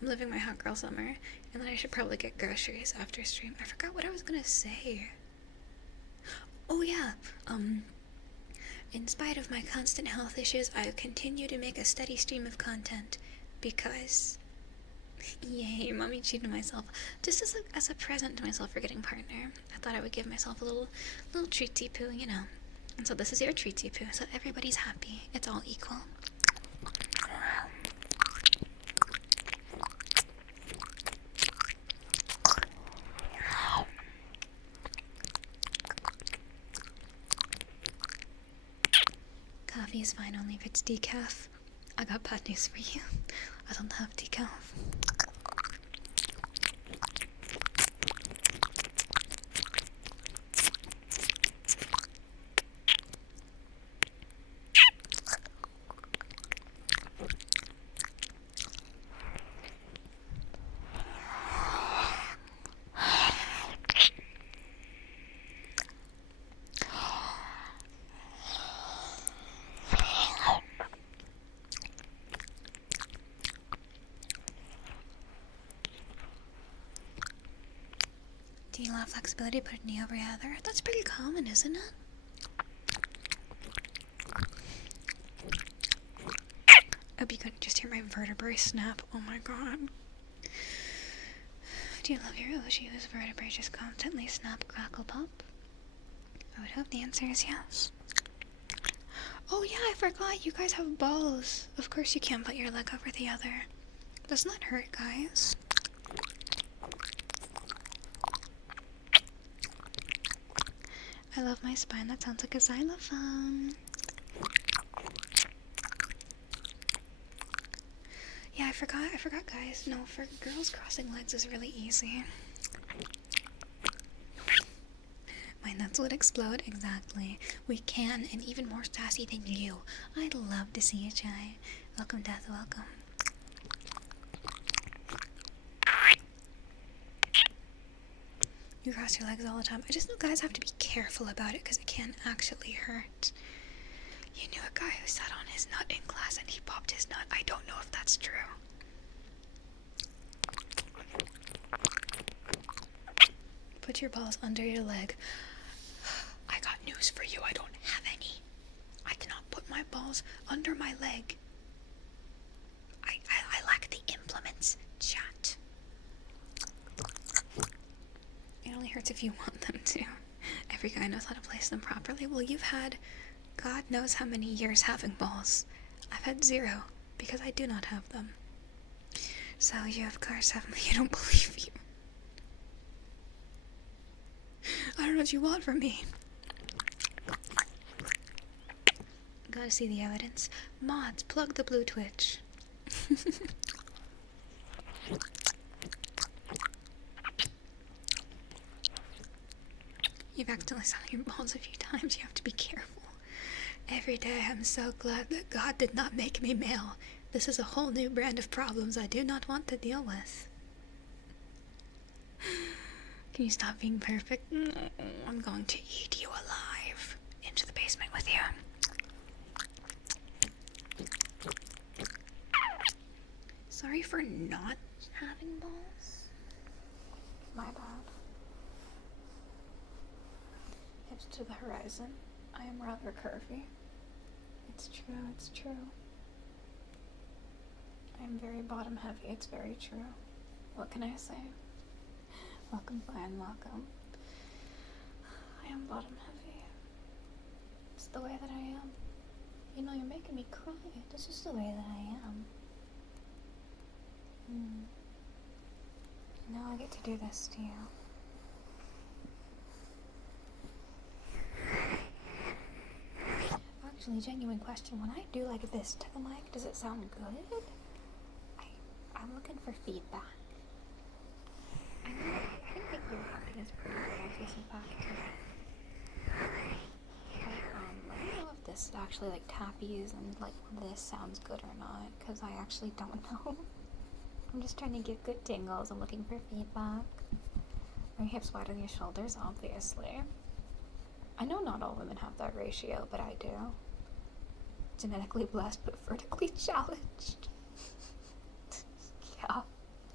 I'm living my hot girl summer, and then I should probably get groceries after stream. I forgot what I was gonna say. Oh yeah, in spite of my constant health issues, I continue to make a steady stream of content because, yay, mommy cheated myself. Just as a present to myself for getting partner, I thought I would give myself a little treaty poo, you know. And so this is your treaty poo, so everybody's happy. It's all equal. Coffee is fine only if it's decaf. I got bad news for you. I don't have decaf. Do you love flexibility? Put a knee over the other? That's pretty common, isn't it? I hope you couldn't just hear my vertebrae snap. Oh my god. Do you love your Oshi whose vertebrae just constantly snap, crackle, pop? I would hope the answer is yes. Oh yeah, I forgot. You guys have balls. Of course you can't put your leg over the other. Doesn't that hurt, guys? I love my spine. That sounds like a xylophone. Yeah, I forgot, guys. No, for girls, crossing legs is really easy. My nuts would explode, exactly. We can, and even more sassy than you. I'd love to see you try. Welcome, Death, welcome. You cross your legs all the time. I just know guys have to be careful about it because it can actually hurt. You knew a guy who sat on his nut in class and he popped his nut. I don't know if that's true. Put your balls under your leg. I got news for you. I don't have any. I cannot put my balls under my leg. I lack the implements, chat. It only hurts if you want them to. Every guy knows how to place them properly. Well, you've had God knows how many years having balls. I've had 0 because I do not have them. So you of course have me. I don't believe you. I don't know what you want from me. Gotta see the evidence. Mods, plug the blue Twitch. You've accidentally sat on your balls a few times. You have to be careful. Every day I'm so glad that God did not make me male. This is a whole new brand of problems I do not want to deal with. Can you stop being perfect? I'm going to eat you alive. Into the basement with you. Sorry for not having balls. My bad. Hips to the horizon. I am rather curvy. It's true, it's true. I'm very bottom heavy, it's very true. What can I say? Welcome, fine, welcome. I am bottom heavy. It's the way that I am. You know, you're making me cry. This is the way that I am. Now I get to do this to you. Actually, genuine question. When I do like this to the mic, does it sound good? I'm looking for feedback. I think that your acting is pretty good. I feel some back to it. Let me know if this actually like tappies and like this sounds good or not, because I actually don't know. I'm just trying to get good tingles. I'm looking for feedback. Are your hips wider than your shoulders? Obviously. I know not all women have that ratio, but I do. Genetically blessed, but vertically challenged.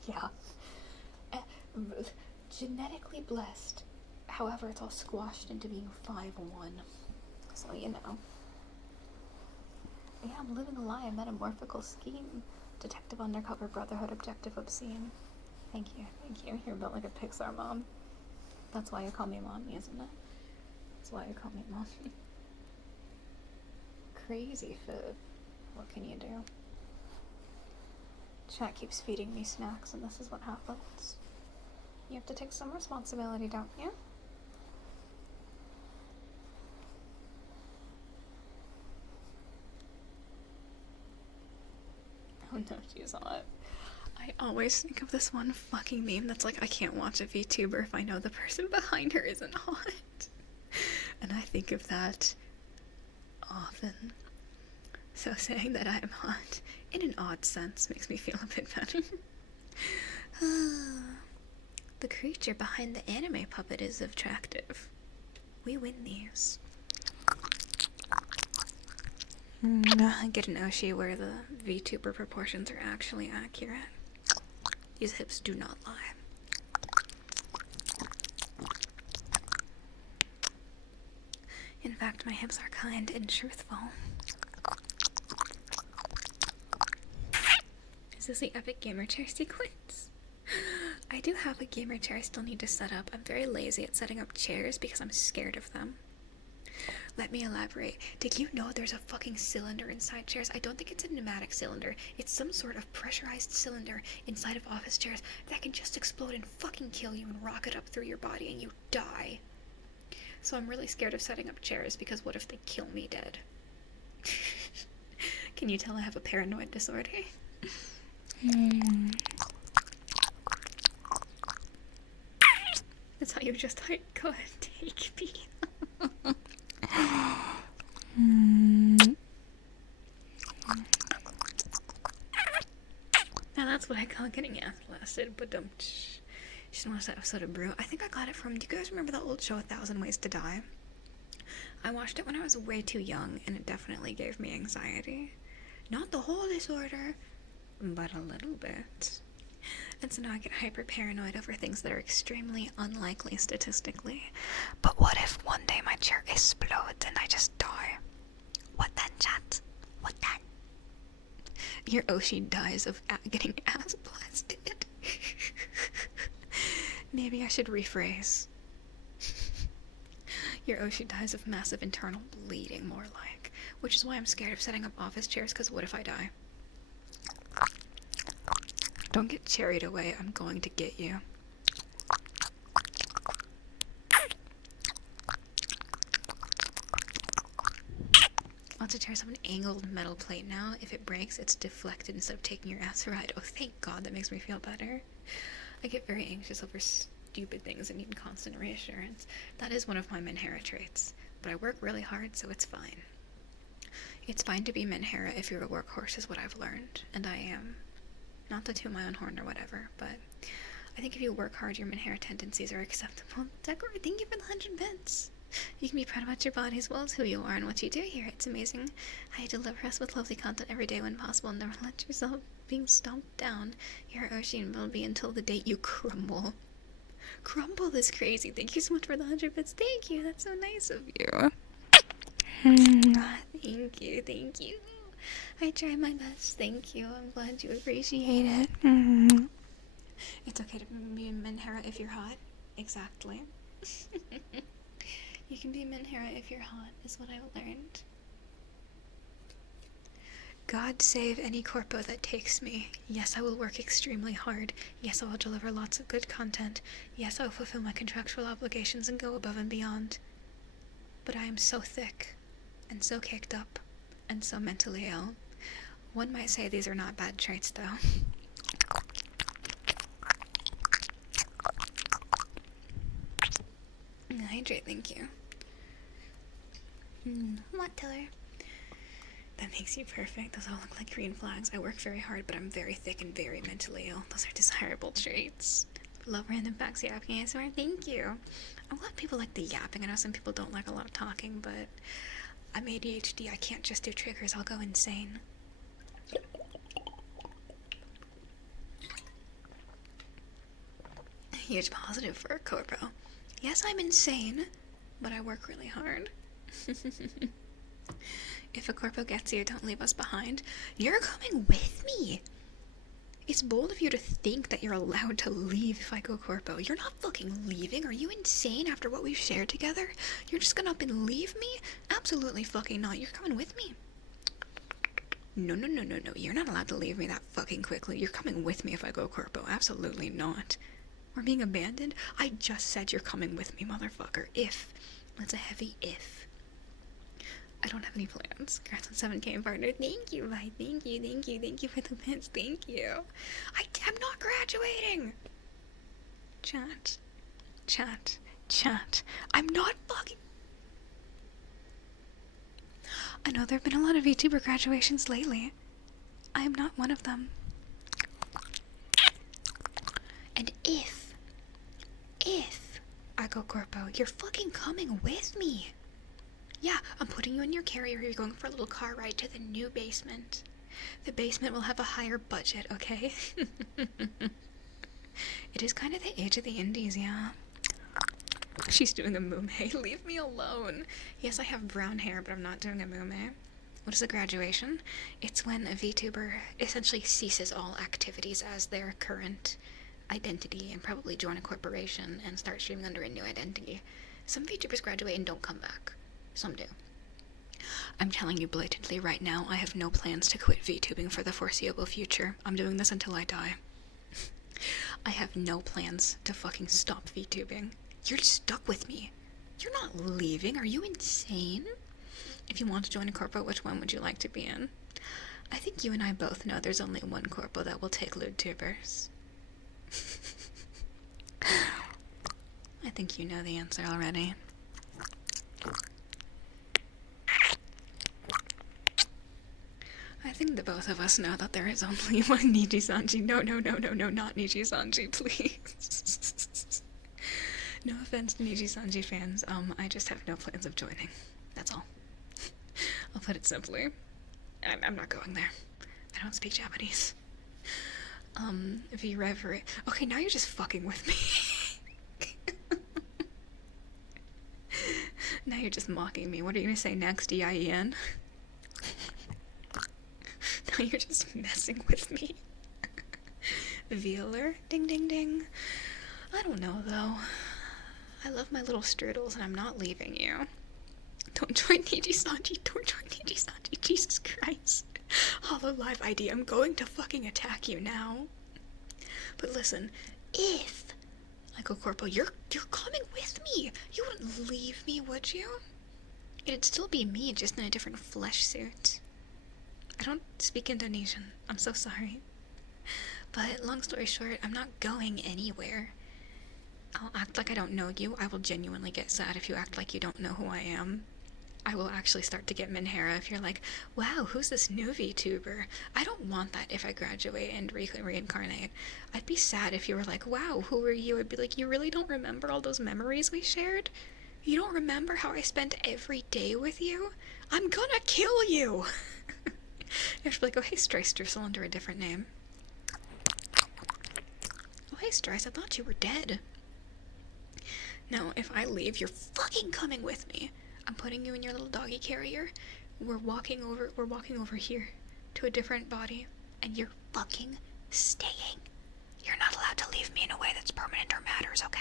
Yeah. Genetically blessed. However, it's all squashed into being 5'1". So, you know. Yeah, I'm living a lie, a metamorphical scheme. Detective undercover, brotherhood, objective, obscene. Thank you. You're built like a Pixar mom. That's why you call me mommy, isn't it? That's why you call me mommy. Crazy food. What can you do? Chat keeps feeding me snacks, and this is what happens. You have to take some responsibility, don't you? Oh no, she's hot. I always think of this one fucking meme that's like, I can't watch a VTuber if I know the person behind her isn't hot. And I think of that often. So saying that I'm hot, in an odd sense, makes me feel a bit better. The creature behind the anime puppet is attractive. We win these. Get an Oshi where the VTuber proportions are actually accurate. These hips do not lie. In fact, my hips are kind and truthful. Is this the epic gamer chair sequence? I do have a gamer chair I still need to set up. I'm very lazy at setting up chairs because I'm scared of them. Let me elaborate. Did you know there's a fucking cylinder inside chairs? I don't think it's a pneumatic cylinder. It's some sort of pressurized cylinder inside of office chairs that can just explode and fucking kill you and rocket up through your body and you die. So I'm really scared of setting up chairs because what if they kill me dead? Can you tell I have a paranoid disorder? That's how you just like, go ahead, take me. Now that's what I call getting ass blasted, but Just watched that episode of Brew. I think I got it from, do you guys remember that old show, 1,000 Ways to Die? I watched it when I was way too young, and it definitely gave me anxiety. Not the whole disorder, but a little bit. And so now I get hyper paranoid over things that are extremely unlikely statistically. But what if one day my chair explodes and I just die? What then, chat? What then? Your Oshi dies of getting ass blasted. Maybe I should rephrase. Your Oshi dies of massive internal bleeding, more like. Which is why I'm scared of setting up office chairs, because what if I die? Don't get cherried away, I'm going to get you. Lots of chairs have an angled metal plate now. If it breaks, it's deflected instead of taking your ass a ride. Oh, thank God, that makes me feel better. I get very anxious over stupid things and need constant reassurance. That is one of my Menhera traits, but I work really hard, so it's fine. It's fine to be Menhera if you're a workhorse, is what I've learned, and I am. Not to toot my own horn or whatever, but I think if you work hard, your Menhera tendencies are acceptable. Decor, thank you for the 100 bits. You can be proud about your body as well as who you are and what you do here. It's amazing how you deliver us with lovely content every day when possible and never let yourself being stomped down. Your Oshin will be until the day you crumble. Crumble is crazy. Thank you so much for the 100 bits. Thank you. That's so nice of you. Thank you. Thank you. I try my best. Thank you. I'm glad you appreciate it. It's okay to be Menhera if you're hot. Exactly. You can be Menhera if you're hot, is what I learned. God save any corpo that takes me. Yes, I will work extremely hard. Yes, I will deliver lots of good content. Yes, I will fulfill my contractual obligations and go above and beyond. But I am so thick, and so caked up, and so mentally ill. One might say these are not bad traits, though. Hydrate, thank you. What, Tiller? That makes you perfect. Those all look like green flags. I work very hard, but I'm very thick and very mentally ill. Those are desirable traits. Love random facts, yapping ASMR. Thank you. A lot of people like the yapping. I know some people don't like a lot of talking, but I'm ADHD. I can't just do triggers. I'll go insane. Huge positive for a corpo. Yes, I'm insane, but I work really hard. If a corpo gets you, don't leave us behind. You're coming with me. It's bold of you to think that you're allowed to leave if I go corpo. You're not fucking leaving. Are you insane after what we've shared together? You're just gonna up and leave me? Absolutely fucking not. You're coming with me. No. You're not allowed to leave me that fucking quickly. You're coming with me if I go corpo. Absolutely not. We're being abandoned? I just said you're coming with me, motherfucker. If. That's a heavy if. I don't have any plans. Congrats on 7K partner. Thank you, bye. Thank you for the bits. Thank you. I'm not graduating. Chat. I'm not fucking. I know there have been a lot of VTuber graduations lately. I am not one of them. And if I go corpo, you're fucking coming with me. Yeah, I'm putting you in your carrier. You're going for a little car ride to the new basement. The basement will have a higher budget, okay? It is kind of the age of the indies, yeah. She's doing a mume. Leave me alone. Yes, I have brown hair, but I'm not doing a mume. What is a graduation? It's when a VTuber essentially ceases all activities as their current identity and probably join a corporation and start streaming under a new identity. Some VTubers graduate and don't come back. Some do. I'm telling you blatantly right now, I have no plans to quit VTubing for the foreseeable future. I'm doing this until I die. I have no plans to fucking stop VTubing. You're stuck with me. You're not leaving. Are you insane? If you want to join a corpo, which one would you like to be in? I think you and I both know there's only one corpo that will take lewd tubers. I think you know the answer already. I think the both of us know that there is only one Niji-sanji. No, not Niji-sanji, please. No offense to Niji Sanji fans, I just have no plans of joining. That's all. I'll put it simply. I'm not going there. I don't speak Japanese. Vrevery. Okay, now you're just fucking with me. Now you're just mocking me. What are you gonna say next, EIEN? Now you're just messing with me. Vealer? Ding ding ding. I don't know, though. I love my little strudels, and I'm not leaving you. Don't join Niji-Sanji. Don't join Niji-Sanji. Jesus Christ. Hololive ID, I'm going to fucking attack you now. But listen, if Michael Corpo, you're coming with me. You wouldn't leave me, would you? It'd still be me, just in a different flesh suit. I don't speak Indonesian. I'm so sorry. But long story short, I'm not going anywhere. I'll act like I don't know you. I will genuinely get sad if you act like you don't know who I am. I will actually start to get Minhera if you're like, wow, who's this new VTuber? I don't want that if I graduate and reincarnate. I'd be sad if you were like, wow, who are you? I'd be like, you really don't remember all those memories we shared? You don't remember how I spent every day with you? I'm gonna kill you! You have to be like, oh, hey, Streissel under a different name. Oh, hey, Streiss, I thought you were dead. No, if I leave, you're fucking coming with me. I'm putting you in your little doggy carrier. We're walking over here to a different body, and you're fucking staying. You're not allowed to leave me in a way that's permanent or matters, okay?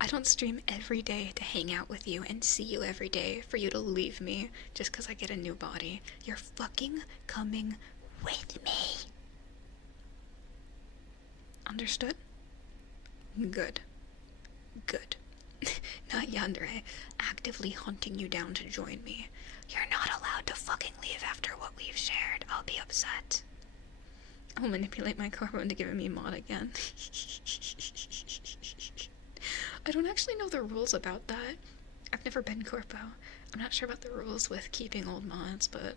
I don't stream every day to hang out with you and see you every day for you to leave me just because I get a new body. You're fucking coming with me. Understood? Good. Good. Not Yandere, actively hunting you down to join me. You're not allowed to fucking leave after what we've shared. I'll be upset. I'll manipulate my Corpo into giving me mod again. I don't actually know the rules about that. I've never been Corpo. I'm not sure about the rules with keeping old mods, but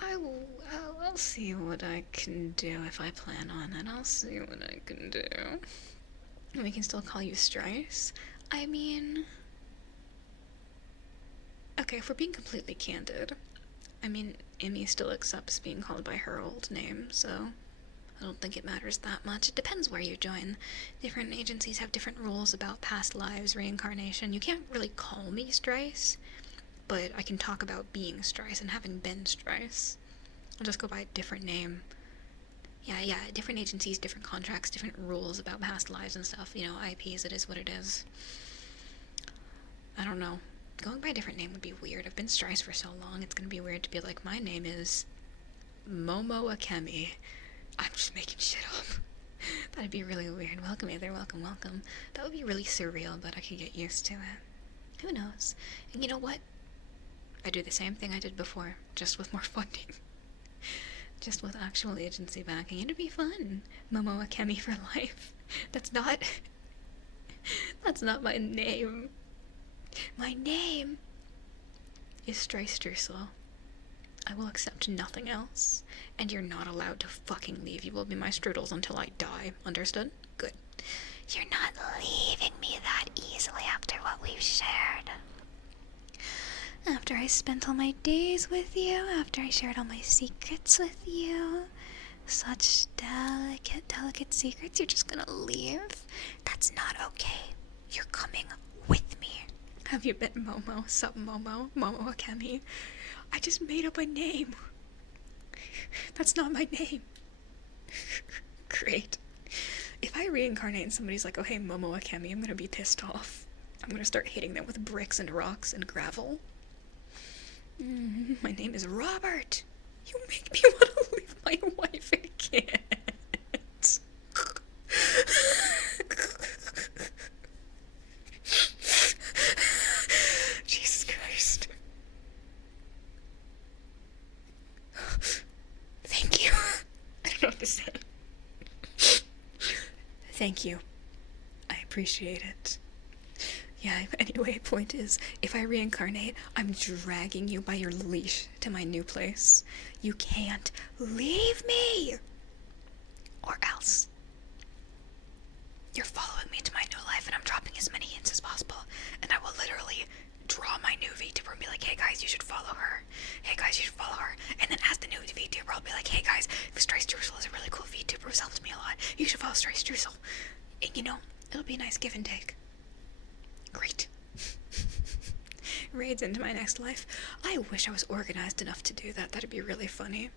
I'll see what I can do if I plan on it. I'll see what I can do. And we can still call you Streiss. I mean, okay, if we're being completely candid, I mean, Emmy still accepts being called by her old name, so I don't think it matters that much. It depends where you join. Different agencies have different rules about past lives, reincarnation. You can't really call me Streiss, but I can talk about being Streiss and having been Streiss. I'll just go by a different name. Yeah, different agencies, different contracts, different rules about past lives and stuff. You know, IPs, it is what it is. I don't know. Going by a different name would be weird. I've been Streiss for so long, it's gonna be weird to be like, my name is Momo Akemi. I'm just making shit up. That'd be really weird. Welcome, Either. Welcome, welcome. That would be really surreal, but I could get used to it. Who knows? And you know what? I do the same thing I did before, just with more funding. Just with actual agency backing. It'd be fun. Momo Akemi for life. That's not my name. My name is Streissel. I will accept nothing else. And you're not allowed to fucking leave. You will be my strudels until I die. Understood? Good. You're not leaving me that easily after what we've shared. After I spent all my days with you, after I shared all my secrets with you, such delicate secrets, you're just gonna leave? That's not okay. You're coming with me. Have you been Momo? Sup, Momo? Momo Akemi? I just made up a name. That's not my name. Great. If I reincarnate and somebody's like, oh hey, Momo Akemi, I'm gonna be pissed off. I'm gonna start hitting them with bricks and rocks and gravel. My name is Robert. You make me want to leave my wife and kids. Jesus Christ. Thank you. I don't know what to say. Thank you. I appreciate it. Yeah, anyway, point is, if I reincarnate, I'm dragging you by your leash to my new place. You can't leave me! Or else. You're following guys, you should follow her. And then as the new VTuber, I'll be like, hey guys, Streissel is a really cool VTuber who's helped me a lot. You should follow Streissel. And you know, it'll be a nice give and take. Great. Raids into my next life. I wish I was organized enough to do that. That'd be really funny.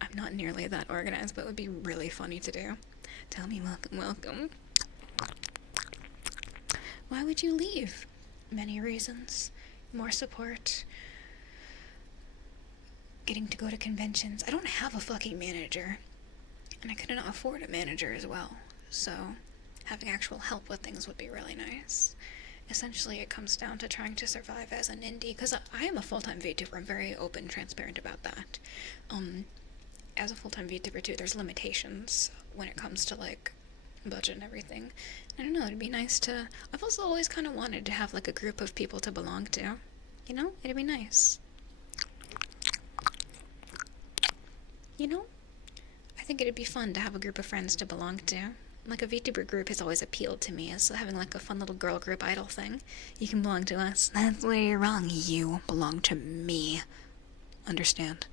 I'm not nearly that organized, but it would be really funny to do. Tell me welcome, welcome. Why would you leave? Many reasons. More support. Getting to go to conventions. I don't have a fucking manager. And I couldn't afford a manager as well. So, having actual help with things would be really nice. Essentially, it comes down to trying to survive as an indie, because I am a full-time VTuber. I'm very open and transparent about that. As a full-time VTuber, too, there's limitations when it comes to, like, budget and everything. I don't know, it'd be nice to... I've also always kind of wanted to have, like, a group of people to belong to. You know? It'd be nice. You know? I think it'd be fun to have a group of friends to belong to. Like, a VTuber group has always appealed to me as having, like, a fun little girl group idol thing. You can belong to us. That's where you're wrong. You belong to me. Understand?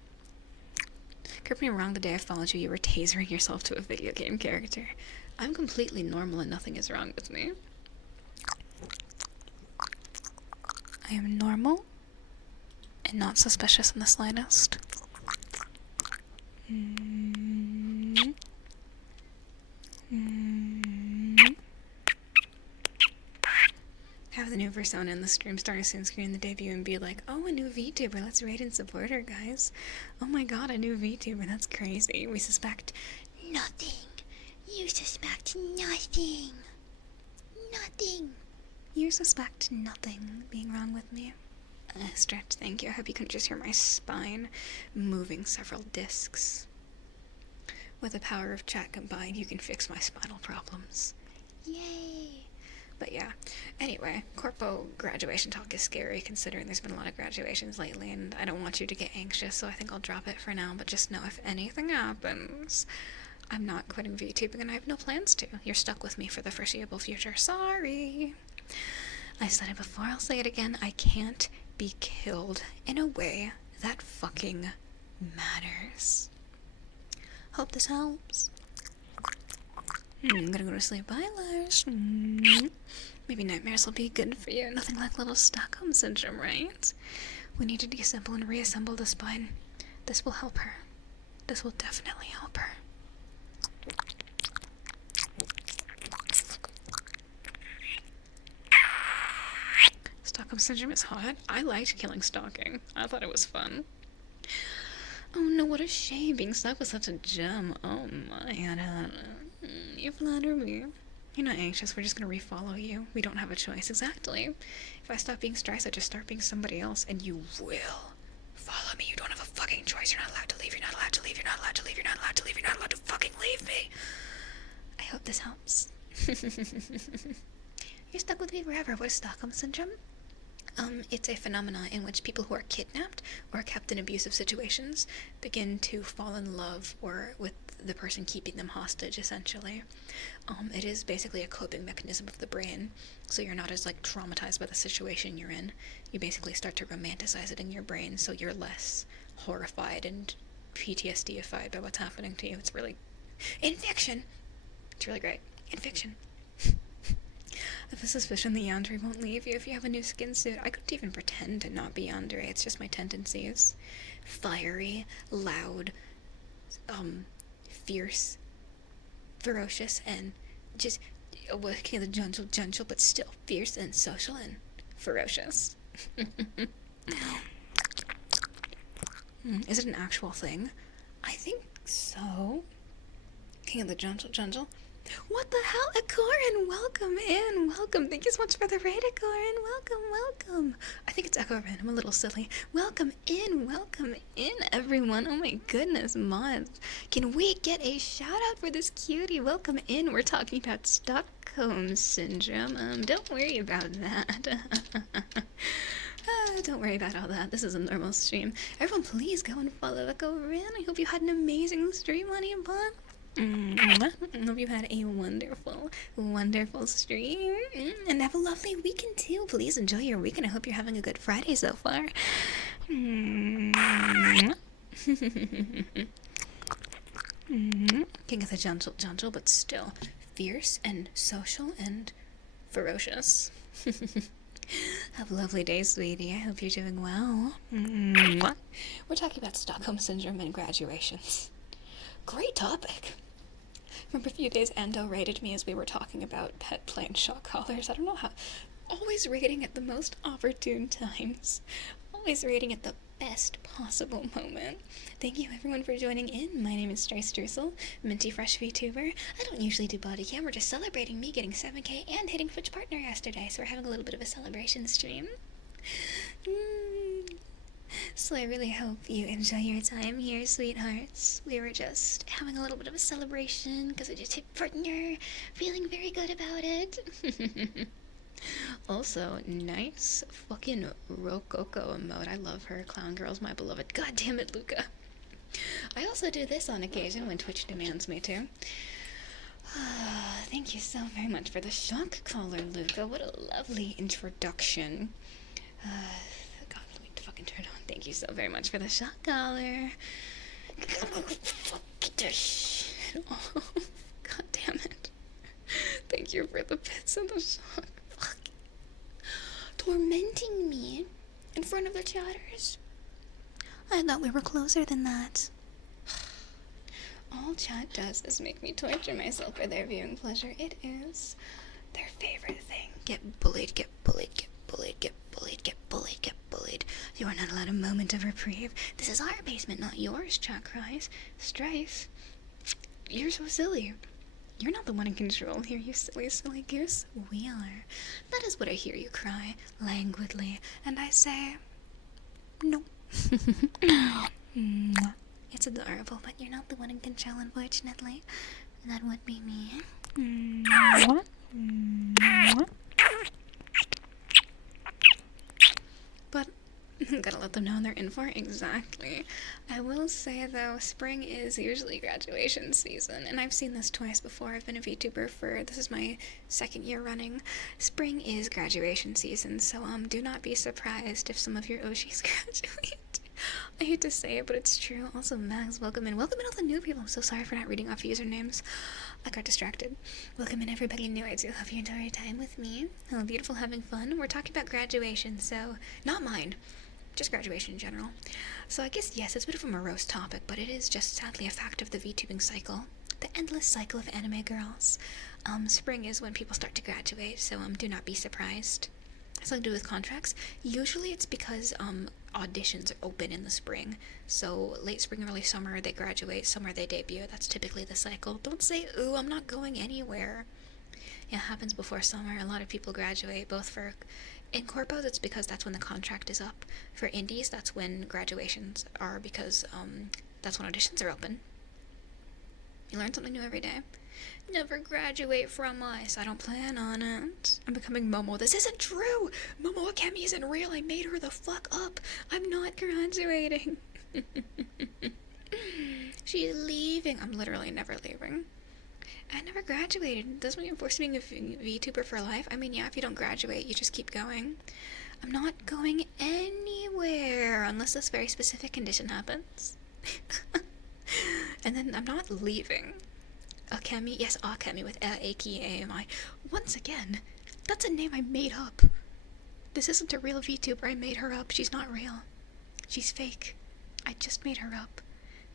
Correct me wrong, the day I followed you, you were tasering yourself to a video game character. I'm completely normal and nothing is wrong with me. I am normal and not suspicious in the slightest. Have the new persona in the stream start soon screen the debut and be like, oh, a new VTuber, let's raid and support her, guys. Oh my god, a new VTuber, that's crazy. We suspect nothing. You suspect nothing. Nothing. You suspect nothing being wrong with me. Stretch, thank you. I hope you can just hear my spine moving several discs. With the power of chat combined, you can fix my spinal problems. Yay! But yeah, anyway, Corpo graduation talk is scary considering there's been a lot of graduations lately and I don't want you to get anxious, so I think I'll drop it for now, but just know if anything happens, I'm not quitting VTubing and I have no plans to. You're stuck with me for the foreseeable future. Sorry! I said it before, I'll say it again, I can't be killed in a way that fucking matters. Hope this helps. I'm gonna go to sleep. Bye, Lars. Maybe nightmares will be good for you. Nothing like little Stockholm Syndrome, right? We need to deassemble and reassemble the spine. This will help her. This will definitely help her. Stockholm Syndrome is hot. I liked killing stalking. I thought it was fun. Oh no, what a shame. Being stuck was such a gem. Oh my god. You flatter me. You're not anxious, we're just gonna refollow you. We don't have a choice. Exactly. If I stop being Streissel, just start being somebody else, and you will follow me. You don't have a fucking choice. You're not allowed to leave. You're not allowed to leave. You're not allowed to leave. You're not allowed to leave. You're not allowed to fucking leave me. I hope this helps. You're stuck with me forever. What is Stockholm Syndrome? It's a phenomenon in which people who are kidnapped or kept in abusive situations begin to fall in love with the person keeping them hostage, essentially. It is basically a coping mechanism of the brain, so you're not as, like, traumatized by the situation you're in. You basically start to romanticize it in your brain, so you're less horrified and PTSD-ified by what's happening to you. It's really... in fiction! It's really great. In fiction. I have a suspicion the yandere won't leave you if you have a new skin suit. I couldn't even pretend to not be yandere. It's just my tendencies. Fiery, loud, fierce, ferocious, and just kind of gentle, but still fierce and social and ferocious. Is it an actual thing? I think so. King of the gentle. What the hell, Akorin? Welcome in, welcome. Thank you so much for the raid, Akorin. Welcome. I think it's Akorin. I'm a little silly. Welcome in, everyone. Oh my goodness, mods. Can we get a shout out for this cutie? Welcome in. We're talking about Stockholm Syndrome. Don't worry about that. Don't worry about all that. This is a normal stream. Everyone, please go and follow Akorin. I hope you had an amazing stream, honey bun. I hope you had a wonderful stream, and have a lovely weekend too. Please enjoy your weekend. I hope you're having a good Friday so far. King of the gentle, but still fierce and social and ferocious. Have a lovely day, sweetie. I hope you're doing well. We're talking about Stockholm Syndrome and graduations. Great topic. Remember a few days Endo rated me as we were talking about pet play and shock collars. I don't know how. Always rating at the most opportune times. Always rating at the best possible moment. Thank you everyone for joining in. My name is Streissel, Minty Fresh VTuber. I don't usually do Bodycam. We're just celebrating me getting 7K and hitting Twitch Partner yesterday, so we're having a little bit of a celebration stream. So I really hope you enjoy your time here, sweethearts. We were just having a little bit of a celebration because I just hit partner, feeling very good about it. Also, nice fucking Rococo emote. I love her. Clown Girl's my beloved. God damn it, Luca. I also do this on occasion when Twitch demands me to. Thank you so very much for the shock collar, Luca. What a lovely introduction. God, let me fucking turn it on. Thank you so very much for the shock collar. Get this shit off. God damn it. Thank you for the bits of the shock. Fuck. Tormenting me in front of the chatters. I thought we were closer than that. All chat does is make me torture myself for their viewing pleasure. It is their favorite thing. Get bullied, get bullied, get bullied, get bullied, get bullied, get bullied. You are not allowed a moment of reprieve. This is our basement, not yours, chat cries. Strife, you're so silly. You're not the one in control here, you silly, silly goose. We are. That is what I hear you cry, languidly, and I say, no. It's adorable, but you're not the one in control, unfortunately. That would be me. But gotta let them know they're in for it. Exactly. I will say though, spring is usually graduation season, and I've seen this twice before. I've been a VTuber for, this is my second year running. Spring is graduation season, so do not be surprised if some of your Oshis graduate. I hate to say it, but it's true. Also, Max, welcome in. Welcome in all the new people. I'm so sorry for not reading off usernames. I got distracted. Welcome in everybody new. I do hope you enjoy your time with me. Oh, beautiful, having fun. We're talking about graduation, so not mine. Just graduation in general. So I guess, yes, it's a bit of a morose topic, but it is just sadly a fact of the VTubing cycle. The endless cycle of anime girls. Spring is when people start to graduate, so do not be surprised. It's something to do with contracts. Usually it's because auditions are open in the spring. So late spring, early summer, they graduate. Summer, they debut. That's typically the cycle. Don't say, ooh, I'm not going anywhere. Yeah, it happens before summer. A lot of people graduate, both for... In corpos, it's because that's when the contract is up. For indies, that's when graduations are, because that's when auditions are open. You learn something new every day. Never graduate from us. I don't plan on it. I'm becoming Momo. This isn't true! Momo Akemi isn't real. I made her the fuck up. I'm not graduating. She's leaving. I'm literally never leaving. I never graduated. Doesn't mean I'm forced to being a VTuber for life. I mean, yeah, if you don't graduate, you just keep going. I'm not going anywhere unless this very specific condition happens. And then I'm not leaving. Akemi, yes, Akemi with A-K-A-M-I. Once again, that's a name I made up. This isn't a real VTuber. I made her up. She's not real. She's fake. I just made her up.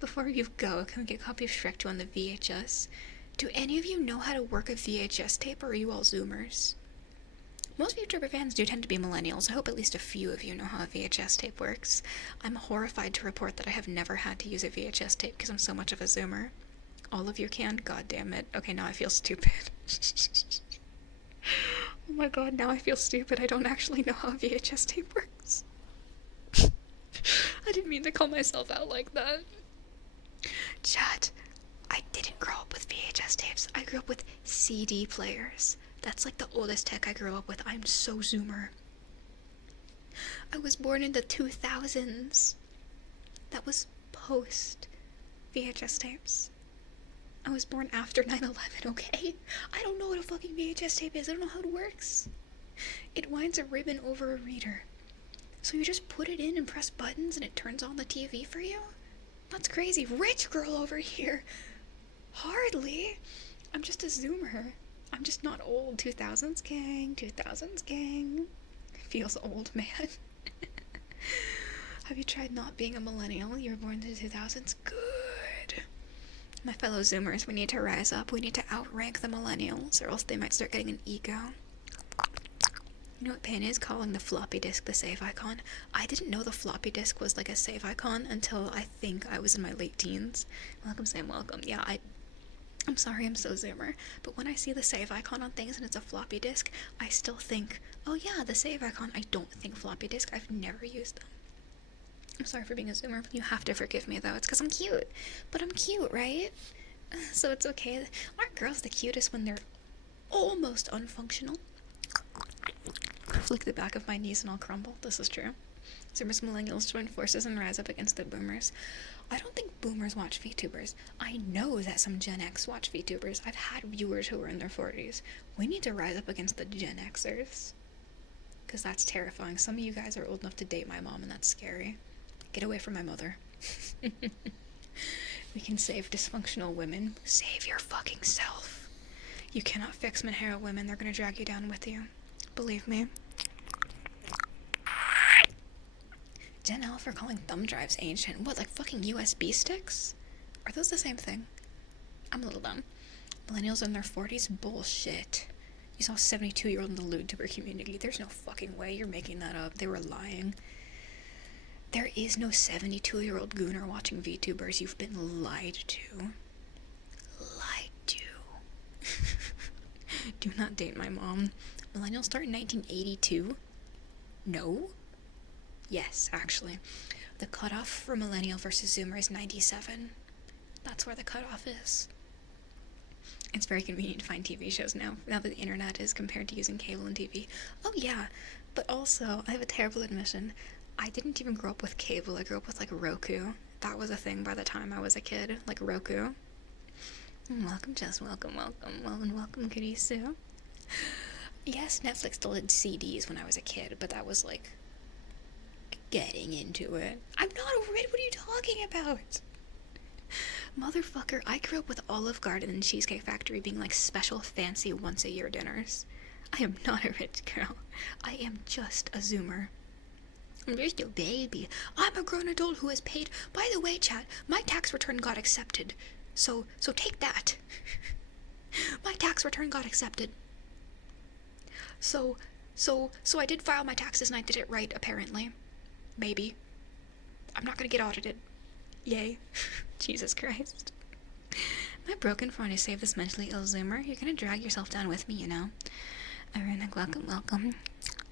Before you go, can we get a copy of Shrek 2 on the VHS? Do any of you know how to work a VHS tape, or are you all Zoomers? Most VTuber fans do tend to be millennials. I hope at least a few of you know how a VHS tape works. I'm horrified to report that I have never had to use a VHS tape because I'm so much of a Zoomer. All of you can? God damn it. Okay, now I feel stupid. Oh my god, now I feel stupid. I don't actually know how a VHS tape works. I didn't mean to call myself out like that. Chat, I didn't grow up with VHS tapes. I grew up with CD players. That's like the oldest tech I grew up with. I'm so Zoomer. I was born in the 2000s. That was post VHS tapes. I was born after 9/11, okay? I don't know what a fucking VHS tape is. I don't know how it works. It winds a ribbon over a reader. So you just put it in and press buttons and it turns on the TV for you? That's crazy. Rich girl over here. Hardly. I'm just a Zoomer. I'm just not old. 2000s gang. 2000s gang. Feels old, man. Have you tried not being a millennial? You were born in the 2000s? Good. My fellow Zoomers, we need to rise up. We need to outrank the millennials, or else they might start getting an ego. You know what pain is? Calling the floppy disk the save icon. I didn't know the floppy disk was like a save icon until I think I was in my late teens. Welcome, Sam, welcome. Yeah, I'm sorry I'm so Zoomer, but when I see the save icon on things and it's a floppy disk, I still think, oh yeah, the save icon. I don't think floppy disk. I've never used them. I'm sorry for being a Zoomer. You have to forgive me, though. It's because I'm cute. But I'm cute, right? So it's okay. Aren't girls the cutest when they're almost unfunctional? Flick the back of my knees and I'll crumble. This is true. Zoomers millennials join forces and rise up against the boomers. I don't think boomers watch VTubers. I know that some Gen X watch VTubers. I've had viewers who are in their 40s. We need to rise up against the Gen Xers. Because that's terrifying. Some of you guys are old enough to date my mom and that's scary. Get away from my mother. We can save dysfunctional women. Save your fucking self. You cannot fix Manhero women. They're gonna drag you down with you. Believe me. Gen L for calling thumb drives ancient. What, like fucking USB sticks? Are those the same thing? I'm a little dumb. Millennials in their 40s? Bullshit. You saw a 72-year-old in the Vtuber community. There's no fucking way you're making that up. They were lying. There is no 72-year-old gooner watching VTubers. You've been lied to. Lied to. Do not date my mom. Millennials start in 1982? No? Yes, actually. The cutoff for millennial versus Zoomer is 97. That's where the cutoff is. It's very convenient to find TV shows now that the internet is compared to using cable and TV. Oh yeah, but also, I have a terrible admission. I didn't even grow up with cable. I grew up with, like, Roku. That was a thing by the time I was a kid. Like, Roku. Welcome, Jess. Welcome, welcome, Goody Sue. Yes, Netflix still did CDs when I was a kid, but that was, like, getting into it. I'm not over it. What are you talking about? Motherfucker, I grew up with Olive Garden and Cheesecake Factory being, like, special fancy once-a-year dinners. I am not a rich girl. I am just a Zoomer. I'm just a baby. I'm a grown adult who has paid. By the way, chat, my tax return got accepted. So take that. My tax return got accepted. So I did file my taxes and I did it right, apparently. Maybe. I'm not gonna get audited. Yay. Jesus Christ. Am I broken for wanting to save this mentally ill Zoomer? You're gonna drag yourself down with me, you know. Irina, welcome.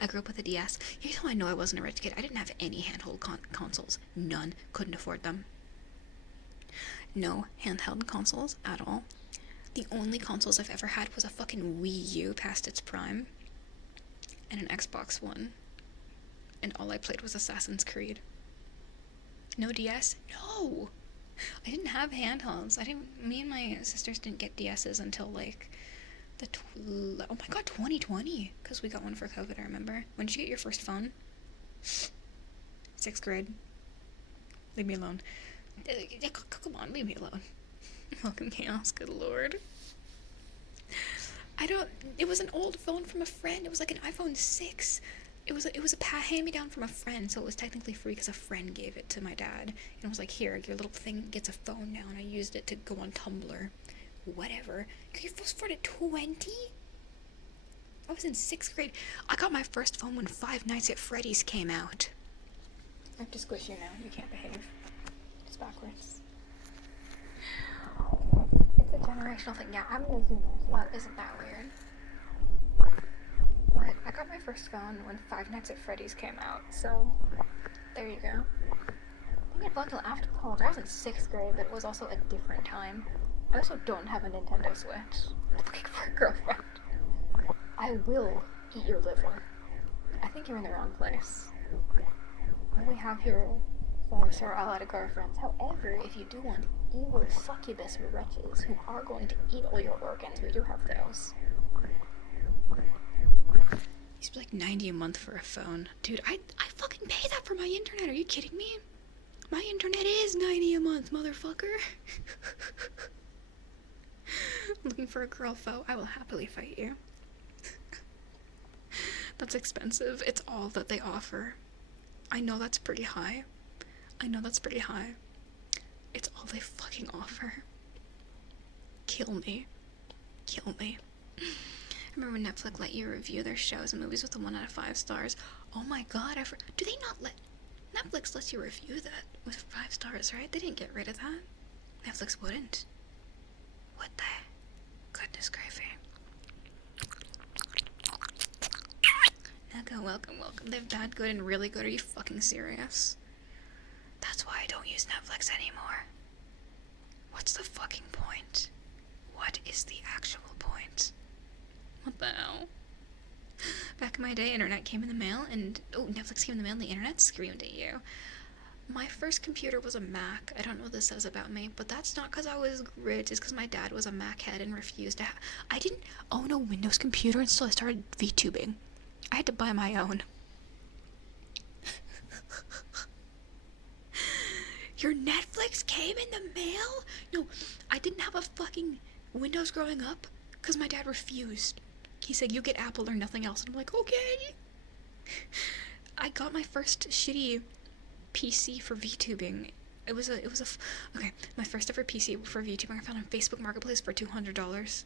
I grew up with a DS. Here's how I know I wasn't a rich kid. I didn't have any handheld consoles. None. Couldn't afford them. No handheld consoles at all. The only consoles I've ever had was a fucking Wii U past its prime. And an Xbox One. And all I played was Assassin's Creed. No DS? No! I didn't have handhelds. Me and my sisters didn't get DSs until, like, oh my god, 2020, because we got one for COVID, I remember. When did you get your first phone? 6th grade. Leave me alone. Come on, leave me alone. Welcome, Chaos, good lord. It was an old phone from a friend. It was like an iPhone 6. It was a hand-me-down from a friend, so it was technically free because a friend gave it to my dad. And it was like, here, your little thing gets a phone now, and I used it to go on Tumblr. Whatever. You're supposed to at 20? I was in 6th grade. I got my first phone when Five Nights at Freddy's came out. I have to squish you now. You can't behave. It's backwards. It's a generational thing. Yeah, I'm a Zoomer, so that isn't that weird. But I got my first phone when Five Nights at Freddy's came out, so there you go. I didn't get phone until after college. I was in 6th grade, but it was also a different time. I also don't have a Nintendo Switch. I'm looking for a girlfriend. I will eat your liver. I think you're in the wrong place. All we have here is our allied of girlfriends. However, if you do want evil succubus wretches who are going to eat all your organs, we do have those. You Used to be like 90 a month for a phone. Dude, I fucking pay that for my internet. Are you kidding me? My internet is 90 a month, motherfucker. Looking for a girl foe. I will happily fight you. That's expensive. It's all that they offer. I know that's pretty high. It's all they fucking offer. Kill me. I remember when Netflix let you review their shows and movies with a 1 out of 5 stars. Oh my god, do they not let... Netflix lets you review that with 5 stars, right? They didn't get rid of that. Netflix wouldn't. Would they? Goodness gravy. Naka, welcome. They've bad, good, and really good. Are you fucking serious? That's why I don't use Netflix anymore. What's the fucking point? What is the actual point? What the hell? Back in my day, internet came in the mail, and... Oh, Netflix came in the mail, and the internet screamed at you. My first computer was a Mac. I don't know what this says about me, but that's not because I was rich. It's because my dad was a Mac head and refused to have... I didn't own a Windows computer until I started VTubing. I had to buy my own. Your Netflix came in the mail? No, I didn't have a fucking Windows growing up because my dad refused. He said, you get Apple or nothing else. And I'm like, okay. I got my first shitty PC for VTubing. Okay, my first ever PC for VTubing I found on Facebook Marketplace for $200.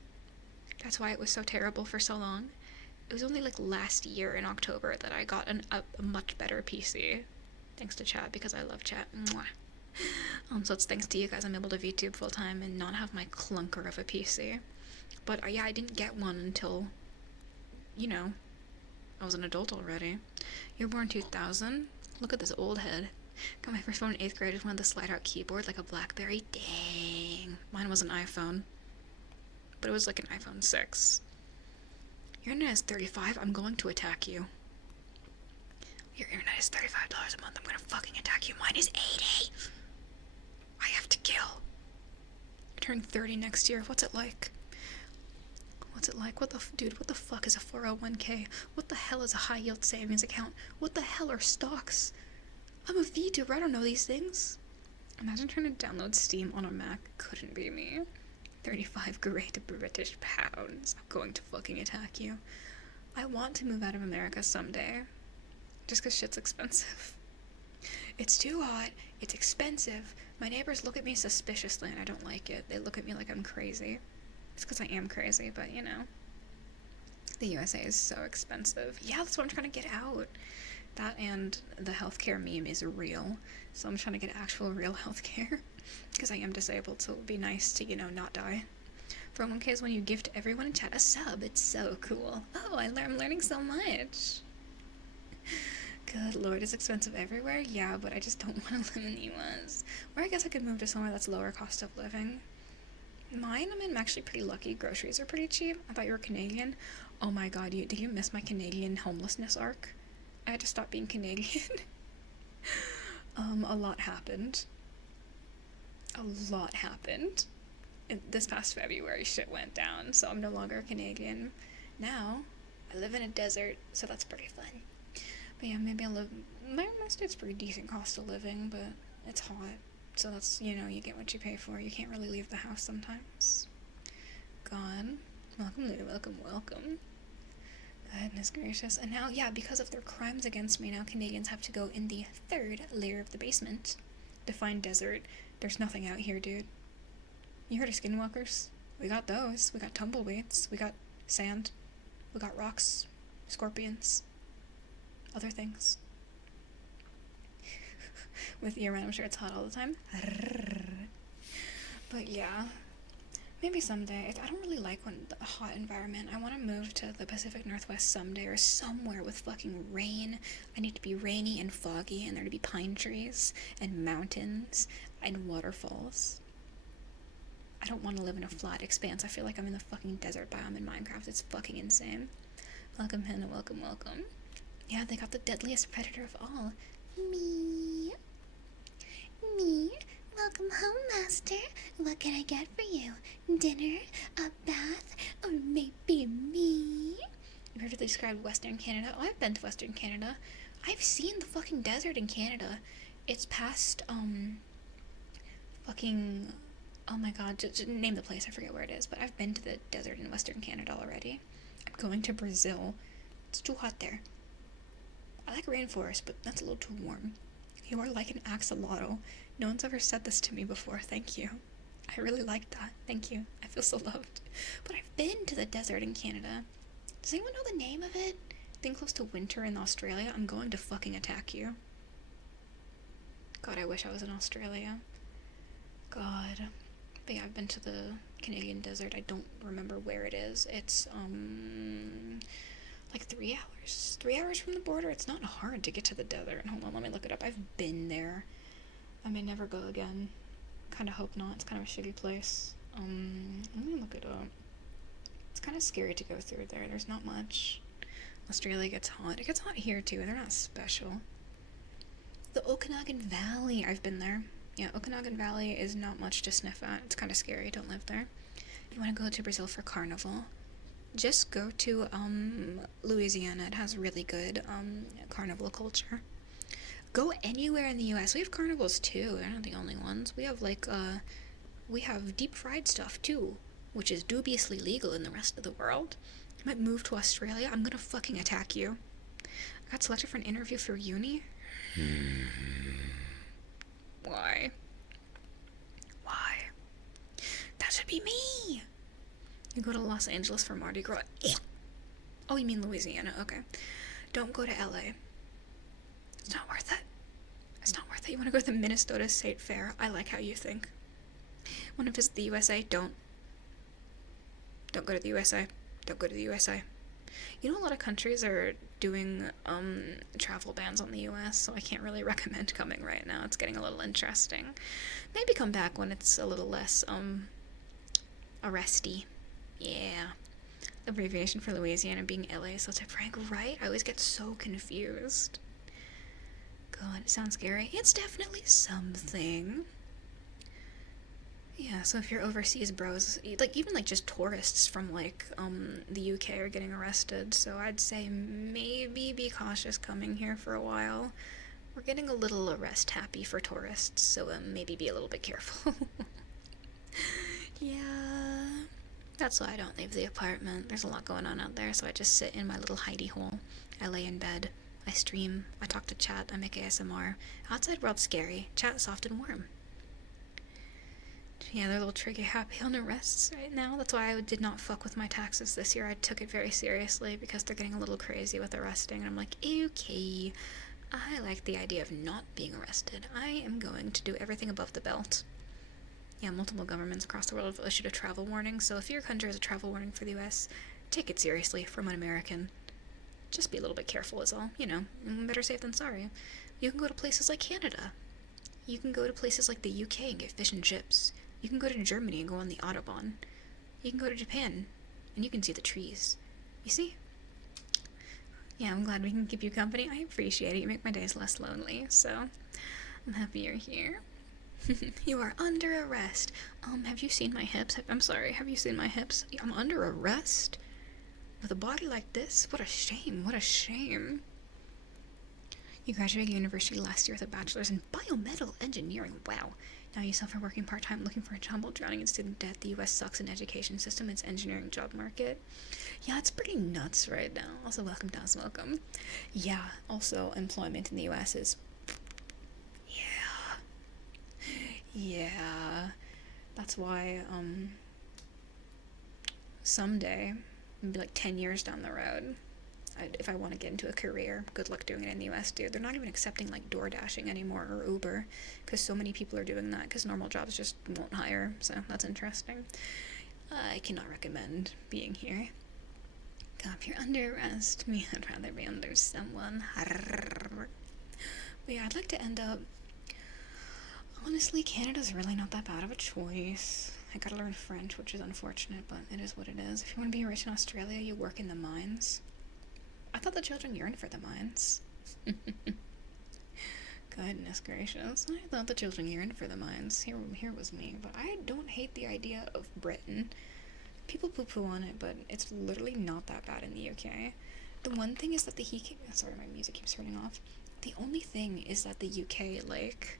That's why it was so terrible for so long. It was only like last year in October that I got a much better PC. Thanks to chat, because I love chat. Mwah. So it's thanks to you guys I'm able to VTube full time and not have my clunker of a PC. But yeah, I didn't get one until, you know, I was an adult already. You were born 2000? Look at this old head. Got my first phone in 8th grade. I just wanted the slide-out keyboard like a BlackBerry. Dang. Mine was an iPhone. But it was like an iPhone 6. Your internet is $35. I'm going to attack you. Your internet is $35 a month. I'm gonna fucking attack you. Mine is $80. I have to kill. I turn 30 next year. What's it like? Dude, what the fuck is a 401k? What the hell is a high yield savings account? What the hell are stocks? I'm a VTuber. I don't know these things. Imagine trying to download Steam on a Mac. Couldn't be me. 35 great British pounds. I'm going to fucking attack you. I want to move out of America someday. Just because shit's expensive. It's too hot. It's expensive. My neighbors look at me suspiciously and I don't like it. They look at me like I'm crazy. It's because I am crazy, but you know. The USA is so expensive. Yeah, that's what I'm trying to get out. That and the healthcare meme is real. So I'm trying to get actual real healthcare. Because I am disabled, so it would be nice to, you know, not die. 401k is when you gift everyone in chat a sub. It's so cool. Oh, I'm learning so much. Good lord, it's expensive everywhere? Yeah, but I just don't want to live in the US. Or I guess I could move to somewhere that's lower cost of living. I'm actually pretty lucky. Groceries are pretty cheap. I thought you were Canadian. Oh my god, did you miss my Canadian homelessness arc? I had to stop being Canadian. A lot happened. This past February, shit went down, so I'm no longer Canadian. Now, I live in a desert, so that's pretty fun. But yeah, maybe I'll live... My state's pretty decent cost of living, but it's hot. So that's, you know, you get what you pay for. You can't really leave the house sometimes. God. Welcome, Lou. Welcome. Goodness gracious. And now, yeah, because of their crimes against me, now Canadians have to go in the 3rd layer of the basement to find desert. There's nothing out here, dude. You heard of skinwalkers? We got those. We got tumbleweeds. We got sand. We got rocks. Scorpions. Other things. With year-round, I'm sure it's hot all the time. But yeah. Maybe someday. I don't really like the hot environment. I want to move to the Pacific Northwest someday, or somewhere with fucking rain. I need to be rainy and foggy, and there to be pine trees, and mountains, and waterfalls. I don't want to live in a flat expanse. I feel like I'm in the fucking desert biome in Minecraft. It's fucking insane. Welcome, Hannah. Welcome. Yeah, they got the deadliest predator of all. Me. Welcome home, master. What can I get for you? Dinner? A bath? Or maybe me? You heard of the described Western Canada. Oh, I've been to Western Canada. I've seen the fucking desert in Canada. It's past, fucking, oh my god, just name the place, I forget where it is, but I've been to the desert in Western Canada already. I'm going to Brazil. It's too hot there. I like rainforest, but that's a little too warm. You are like an axolotl. No one's ever said this to me before, thank you. I really like that, thank you. I feel so loved. But I've been to the desert in Canada. Does anyone know the name of it? Thing close to winter in Australia? I'm going to fucking attack you. God, I wish I was in Australia. God. But yeah, I've been to the Canadian desert. I don't remember where it is. It's, like 3 hours. 3 hours from the border. It's not hard to get to the desert. Hold on, let me look it up. I've been there. I may never go again. Kinda hope not. It's kind of a shitty place. Let me look it up. It's kind of scary to go through there. There's not much. Australia gets hot. It gets hot here too. They're not special. The Okanagan Valley. I've been there. Yeah, Okanagan Valley is not much to sniff at. It's kind of scary. Don't live there. If you want to go to Brazil for carnival, just go to Louisiana. It has really good carnival culture. Go anywhere in the US. We have carnivals too. They're not the only ones. We have we have deep fried stuff too, which is dubiously legal in the rest of the world. I might move to Australia. I'm gonna fucking attack you. I got selected for an interview for uni. Why? Why? That should be me! You go to Los Angeles for Mardi Gras. Oh, you mean Louisiana. Okay. Don't go to LA. It's not worth it. It's not worth it. You want to go to the Minnesota State Fair? I like how you think. Want to visit the USA? Don't. Don't go to the USA. Don't go to the USA. You know, a lot of countries are doing travel bans on the US, so I can't really recommend coming right now. It's getting a little interesting. Maybe come back when it's a little less arresty. Yeah. Abbreviation for Louisiana being LA is such a prank, right? I always get so confused. God, it sounds scary. It's definitely something. Yeah, so if you're overseas bros, like, even, like, just tourists from, like, the UK are getting arrested, so I'd say maybe be cautious coming here for a while. We're getting a little arrest happy for tourists, so maybe be a little bit careful. Yeah. That's why I don't leave the apartment. There's a lot going on out there, so I just sit in my little hidey hole. I lay in bed. I stream. I talk to chat. I make ASMR. Outside world's scary. Chat soft and warm. Yeah, they're a little trigger happy on arrests right now. That's why I did not fuck with my taxes this year. I took it very seriously because they're getting a little crazy with arresting. And I'm like, okay, I like the idea of not being arrested. I am going to do everything above the belt. Yeah, multiple governments across the world have issued a travel warning, so if your country has a travel warning for the US, take it seriously from an American. Just be a little bit careful is all, you know, better safe than sorry. You can go to places like Canada. You can go to places like the UK and get fish and chips. You can go to Germany and go on the Autobahn. You can go to Japan, and you can see the trees. You see? Yeah, I'm glad we can keep you company. I appreciate it. You make my days less lonely, so I'm happy you're here. You are under arrest. Have you seen my hips? I'm sorry, have you seen my hips? I'm under arrest? With a body like this? What a shame, what a shame. You graduated university last year with a bachelor's in biomedical engineering. Wow. Now you suffer working part-time, looking for a job while drowning in student debt. The US sucks in education system, its engineering job market. Yeah, it's pretty nuts right now. Also, welcome, Daz, welcome. Yeah, also, employment in the US is... Yeah, that's why, someday, maybe like 10 years down the road, if I want to get into a career, good luck doing it in the US, dude. They're not even accepting, like, door dashing anymore, or Uber, because so many people are doing that, because normal jobs just won't hire, so that's interesting. I cannot recommend being here. God, if you're under arrest, me, I'd rather be under someone. But yeah, I'd like to end up... Honestly, Canada's really not that bad of a choice. I gotta learn French, which is unfortunate, but it is what it is. If you want to be rich in Australia, you work in the mines. I thought the children yearned for the mines. Goodness gracious. I thought the children yearned for the mines. Here was me. But I don't hate the idea of Britain. People poo-poo on it, but it's literally not that bad in the UK. The one thing is that the heat... Sorry, my music keeps turning off. The only thing is that the UK, like...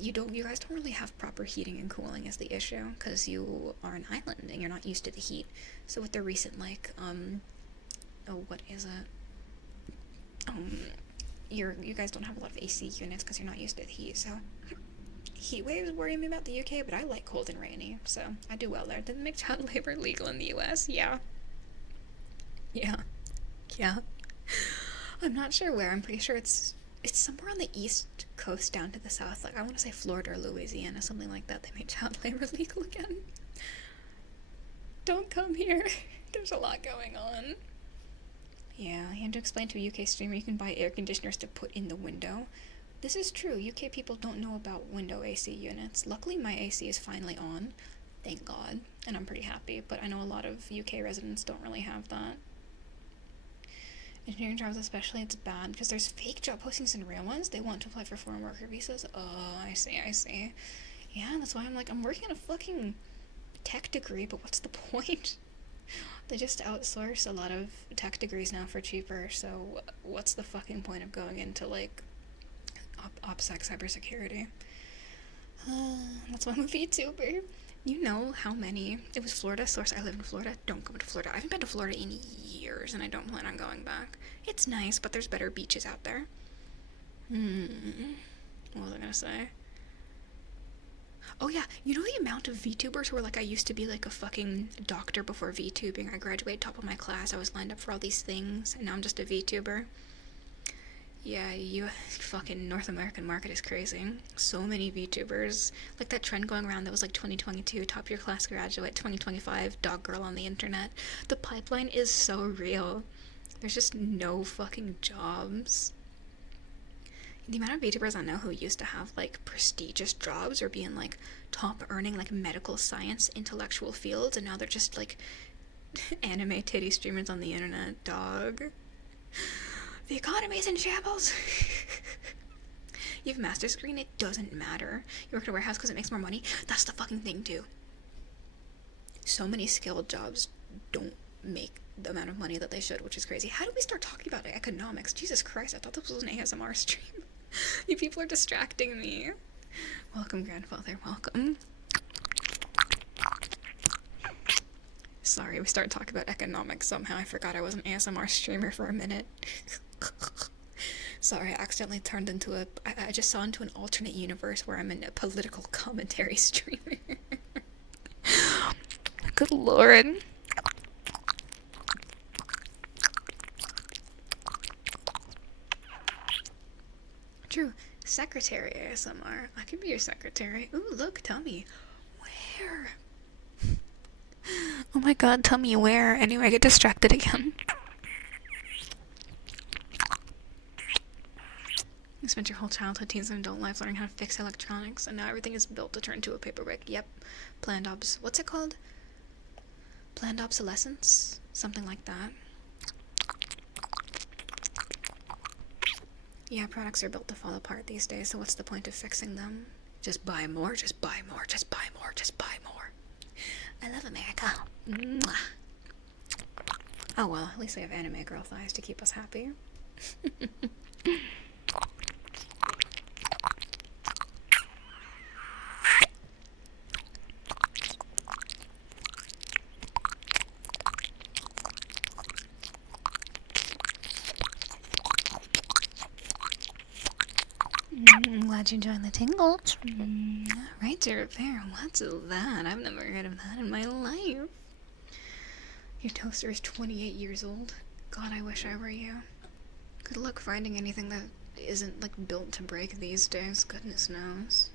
You guys don't really have proper heating and cooling is the issue, because you are an island and you're not used to the heat. So with the recent, like, oh, what is it? You guys don't have a lot of AC units because you're not used to the heat, so... Heat waves worry me about the UK, but I like cold and rainy, so I do well there. Didn't make child labor legal in the US? Yeah. Yeah. I'm not sure where. I'm pretty sure it's somewhere on the east coast down to the south. Like, I want to say Florida or Louisiana, something like that. They made child labor legal again. Don't come here. There's a lot going on. Yeah, he had to explain to a UK streamer you can buy air conditioners to put in the window. This is true. UK people don't know about window AC units. Luckily, my AC is finally on. Thank God. And I'm pretty happy. But I know a lot of UK residents don't really have that. Engineering jobs especially, it's bad because there's fake job postings and real ones. They want to apply for foreign worker visas. Oh, I see. Yeah, that's why I'm like, I'm working on a fucking tech degree, but what's the point? They just outsource a lot of tech degrees now for cheaper, so what's the fucking point of going into, like, OPSEC cybersecurity? That's why I'm a VTuber. You know how many... It was Florida source. I live in Florida. Don't go to Florida. I haven't been to Florida in years, and I don't plan on going back. It's nice, but there's better beaches out there. What was I gonna say? Oh yeah, you know the amount of VTubers who are like, I used to be like a fucking doctor before VTubing. I graduated top of my class. I was lined up for all these things, and now I'm just a VTuber. Yeah, you fucking North American market is crazy. So many VTubers. Like that trend going around that was like 2022, top of your class graduate, 2025, dog girl on the internet. The pipeline is so real. There's just no fucking jobs. The amount of VTubers I know who used to have like prestigious jobs or be in like top earning like medical science intellectual fields, and now they're just like anime titty streamers on the internet, dog. The economy's in shambles. You have a master's degree and it doesn't matter. You work in a warehouse because it makes more money. That's the fucking thing too. So many skilled jobs don't make the amount of money that they should, which is crazy. How did we start talking about economics? Jesus Christ, I thought this was an ASMR stream. You people are distracting me. Welcome, grandfather, welcome. Sorry, we started talking about economics somehow. I forgot I was an ASMR streamer for a minute. Sorry, I accidentally turned into I just saw into an alternate universe where I'm a political commentary streamer. Good lord. True. Secretary ASMR. I could be your secretary. Ooh, look, tell me. Where? Oh my god, tell me where. Anyway, I get distracted again. You spent your whole childhood, teens, and adult life learning how to fix electronics, and now everything is built to turn into a paperwork. Yep. What's it called? Planned obsolescence? Something like that. Yeah, products are built to fall apart these days, so what's the point of fixing them? Just buy more, just buy more, just buy more, just buy more. I love America. Mwah. Oh well, at least we have anime girl thighs to keep us happy. Glad you joined the tingles. Right to repair. What's that? I've never heard of that in my life. Your toaster is 28 years old. God, I wish I were you. Good luck finding anything that isn't, like, built to break these days. Goodness knows.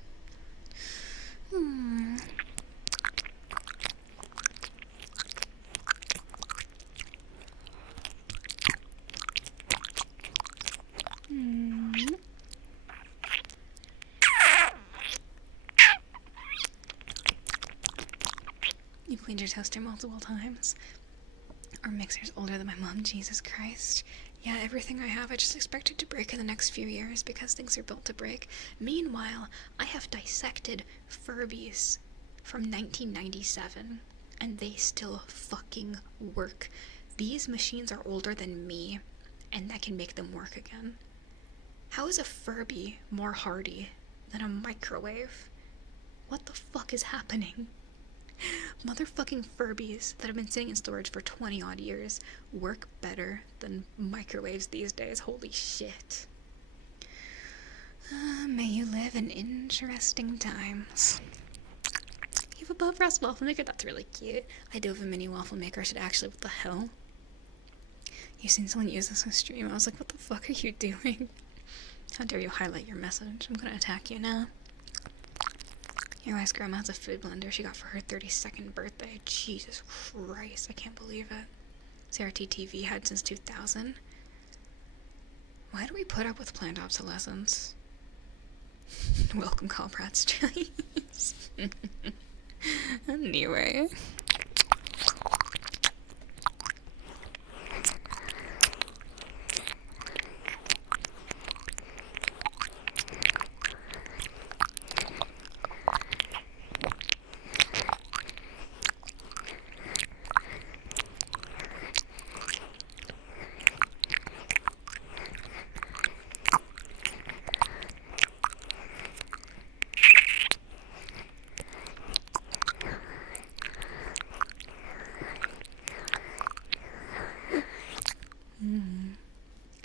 You cleaned your toaster multiple times. Our mixer's older than my mom, Jesus Christ. Yeah, everything I have I just expected to break in the next few years because things are built to break. Meanwhile, I have dissected Furbies from 1997, and they still fucking work. These machines are older than me, and that can make them work again. How is a Furby more hardy than a microwave? What the fuck is happening? Motherfucking Furbies that have been sitting in storage for 20 odd years work better than microwaves these days. Holy shit. May you live in interesting times. You have a above rest waffle maker? That's really cute. I do have a mini waffle maker. I should actually, what the hell? You seen someone use this on stream? I was like, what the fuck are you doing? How dare you highlight your message? I'm gonna attack you now. Your wife's grandma has a food blender she got for her 32nd birthday. Jesus Christ, I can't believe it. CRT TV had since 2000. Why do we put up with planned obsolescence? Welcome, Calprats Chilies. Anyway.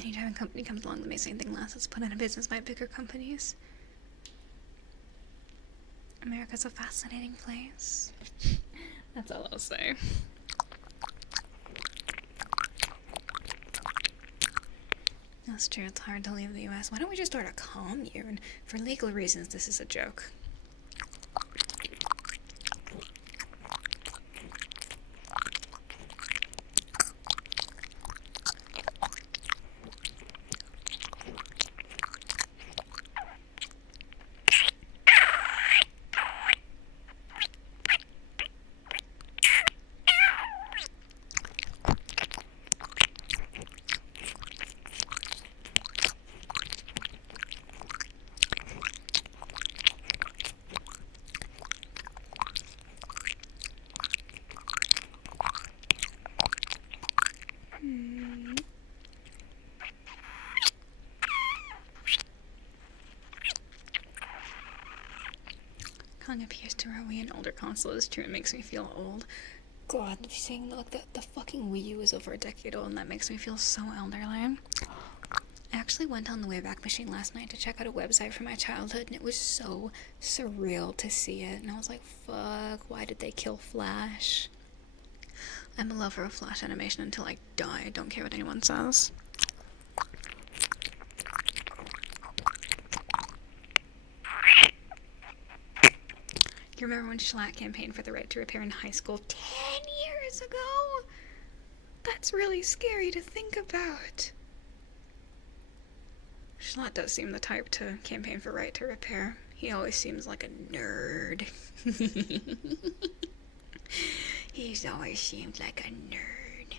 Anytime a company comes along that makes anything less, it's put in a business by bigger companies. America's a fascinating place. That's all I'll say. That's true, it's hard to leave the US. Why don't we just start a commune? For legal reasons, this is a joke. Calling appears to our Wii an older console is true. It makes me feel old. God, saying look, the fucking Wii U is over a decade old, and that makes me feel so elderly. I actually went on the Wayback Machine last night to check out a website from my childhood, and it was so surreal to see it. And I was like, fuck, why did they kill Flash? I'm a lover of Flash animation until I die. I don't care what anyone says. You remember when Schlatt campaigned for the right to repair in high school 10 years ago? That's really scary to think about. Schlatt does seem the type to campaign for right to repair. He always seems like a nerd. He's always seemed like a nerd.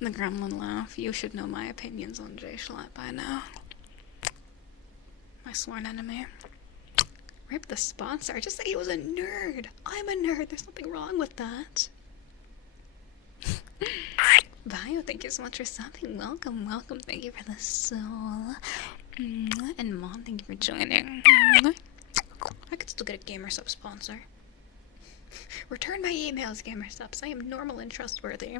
The gremlin laugh. You should know my opinions on Jay Schlatt by now. My sworn enemy. Rip the sponsor. I just said he was a nerd. I'm a nerd. There's nothing wrong with that. Bio, thank you so much for subbing. Welcome, welcome. Thank you for the soul. And Mom, thank you for joining. I could still get a Gamer Sub sponsor. Return my emails, Gamer Subs. I am normal and trustworthy.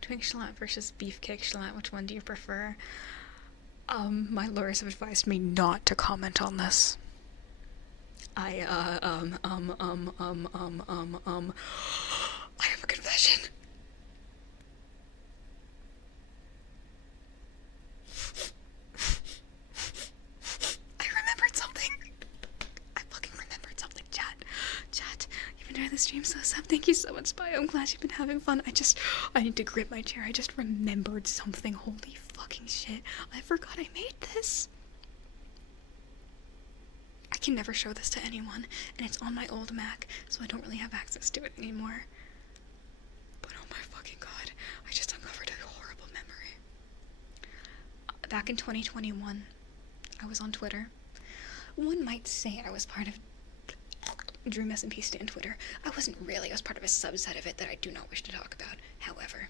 Twink Schlatt versus Beefcake Schlatt. Which one do you prefer? My lawyers have advised me not to comment on this. I have a confession. I remembered something. I fucking remembered something, chat. You've enjoyed the stream so sub. Thank you so much, Spy. I'm glad you've been having fun. I need to grip my chair. I just remembered something. Holy fucking shit. I forgot I made this. I can never show this to anyone, and it's on my old Mac, so I don't really have access to it anymore. But oh my fucking god, I just back in 2021, I was on Twitter. One might say I was part of Dream SMP Stan Twitter. I wasn't really. I was part of a subset of it that I do not wish to talk about. However,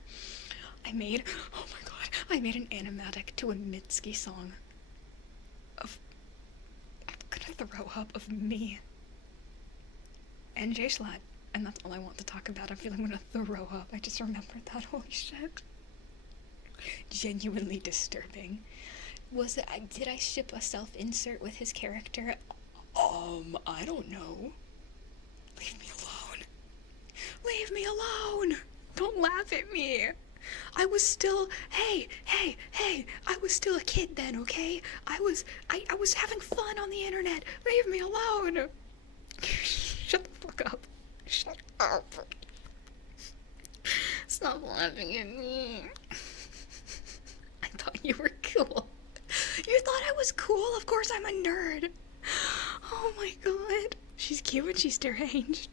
I made an animatic to a Mitski song of, I'm gonna throw up, of me and Jay Schlatt, and that's all I want to talk about. I feel like I'm gonna throw up. I just remembered that. Holy shit. Genuinely disturbing. Did I ship a self-insert with his character? I don't know. Leave me alone. Leave me alone! Don't laugh at me! I was still, hey, I was still a kid then, okay? I was having fun on the internet. Leave me alone! Shut the fuck up. Shut up. Stop laughing at me. I thought you were cool. You thought I was cool? Of course I'm a nerd. Oh my god. She's cute and she's deranged.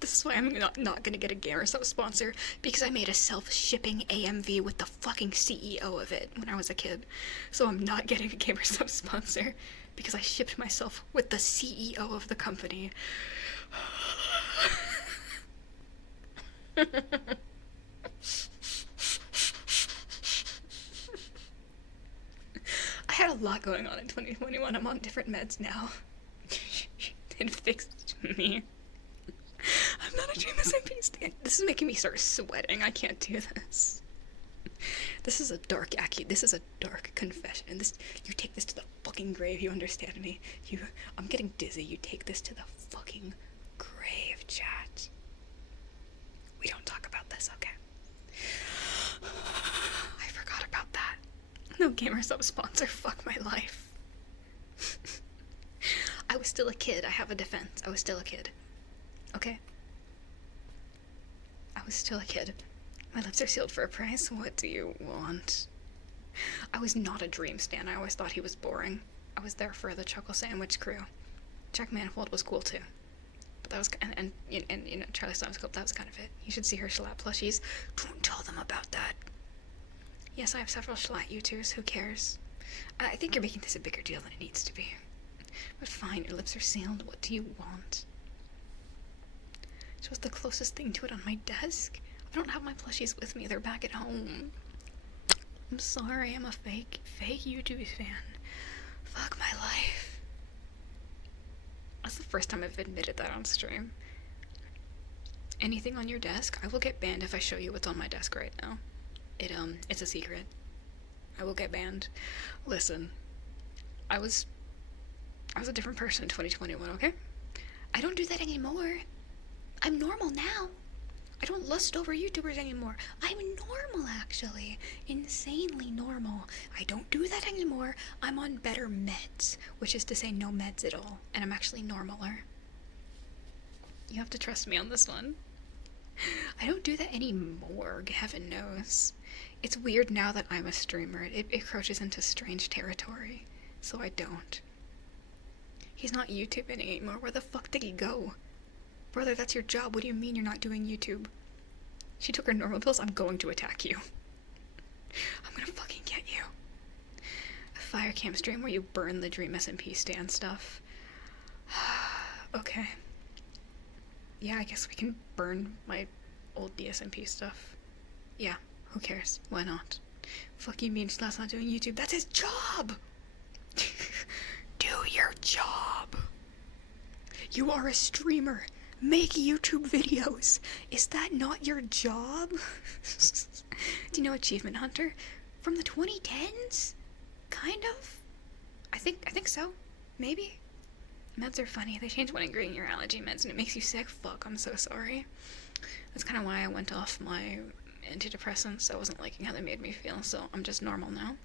This is why I'm not gonna get a GamerSub sponsor, because I made a self-shipping AMV with the fucking CEO of it when I was a kid. So I'm not getting a GamerSub sponsor, because I shipped myself with the CEO of the company. I had a lot going on in 2021. I'm on different meds now. It fixed me. I'm not a Dream SMP stan. This is making me start sweating. I can't do this. This is a dark confession. You take this to the fucking grave, you understand me? I'm getting dizzy. You take this to the fucking grave, chat. We don't talk about this, okay? I forgot about that. No GamerSub sponsor, fuck my life. I was still a kid. I have a defense. I was still a kid. Okay? I was still a kid. My lips are sealed for a price. What do you want? I was not a Dream stan. I always thought he was boring. I was there for the Chuckle Sandwich crew. Jack Manifold was cool too. But that was, and you know, Charlie Slime's Club, that was kind of it. You should see her Schlatt plushies. Don't tell them about that. Yes, I have several Schlatt YouTubers. Who cares? I think you're making this a bigger deal than it needs to be. But fine, your lips are sealed. What do you want? It was the closest thing to it on my desk. I don't have my plushies with me. They're back at home. I'm sorry. I'm a fake YouTube fan. Fuck my life. That's the first time I've admitted that on stream. Anything on your desk? I will get banned if I show you what's on my desk right now. It's a secret. I will get banned. Listen, I was a different person in 2021, okay? I don't do that anymore. I'm normal now. I don't lust over YouTubers anymore. I'm normal, actually. Insanely normal. I don't do that anymore. I'm on better meds, which is to say no meds at all, and I'm actually normaler. You have to trust me on this one. I don't do that anymore, heaven knows. It's weird now that I'm a streamer. It encroaches into strange territory, so I don't. He's not YouTubing anymore. Where the fuck did he go? Brother, that's your job. What do you mean you're not doing YouTube? She took her normal pills. I'm going to attack you. I'm gonna fucking get you. A fire cam stream where you burn the Dream SMP stand stuff. Okay. Yeah, I guess we can burn my old DSMP stuff. Yeah, who cares? Why not? Fuck you, mean Slash not doing YouTube. That's his job! Do your job. You are a streamer. Make YouTube videos. Is that not your job? Do you know Achievement Hunter? From the 2010s? Kind of? I think so. Maybe. Meds are funny. They change one ingredient in your allergy meds and it makes you sick. Fuck, I'm so sorry. That's kind of why I went off my antidepressants. I wasn't liking how they made me feel, so I'm just normal now.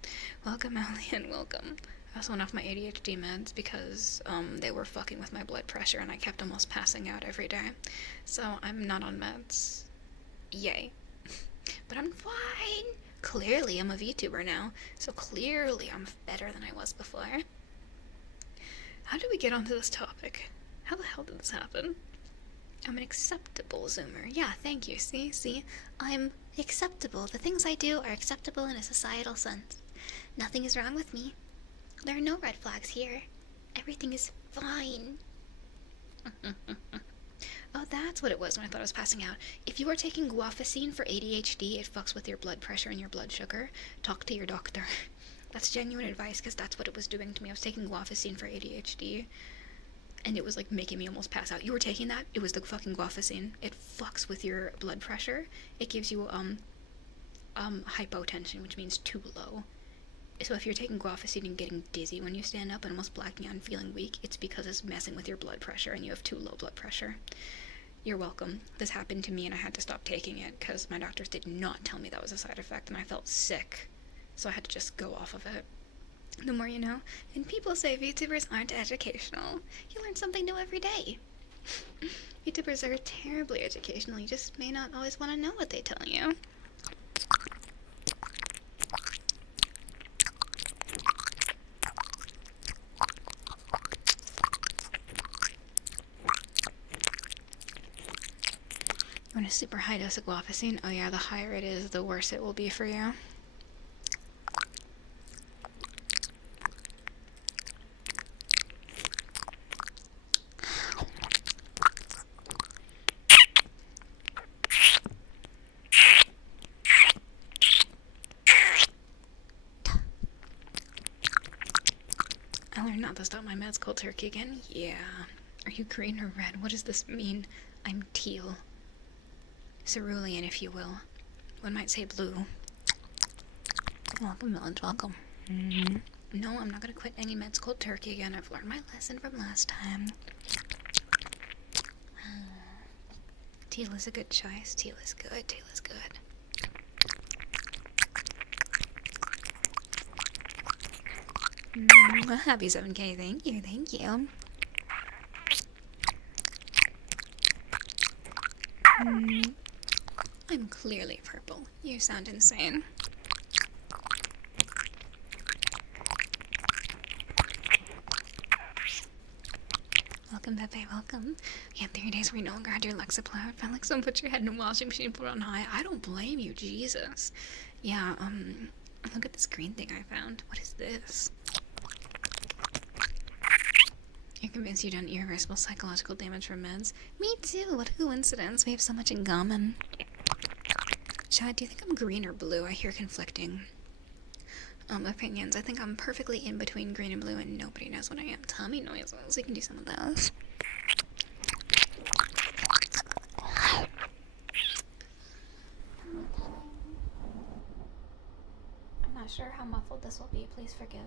Welcome, Alien, welcome. I also went off my ADHD meds because they were fucking with my blood pressure and I kept almost passing out every day. So I'm not on meds. Yay. But I'm fine. Clearly I'm a VTuber now, so clearly I'm better than I was before. How did we get onto this topic? How the hell did this happen? I'm an acceptable Zoomer. Yeah, thank you. See? I'm acceptable. The things I do are acceptable in a societal sense. Nothing is wrong with me. There are no red flags here. Everything is fine. Oh, that's what it was when I thought I was passing out. If you are taking guanfacine for ADHD, it fucks with your blood pressure and your blood sugar. Talk to your doctor. That's genuine advice, because that's what it was doing to me. I was taking guanfacine for ADHD, and it was like making me almost pass out. You were taking that? It was the fucking guanfacine. It fucks with your blood pressure. It gives you hypotension, which means too low. So if you're taking guanfacine and getting dizzy when you stand up and almost blacking out and feeling weak, it's because it's messing with your blood pressure and you have too low blood pressure. You're welcome. This happened to me and I had to stop taking it because my doctors did not tell me that was a side effect and I felt sick. So I had to just go off of it. The more you know. And people say VTubers aren't educational. You learn something new every day. VTubers are terribly educational. You just may not always want to know what they tell you. You want a super high dose of guanfacine? Oh yeah, the higher it is, the worse it will be for you. I learned not to stop my meds cold turkey again. Yeah. Are you green or red? What does this mean? I'm teal. Cerulean, if you will. One might say blue. Welcome, Village, welcome. No, I'm not gonna quit any meds cold turkey again. I've learned my lesson from last time. Teal is a good choice. Teal is good. Teal is good. Happy 7K. Thank you. Thank you. I'm clearly purple. You sound insane. Welcome, Pepe, welcome. You had 3 days where you no longer had your Lexapro. It felt like someone put your head in a washing machine and put it on high. I don't blame you, Jesus. Yeah, look at this green thing I found. What is this? You're convinced you've done irreversible psychological damage from meds? Me too, what a coincidence. We have so much in common. Chad, do you think I'm green or blue? I hear conflicting opinions. I think I'm perfectly in between green and blue and nobody knows what I am. Tummy noises. We can do some of those. I'm not sure how muffled this will be. Please forgive.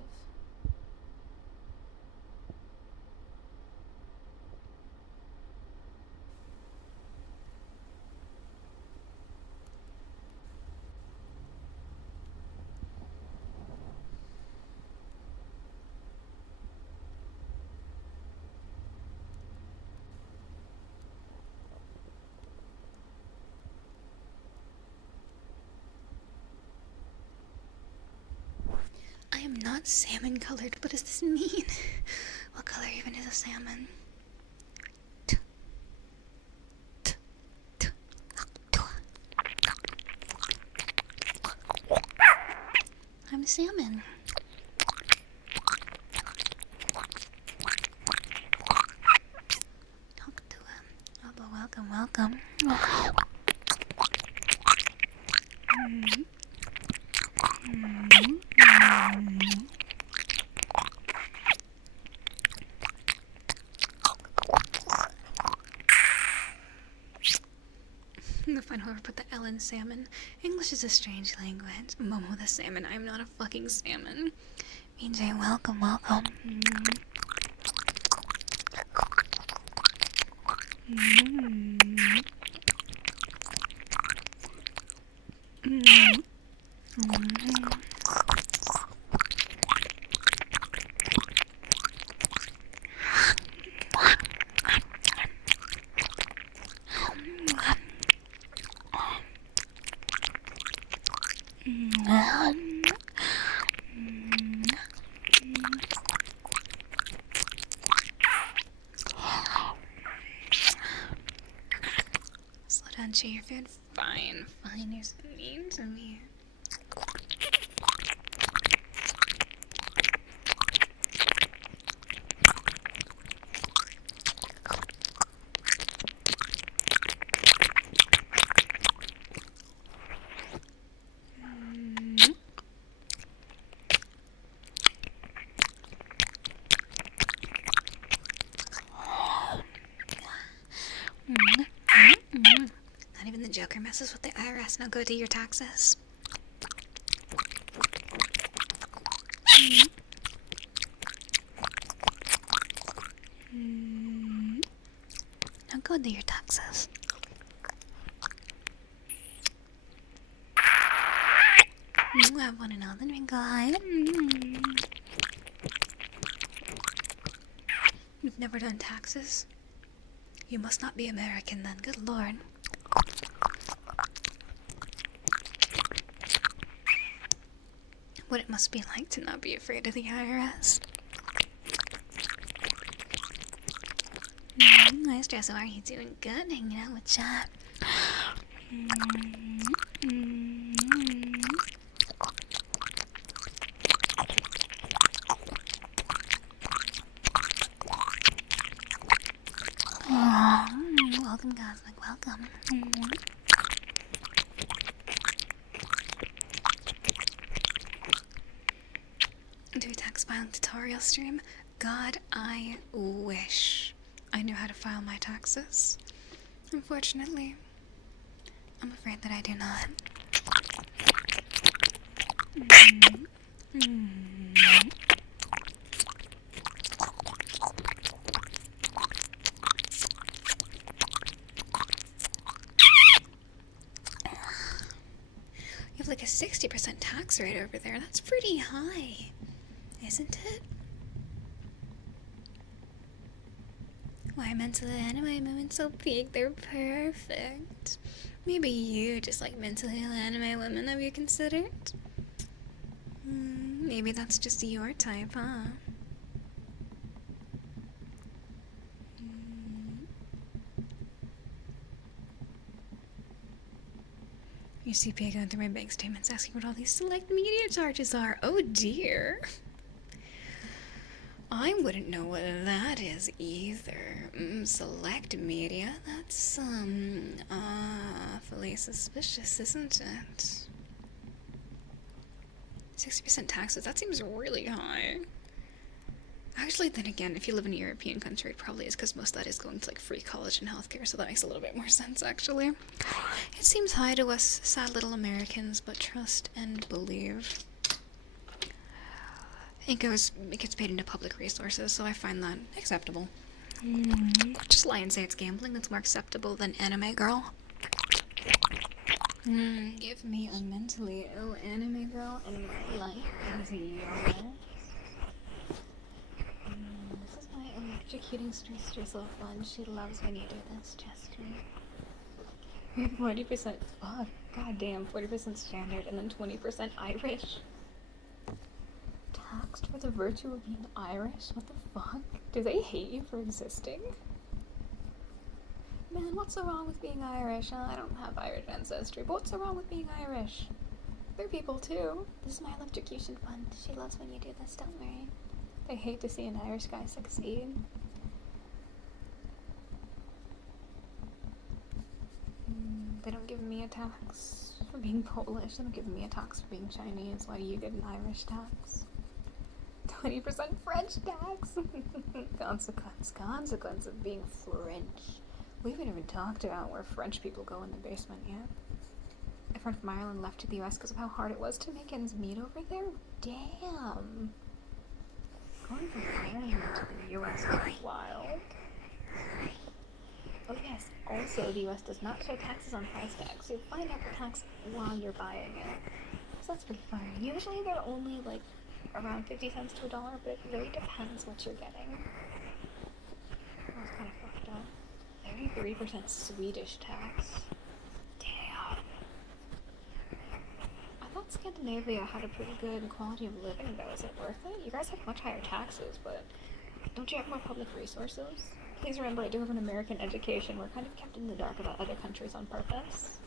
I am not salmon colored. What does this mean? What color even is a salmon? I'm salmon. Talk to him. Oh, but welcome, welcome. I'm gonna find whoever put the L in salmon. English is a strange language. Momo the salmon. I'm not a fucking salmon. BJ, welcome, welcome. done. Chew your food. Fine, fine. You're so mean to me. Not even the Joker messes with the IRS. Now go do your taxes. Now go do your taxes. I want another drink. You've never done taxes? You must not be American then. Good Lord. What it must be like to not be afraid of the IRS. Hi, Streissel. Are you doing good? Hanging out with chat. Welcome, Cosmic. Welcome. Do a tax filing tutorial stream? God, I wish I knew how to file my taxes. Unfortunately, I'm afraid that I do not. You have like a 60% tax rate over there. That's pretty high, isn't it? Why mentally anime women so peak? They're perfect. Maybe you just like mentally ill anime women, have you considered? Maybe that's just your type, huh? Your CPA going through my bank statements asking what all these select media charges are. Oh dear. I wouldn't know what that is either. Select media? That's, awfully suspicious, isn't it? 60% taxes? That seems really high. Actually, then again, if you live in a European country, it probably is because most of that is going to, like, free college and healthcare, so that makes a little bit more sense, actually. It seems high to us sad little Americans, but trust and believe. It gets paid into public resources, so I find that acceptable. Just lie and say it's gambling. That's more acceptable than anime girl. Give me a mentally ill anime girl in my life. This is my electrocuting Streissel fun. She loves when you do this, Chester. 40%. Fuck. Goddamn. 40% standard and then 20% Irish. Taxed for the virtue of being Irish? What the fuck? Do they hate you for existing? Man, what's so wrong with being Irish? I don't have Irish ancestry, but what's so wrong with being Irish? They're people too. This is my electrocution fund. She loves when you do this, don't worry. They hate to see an Irish guy succeed. They don't give me a tax for being Polish. They don't give me a tax for being Chinese. Why do you get an Irish tax? 20% French tax. Consequence of being French. We haven't even talked about where French people go in the basement yet. A friend from Ireland left to the US because of how hard it was to make ends meet over there. Damn. Going from Ireland to the US is wild. Oh yes, also the US does not show taxes on price tags, so you find out the tax while you're buying it. So that's pretty fun. Usually they're only like around 50 cents to $1, but it really depends what you're getting. That's kind of fucked up. 33% Swedish tax. Damn. I thought Scandinavia had a pretty good quality of living though. Is it worth it? You guys have much higher taxes, but don't you have more public resources? Please remember, I do have an American education. We're kind of kept in the dark about other countries on purpose.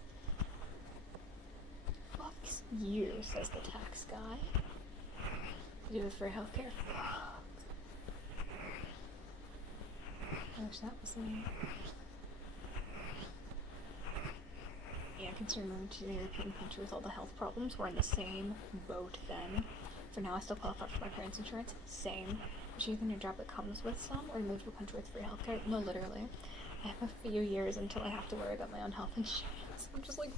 Fucks you, says the tax guy. To do with free healthcare. I wish that was me. Yeah, considering moving to the European country with all the health problems, we're in the same boat then. For now, I still qualify for my parents' insurance. Same. But you think a job that comes with some, or move to a country with free healthcare? No, literally. I have a few years until I have to worry about my own health insurance. I'm just like,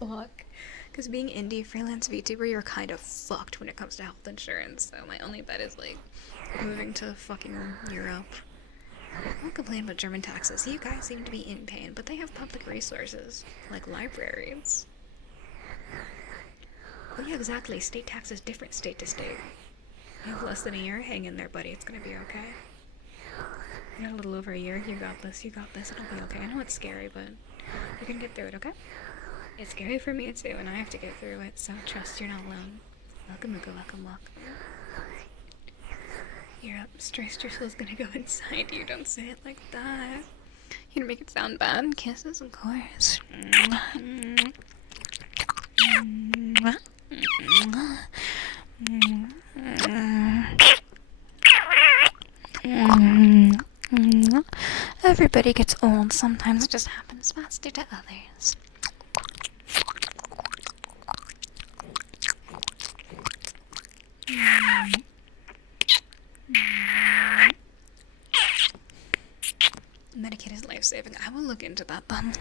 fuck. Because being indie freelance VTuber, you're kind of fucked when it comes to health insurance. So my only bet is like moving to fucking Europe. I won't complain about German taxes. You guys seem to be in pain, but they have public resources, like libraries. Oh yeah, exactly. State taxes different state to state. You have less than a year? Hang in there, buddy. It's gonna be okay. You got a little over a year. You got this. You got this. It'll be okay. I know it's scary, but you can get through it, okay? It's scary for me too, and I have to get through it, so trust you're not alone. Welcome, Luca. Welcome, welcome. You're up. Streissel's gonna go inside you. Don't say it like that. You're gonna make it sound bad. Kisses, of course. Everybody gets old. Sometimes it just happens faster to others. Medicaid is life-saving. I will look into that then.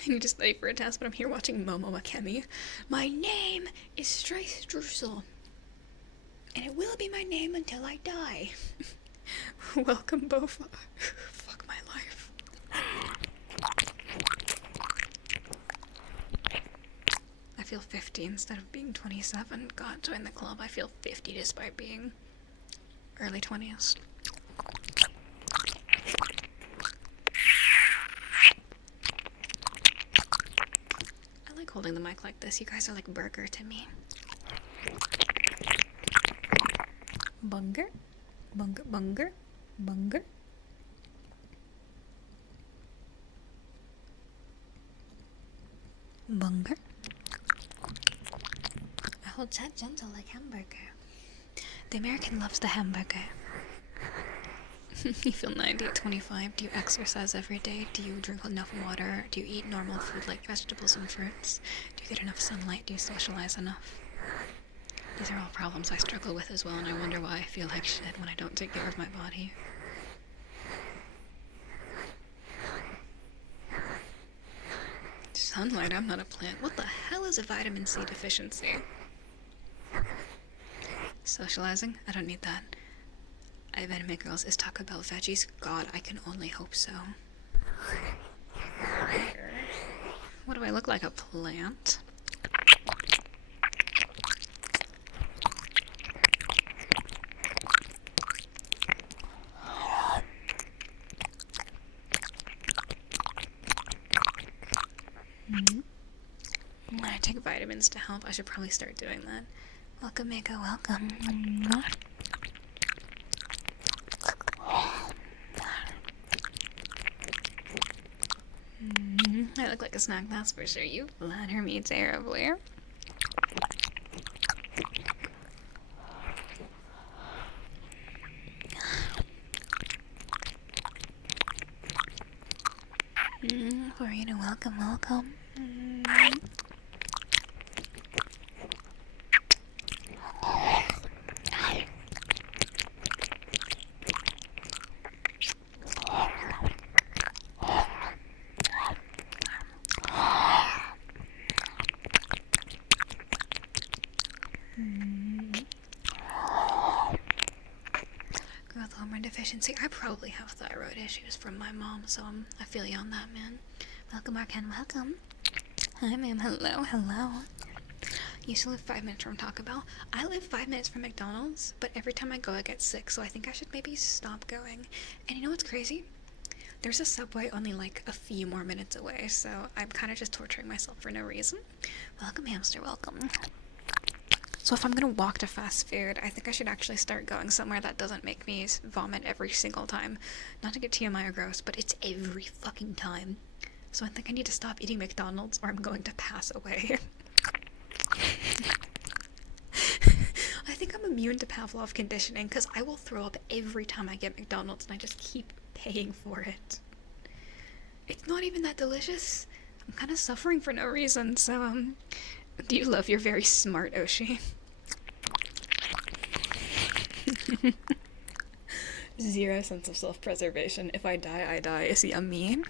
I need to study for a test, but I'm here watching Momo Akemi. My name is Streissel, and it will be my name until I die. Welcome, Bofa. Fuck my life. I feel 50 instead of being 27. God, join the club. I feel 50 despite being early 20s. I like holding the mic like this. You guys are like burger to me. Bunger? Bunger, bunger, bunger. Bunger. I hold that gentle like hamburger. The American loves the hamburger. You feel 90 at 25. Do you exercise every day? Do you drink enough water? Do you eat normal food like vegetables and fruits? Do you get enough sunlight? Do you socialize enough? These are all problems I struggle with as well, and I wonder why I feel like shit when I don't take care of my body. Sunlight? I'm not a plant. What the hell is a vitamin C deficiency? Socializing? I don't need that. I bet my girls is Taco Bell veggies. God, I can only hope so. What do I look like, a plant? I take vitamins to help. I should probably start doing that. Welcome, Mako. Welcome. I look like a snack, that's for sure. You flatter me terribly. Farina, welcome, welcome. Growth hormone deficiency. I probably have thyroid issues from my mom, so I feel you on that, man. Welcome, Arkan. Welcome. Hi, ma'am. Hello, hello. You used to live 5 minutes from Taco Bell. I live 5 minutes from McDonald's, but every time I go, I get sick, so I think I should maybe stop going. And you know what's crazy? There's a Subway only like a few more minutes away, so I'm kind of just torturing myself for no reason. Welcome, hamster, welcome. So if I'm gonna walk to fast food, I think I should actually start going somewhere that doesn't make me vomit every single time. Not to get TMI or gross, but it's every fucking time. So I think I need to stop eating McDonald's or I'm going to pass away. I think I'm immune to Pavlov conditioning because I will throw up every time I get McDonald's and I just keep paying for it. It's not even that delicious. I'm kind of suffering for no reason, so, do you love your very smart Oshi? Zero sense of self-preservation. If I die, I die. Is he a mean?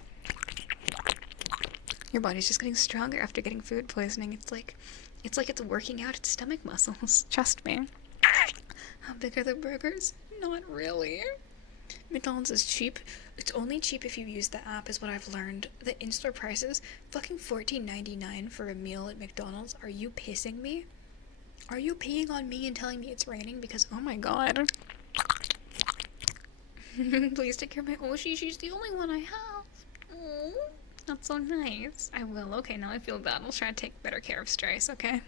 Your body's just getting stronger after getting food poisoning. It's like it's working out its stomach muscles. Trust me. How big are the burgers? Not really. McDonald's is cheap. It's only cheap if you use the app, is what I've learned. The in-store prices, fucking $14.99 for a meal at McDonald's. Are you pissing me? Are you peeing on me and telling me it's raining? Because, oh my god. Please take care of my Oshi. She's the only one I have. Oh, that's so nice. I will. Okay, now I feel bad. I'll try to take better care of Streissel, okay?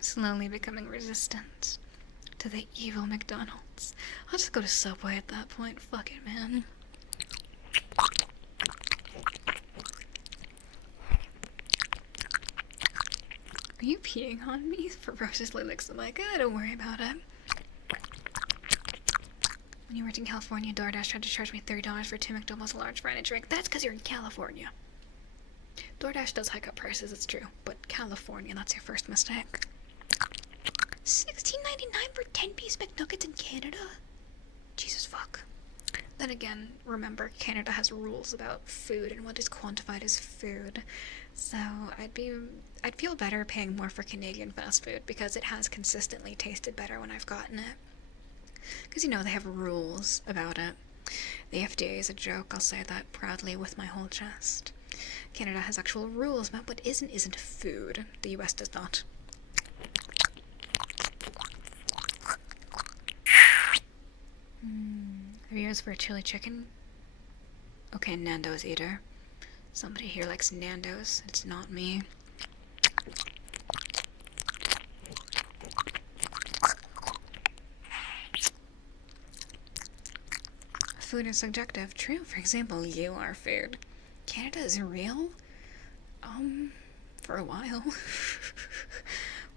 Slowly becoming resistant to the evil McDonald's. I'll just go to Subway at that point. Fuck it, man. Are you peeing on me? Ferociously licks the mic. Don't worry about it. When you worked in California, DoorDash tried to charge me $30 for 2 McDoubles, a large fry, and a drink. That's because you're in California. DoorDash does hike up prices, it's true. But California, that's your first mistake. $16.99 for 10-piece McNuggets in Canada? Jesus fuck. Then again, remember, Canada has rules about food and what is quantified as food. So I'd feel better paying more for Canadian fast food because it has consistently tasted better when I've gotten it. Because, you know, they have rules about it. The FDA is a joke, I'll say that proudly with my whole chest. Canada has actual rules about what isn't food. The US does not. Have you used for a chili chicken? Okay, Nando's eater. Somebody here likes Nando's. It's not me. Food is subjective. True. For example, you are food. Canada is real? For a while.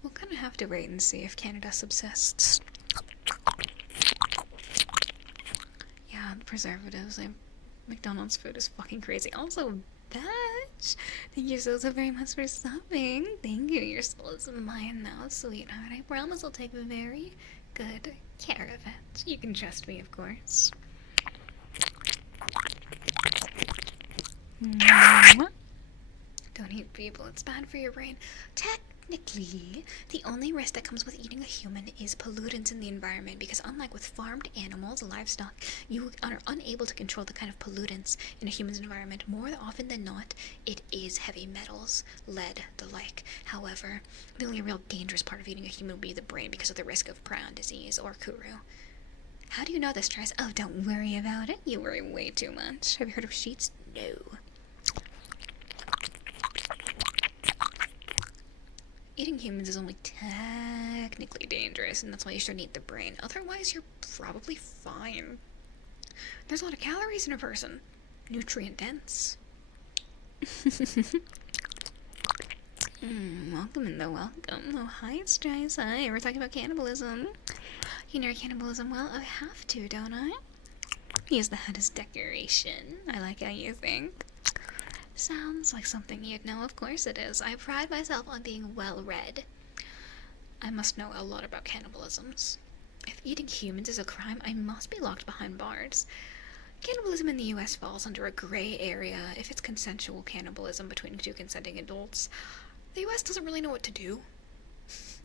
We'll kind of have to wait and see if Canada subsists. Yeah, the preservatives. McDonald's food is fucking crazy. Also, Batch, thank you so very much for stopping. Thank you. Your soul is mine now, sweetheart. I promise I'll take very good care of it. You can trust me, of course. Don't eat people, it's bad for your brain. Technically, the only risk that comes with eating a human is pollutants in the environment, because unlike with farmed animals, livestock, you are unable to control the kind of pollutants in a human's environment. More often than not, it is heavy metals, lead, the like. However, the only real dangerous part of eating a human would be the brain because of the risk of prion disease or Kuru. How do you know this, Trice? Oh, don't worry about it. You worry way too much. Have you heard of sheets? No. Eating humans is only technically dangerous, and that's why you shouldn't eat the brain. Otherwise, you're probably fine. There's a lot of calories in a person. Nutrient dense. Welcome in the welcome. Oh, hi, Streissel. Hi, we're talking about cannibalism. You know cannibalism well? I have to, don't I? Use the head as decoration. I like how you think. Sounds like something you'd know. Of course it is. I pride myself on being well-read. I must know a lot about cannibalisms. If eating humans is a crime, I must be locked behind bars. Cannibalism in the US falls under a gray area if it's consensual cannibalism between 2 consenting adults. The US doesn't really know what to do,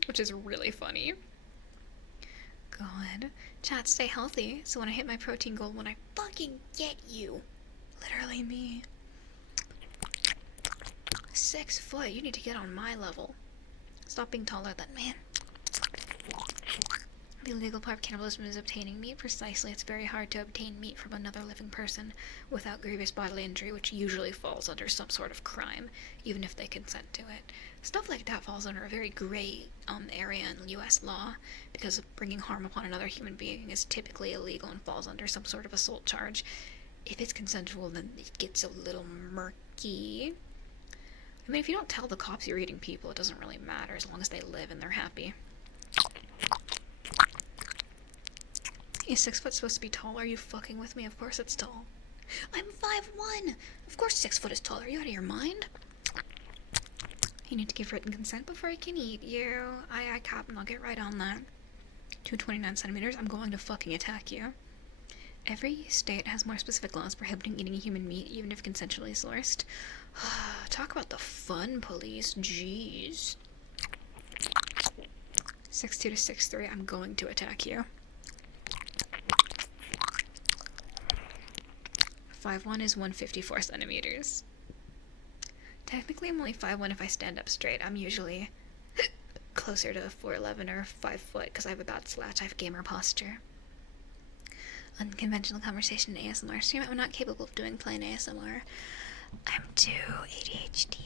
which is really funny. God. Chat, stay healthy, so when I hit my protein goal, when I fucking get you. Literally me. 6 foot, you need to get on my level. Stop being taller than me. The illegal part of cannibalism is obtaining meat. Precisely, it's very hard to obtain meat from another living person without grievous bodily injury, which usually falls under some sort of crime, even if they consent to it. Stuff like that falls under a very gray area in U.S. law, because bringing harm upon another human being is typically illegal and falls under some sort of assault charge. If it's consensual, then it gets a little murky. I mean, if you don't tell the cops you're eating people, it doesn't really matter as long as they live and they're happy. Is 6 foot supposed to be tall? Are you fucking with me? Of course it's tall. I'm 5'1". Of course 6 foot is tall. Are you out of your mind? You need to give written consent before I can eat you. I cop, and I'll get right on that. 229 centimeters. I'm going to fucking attack you. Every state has more specific laws prohibiting eating human meat, even if consensually sourced. Talk about the fun police. Jeez. 6'2" to 6'3". I'm going to attack you. 5'1" is 154 centimeters. Technically, I'm only 5'1" if I stand up straight. I'm usually closer to 4'11" or 5 foot because I have a bad slouch. I have gamer posture. Unconventional conversation in ASMR stream. I'm not capable of doing plain ASMR. I'm too ADHD.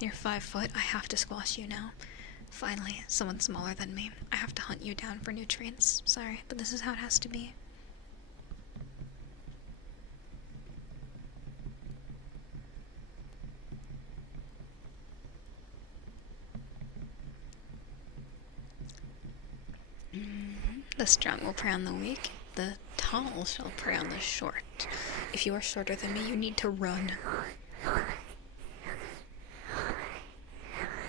You're 5 foot. I have to squash you now. Finally, someone smaller than me. I have to hunt you down for nutrients. Sorry, but this is how it has to be. The strong will prey on the weak. The tall shall prey on the short. If you are shorter than me, you need to run.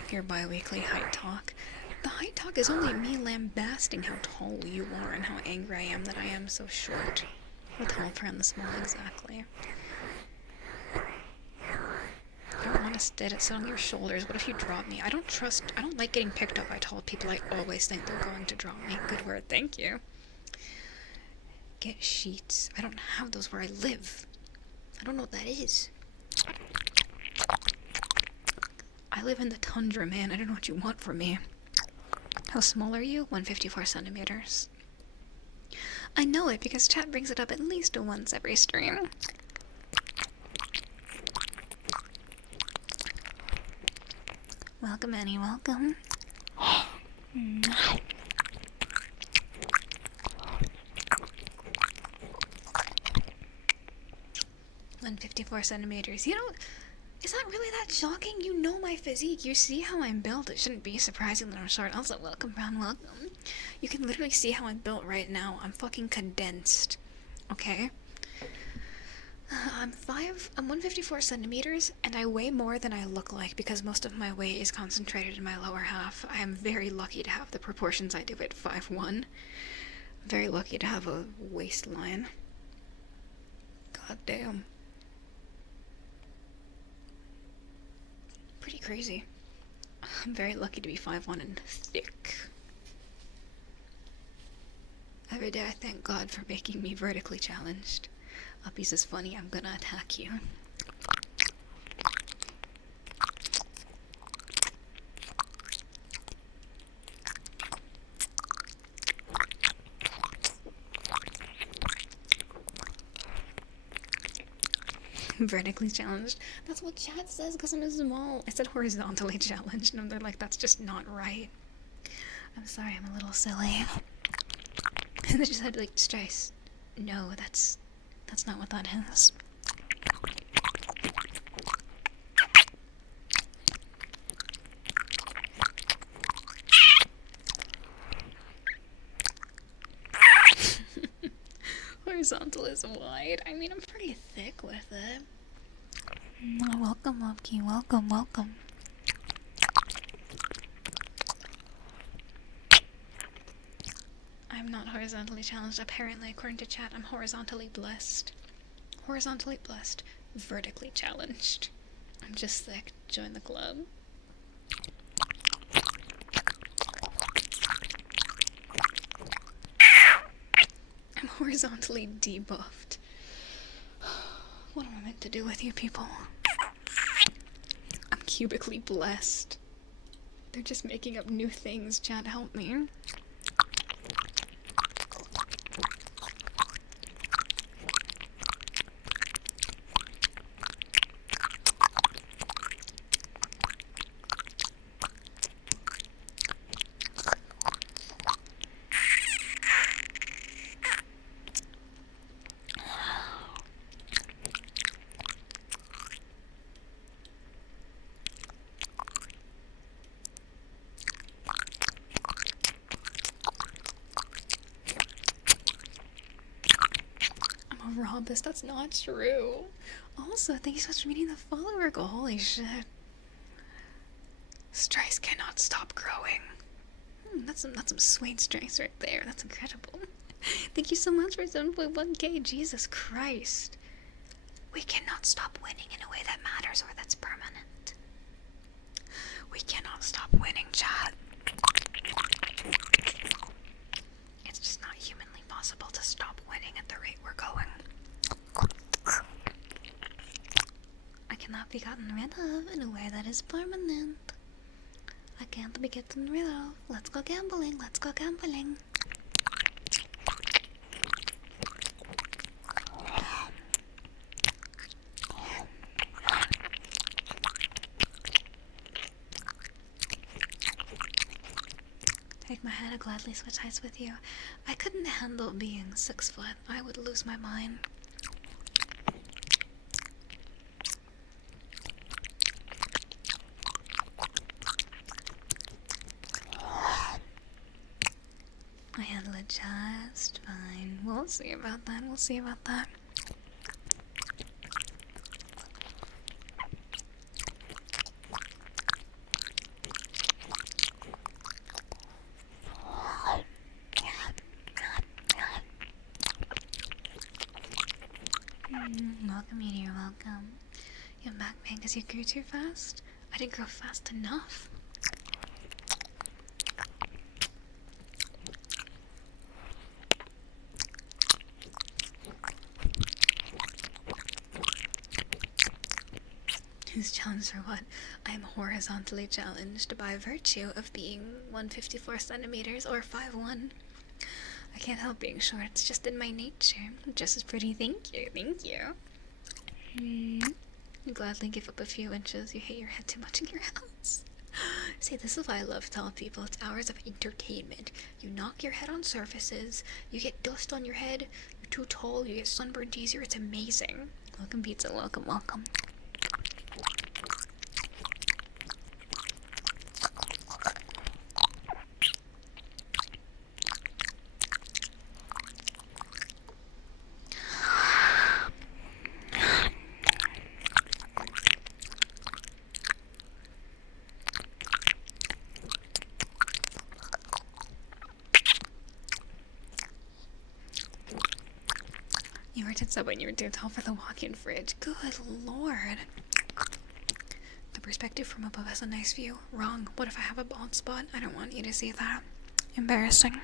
Your bi-weekly height talk. The height talk is only me lambasting how tall you are and how angry I am that I am so short. The tall prey on the small, exactly. I don't want to sit on your shoulders. What if you drop me? I don't like getting picked up by tall people. I always think they're going to drop me. Good word, thank you. Get sheets. I don't have those where I live. I don't know what that is. I live in the tundra, man. I don't know what you want from me. How small are you? 154 centimeters. I know it because chat brings it up at least once every stream. Welcome, Annie, welcome. 154 centimeters. You know, is that really that shocking? You know my physique. You see how I'm built. It shouldn't be surprising that I'm short. Also, welcome, Brown, welcome. You can literally see how I'm built right now. I'm fucking condensed. Okay? I'm 154 centimeters, and I weigh more than I look like because most of my weight is concentrated in my lower half. I am very lucky to have the proportions I do at 5'1". I'm very lucky to have a waistline. God damn. Pretty crazy. I'm very lucky to be 5'1" and thick. Every day I thank God for making me vertically challenged. Uppies is funny, I'm gonna attack you. Vertically challenged. That's what chat says because I'm small. I said horizontally challenged, and they're like, that's just not right. I'm sorry, I'm a little silly. And they just had like, Streissel. No, that's not what that is. Horizontal is wide. I mean, I'm pretty thick with it. Welcome, Lubkey. Welcome, welcome. I'm not horizontally challenged. Apparently, according to chat, I'm horizontally blessed. Horizontally blessed. Vertically challenged. I'm just thick. Join the club. I'm horizontally debuffed. What am I meant to do with you people? I'm cubically blessed. They're just making up new things, chat, help me. Rhombus, that's not true. Also, thank you so much for meeting the follower goal. Holy shit. Streiss cannot stop growing. That's some sweet Streiss right there. That's incredible. Thank you so much for 7.1k. Jesus Christ. We cannot stop winning in a way that matters or that's permanent. We cannot stop winning, chat. It's just not humanly possible to stop winning at the rate we're going. I cannot be gotten rid of in a way that is permanent. I can't be getting rid of. Let's go gambling. Let's go gambling. Take my head, I'd gladly switch heights with you. I couldn't handle being 6 foot. I would lose my mind. I handle it just fine. We'll see about that. We'll see about that. Welcome, Meteor, welcome. You're back, man, because you grew too fast? I didn't grow fast enough. Who's challenged for what? I am horizontally challenged by virtue of being 154 centimeters or 5'1". I can't help being short, it's just in my nature. Just as pretty, thank you, thank you. I'd gladly give up a few inches. You hit your head too much in your house. See, this is why I love to tell people it's hours of entertainment. You knock your head on surfaces, you get dust on your head, you're too tall, you get sunburned easier, it's amazing. Welcome, pizza, welcome, welcome. You were tits up when you were too tall for the walk-in fridge. Good lord. The perspective from above has a nice view. Wrong. What if I have a bald spot? I don't want you to see that. Embarrassing.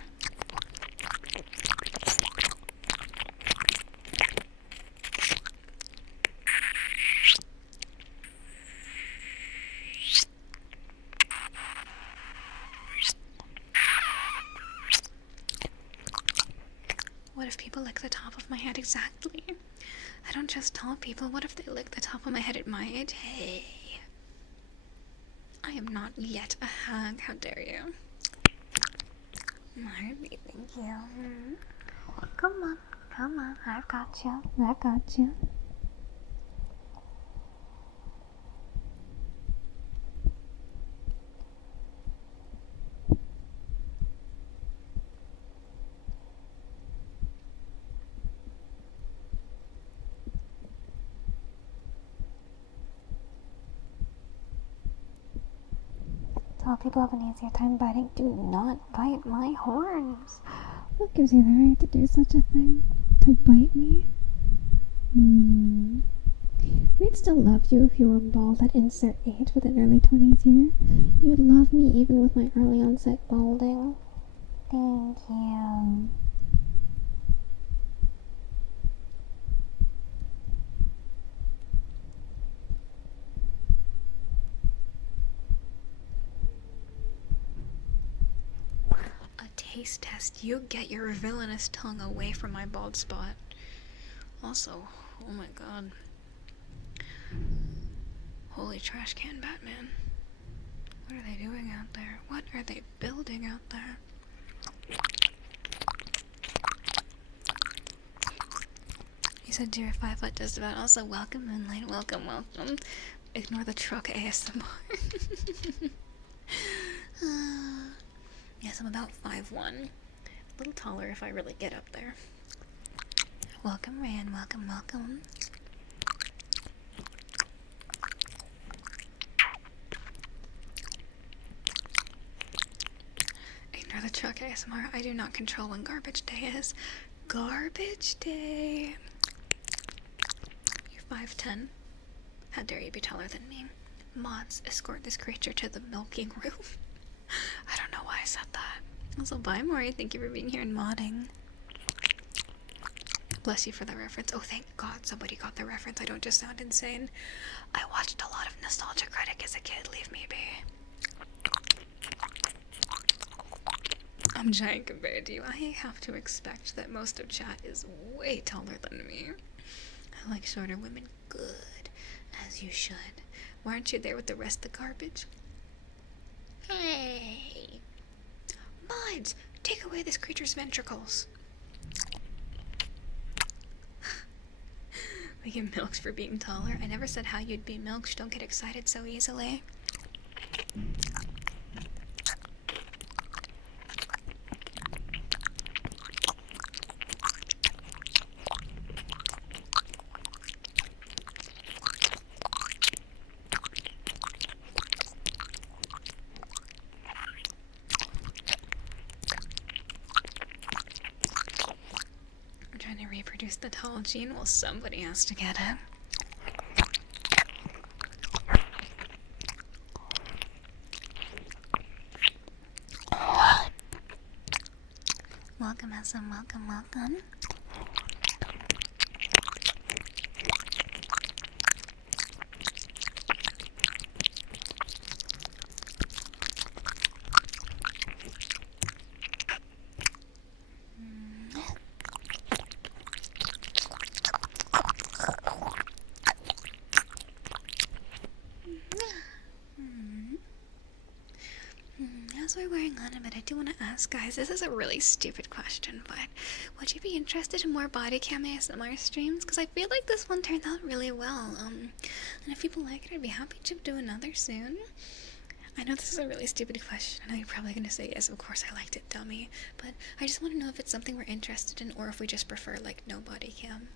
What if people lick the top of my head? Exactly. I don't just tell people. What if they lick the top of my head at my age? Hey. I am not yet a hag. How dare you? Marby, thank you. Come on. Come on. I've got you. I've got you. Tell people have an easier time biting. Do not bite my horns. What gives you the right to do such a thing? To bite me? We'd still love you if you were bald at insert age with an early 20s year. You'd love me even with my early onset balding. Thank you. Taste test. You get your villainous tongue away from my bald spot. Also, oh my god. Holy trash can Batman. What are they doing out there? What are they building out there? You said you're 5 foot just about. Also, welcome Moonlight. Welcome, welcome. Ignore the truck ASMR. Yes, I'm about 5'1". A little taller if I really get up there. Welcome, Ryan. Welcome, welcome. Ignore the truck ASMR. I do not control when garbage day is. Garbage day. You're 5'10". How dare you be taller than me? Mods, escort this creature to the milking room. I don't know why I said that. Also, bye, Maury. Thank you for being here and modding. Bless you for the reference. Oh, thank God somebody got the reference. I don't just sound insane. I watched a lot of Nostalgia Critic as a kid. Leave me be. I'm giant compared to you. I have to expect that most of chat is way taller than me. I like shorter women. Good. As you should. Why aren't you there with the rest of the garbage? Hey! Mods! Take away this creature's ventricles. We get milked for being taller. I never said how you'd be milked. Don't get excited so easily. Reproduce the tall gene? Well, somebody has to get it. Welcome, SM. Welcome, welcome. As we're wearing on a bit, I do want to ask, guys, this is a really stupid question, but would you be interested in more Bodycam ASMR streams? Because I feel like this one turned out really well, and if people like it, I'd be happy to do another soon. I know this is a really stupid question. I know you're probably going to say, yes, of course I liked it, dummy, but I just want to know if it's something we're interested in, or if we just prefer, like, no Bodycam.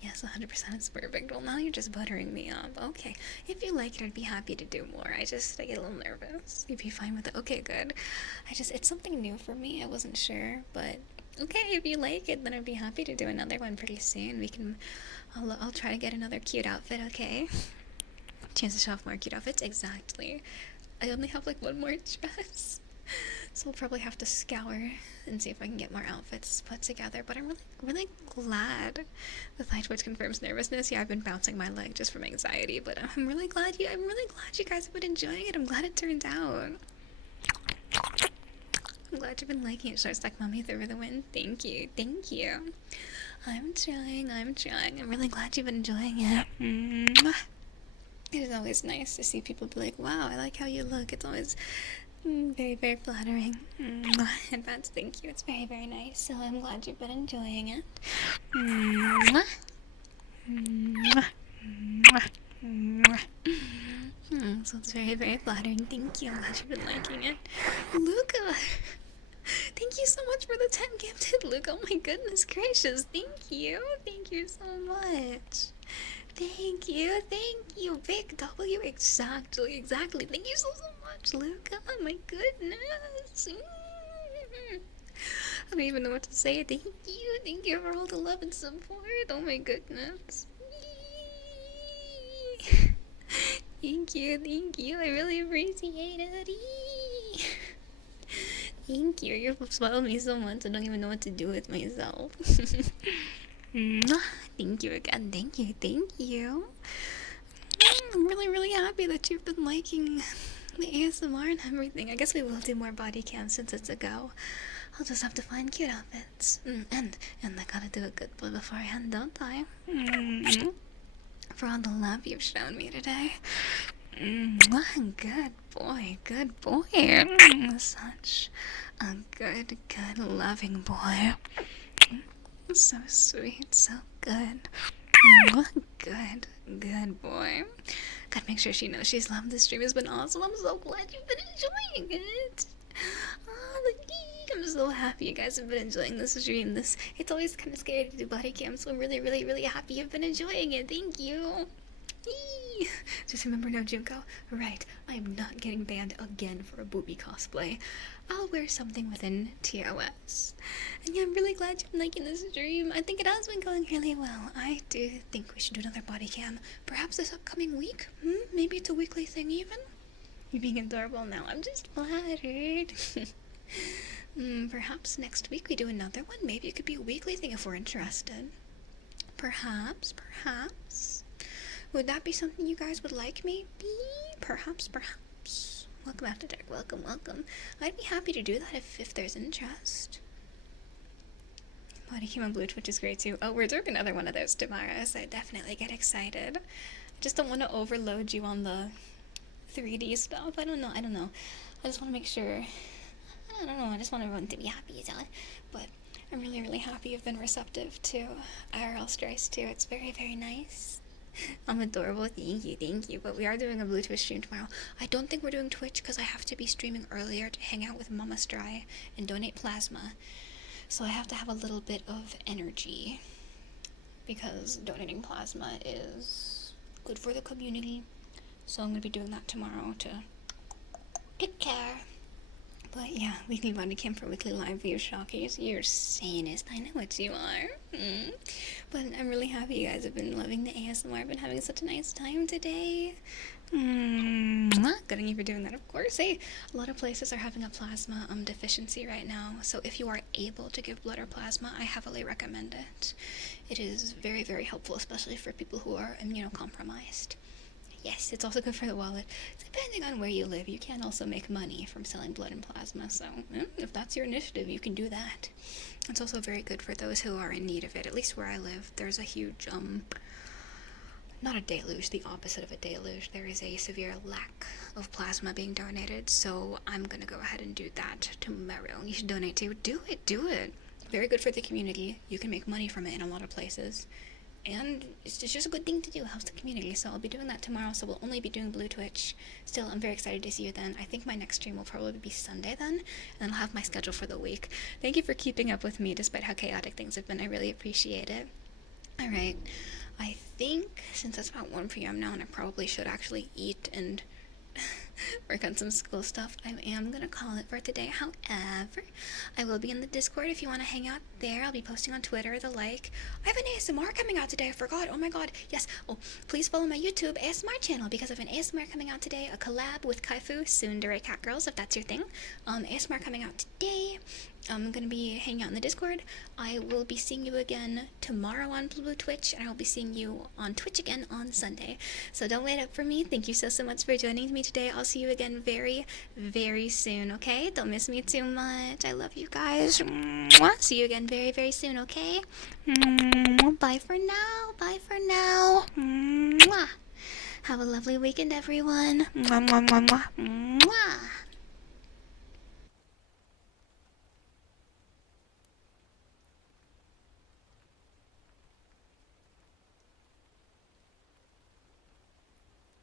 Yes, 100% is perfect. Well, now you're just buttering me up. Okay, if you like it, I'd be happy to do more. I get a little nervous. You'd be fine with it. Okay, good. It's something new for me. I wasn't sure, but okay, if you like it, then I'd be happy to do another one pretty soon. I'll try to get another cute outfit, okay? Chance to show off more cute outfits? Exactly. I only have, like, one more dress. So I'll probably have to scour and see if I can get more outfits put together. But I'm really, really glad the thigh twitch confirms nervousness. Yeah, I've been bouncing my leg just from anxiety, but I'm really glad you guys have been enjoying it. I'm glad it turned out. I'm glad you've been liking it. Short stack mommy through the win. Thank you. I'm trying. I'm really glad you've been enjoying it. It is always nice to see people be like, wow, I like how you look. It's always very, very flattering. Advance, thank you. It's very, very nice. So I'm glad you've been enjoying it. So it's very, very flattering. Thank you. I'm glad you've been liking it. Luca! Thank you so much for the 10 gifted, Luca. Oh my goodness gracious. Thank you. Thank you so much. Thank you. Big W. Exactly. Thank you so much, Luca. Oh my goodness. I don't even know what to say. Thank you for all the love and support. Oh my goodness. Thank you. I really appreciate it. Thank you. You've spoiled me so much. I don't even know what to do with myself. Thank you again. Thank you. I'm really, really happy that you've been liking the ASMR and everything. I guess we will do more body cam since it's a go. I'll just have to find cute outfits. And I gotta do a good one beforehand, don't I? For all the love you've shown me today. Good boy. Such a good, loving boy. So sweet, so good. Good boy. Gotta make sure she knows she's loved. This stream has been awesome. I'm so glad you've been enjoying it. I'm so happy you guys have been enjoying this stream. It's always kind of scary to do body cam, so I'm really, really, really happy you've been enjoying it. Thank you. Yee. Just remember now, Junko. Right, I am not getting banned again for a booby cosplay. I'll wear something within TOS. And yeah, I'm really glad you've been liking this stream. I think it has been going really well. I do think we should do another body cam. Perhaps this upcoming week? Maybe it's a weekly thing even? You're being adorable now. I'm just flattered. Perhaps next week we do another one. Maybe it could be a weekly thing if we're interested. Perhaps. Would that be something you guys would like, maybe? Perhaps. Welcome after dark. Welcome. I'd be happy to do that if there's interest. Bodycam on Blue Twitch is great too. Oh, we're doing another one of those tomorrow, so definitely get excited. I just don't want to overload you on the 3D stuff. I don't know. I just want to make sure. I don't know. I just want everyone to be happy, so. But I'm really, really happy you've been receptive to IRL Streissel too. It's very, very nice. I'm adorable. Thank you. But we are doing a Blue Twitch stream tomorrow. I don't think we're doing Twitch because I have to be streaming earlier to hang out with Mama Stry and donate plasma. So I have to have a little bit of energy because donating plasma is good for the community. So I'm going to be doing that tomorrow to take care. But yeah, weekly body cam for weekly live view shockies. You're sanest. I know what you are. But I'm really happy you guys have been loving the ASMR. I've been having such a nice time today. Good on you for doing that, of course. Hey, a lot of places are having a plasma deficiency right now. So if you are able to give blood or plasma, I heavily recommend it. It is very, very helpful, especially for people who are immunocompromised. Yes, it's also good for the wallet. Depending on where you live, you can also make money from selling blood and plasma, so if that's your initiative, you can do that. It's also very good for those who are in need of it. At least where I live, there's a huge, not a deluge, the opposite of a deluge. There is a severe lack of plasma being donated, so I'm gonna go ahead and do that tomorrow. You should donate too. Do it. Very good for the community. You can make money from it in a lot of places. And it's just a good thing to do, helps the community. So I'll be doing that tomorrow, so we'll only be doing Blue Twitch. Still, I'm very excited to see you then. I think my next stream will probably be Sunday then, and then I'll have my schedule for the week. Thank you for keeping up with me despite how chaotic things have been. I really appreciate it. Alright, I think since it's about 1 p.m. now and I probably should actually eat and work on some school stuff, I am gonna call it for today. However, I will be in the Discord if you want to hang out there. I'll be posting on Twitter, the like. I have an ASMR coming out today, I forgot. Oh my god, yes. Oh, please follow my YouTube ASMR channel because I have an ASMR coming out today, a collab with Kaifu, soon to Cat Girls, if that's your thing. ASMR coming out today. I'm gonna be hanging out in the Discord. I will be seeing you again tomorrow on Blue Twitch, and I will be seeing you on Twitch again on Sunday. So don't wait up for me. Thank you so much for joining me today. I'll see you again very, very soon, okay? Don't miss me too much. I love you guys. Mwah. See you again very, very soon, okay? Bye for now. Mwah. Have a lovely weekend, everyone. Mwah.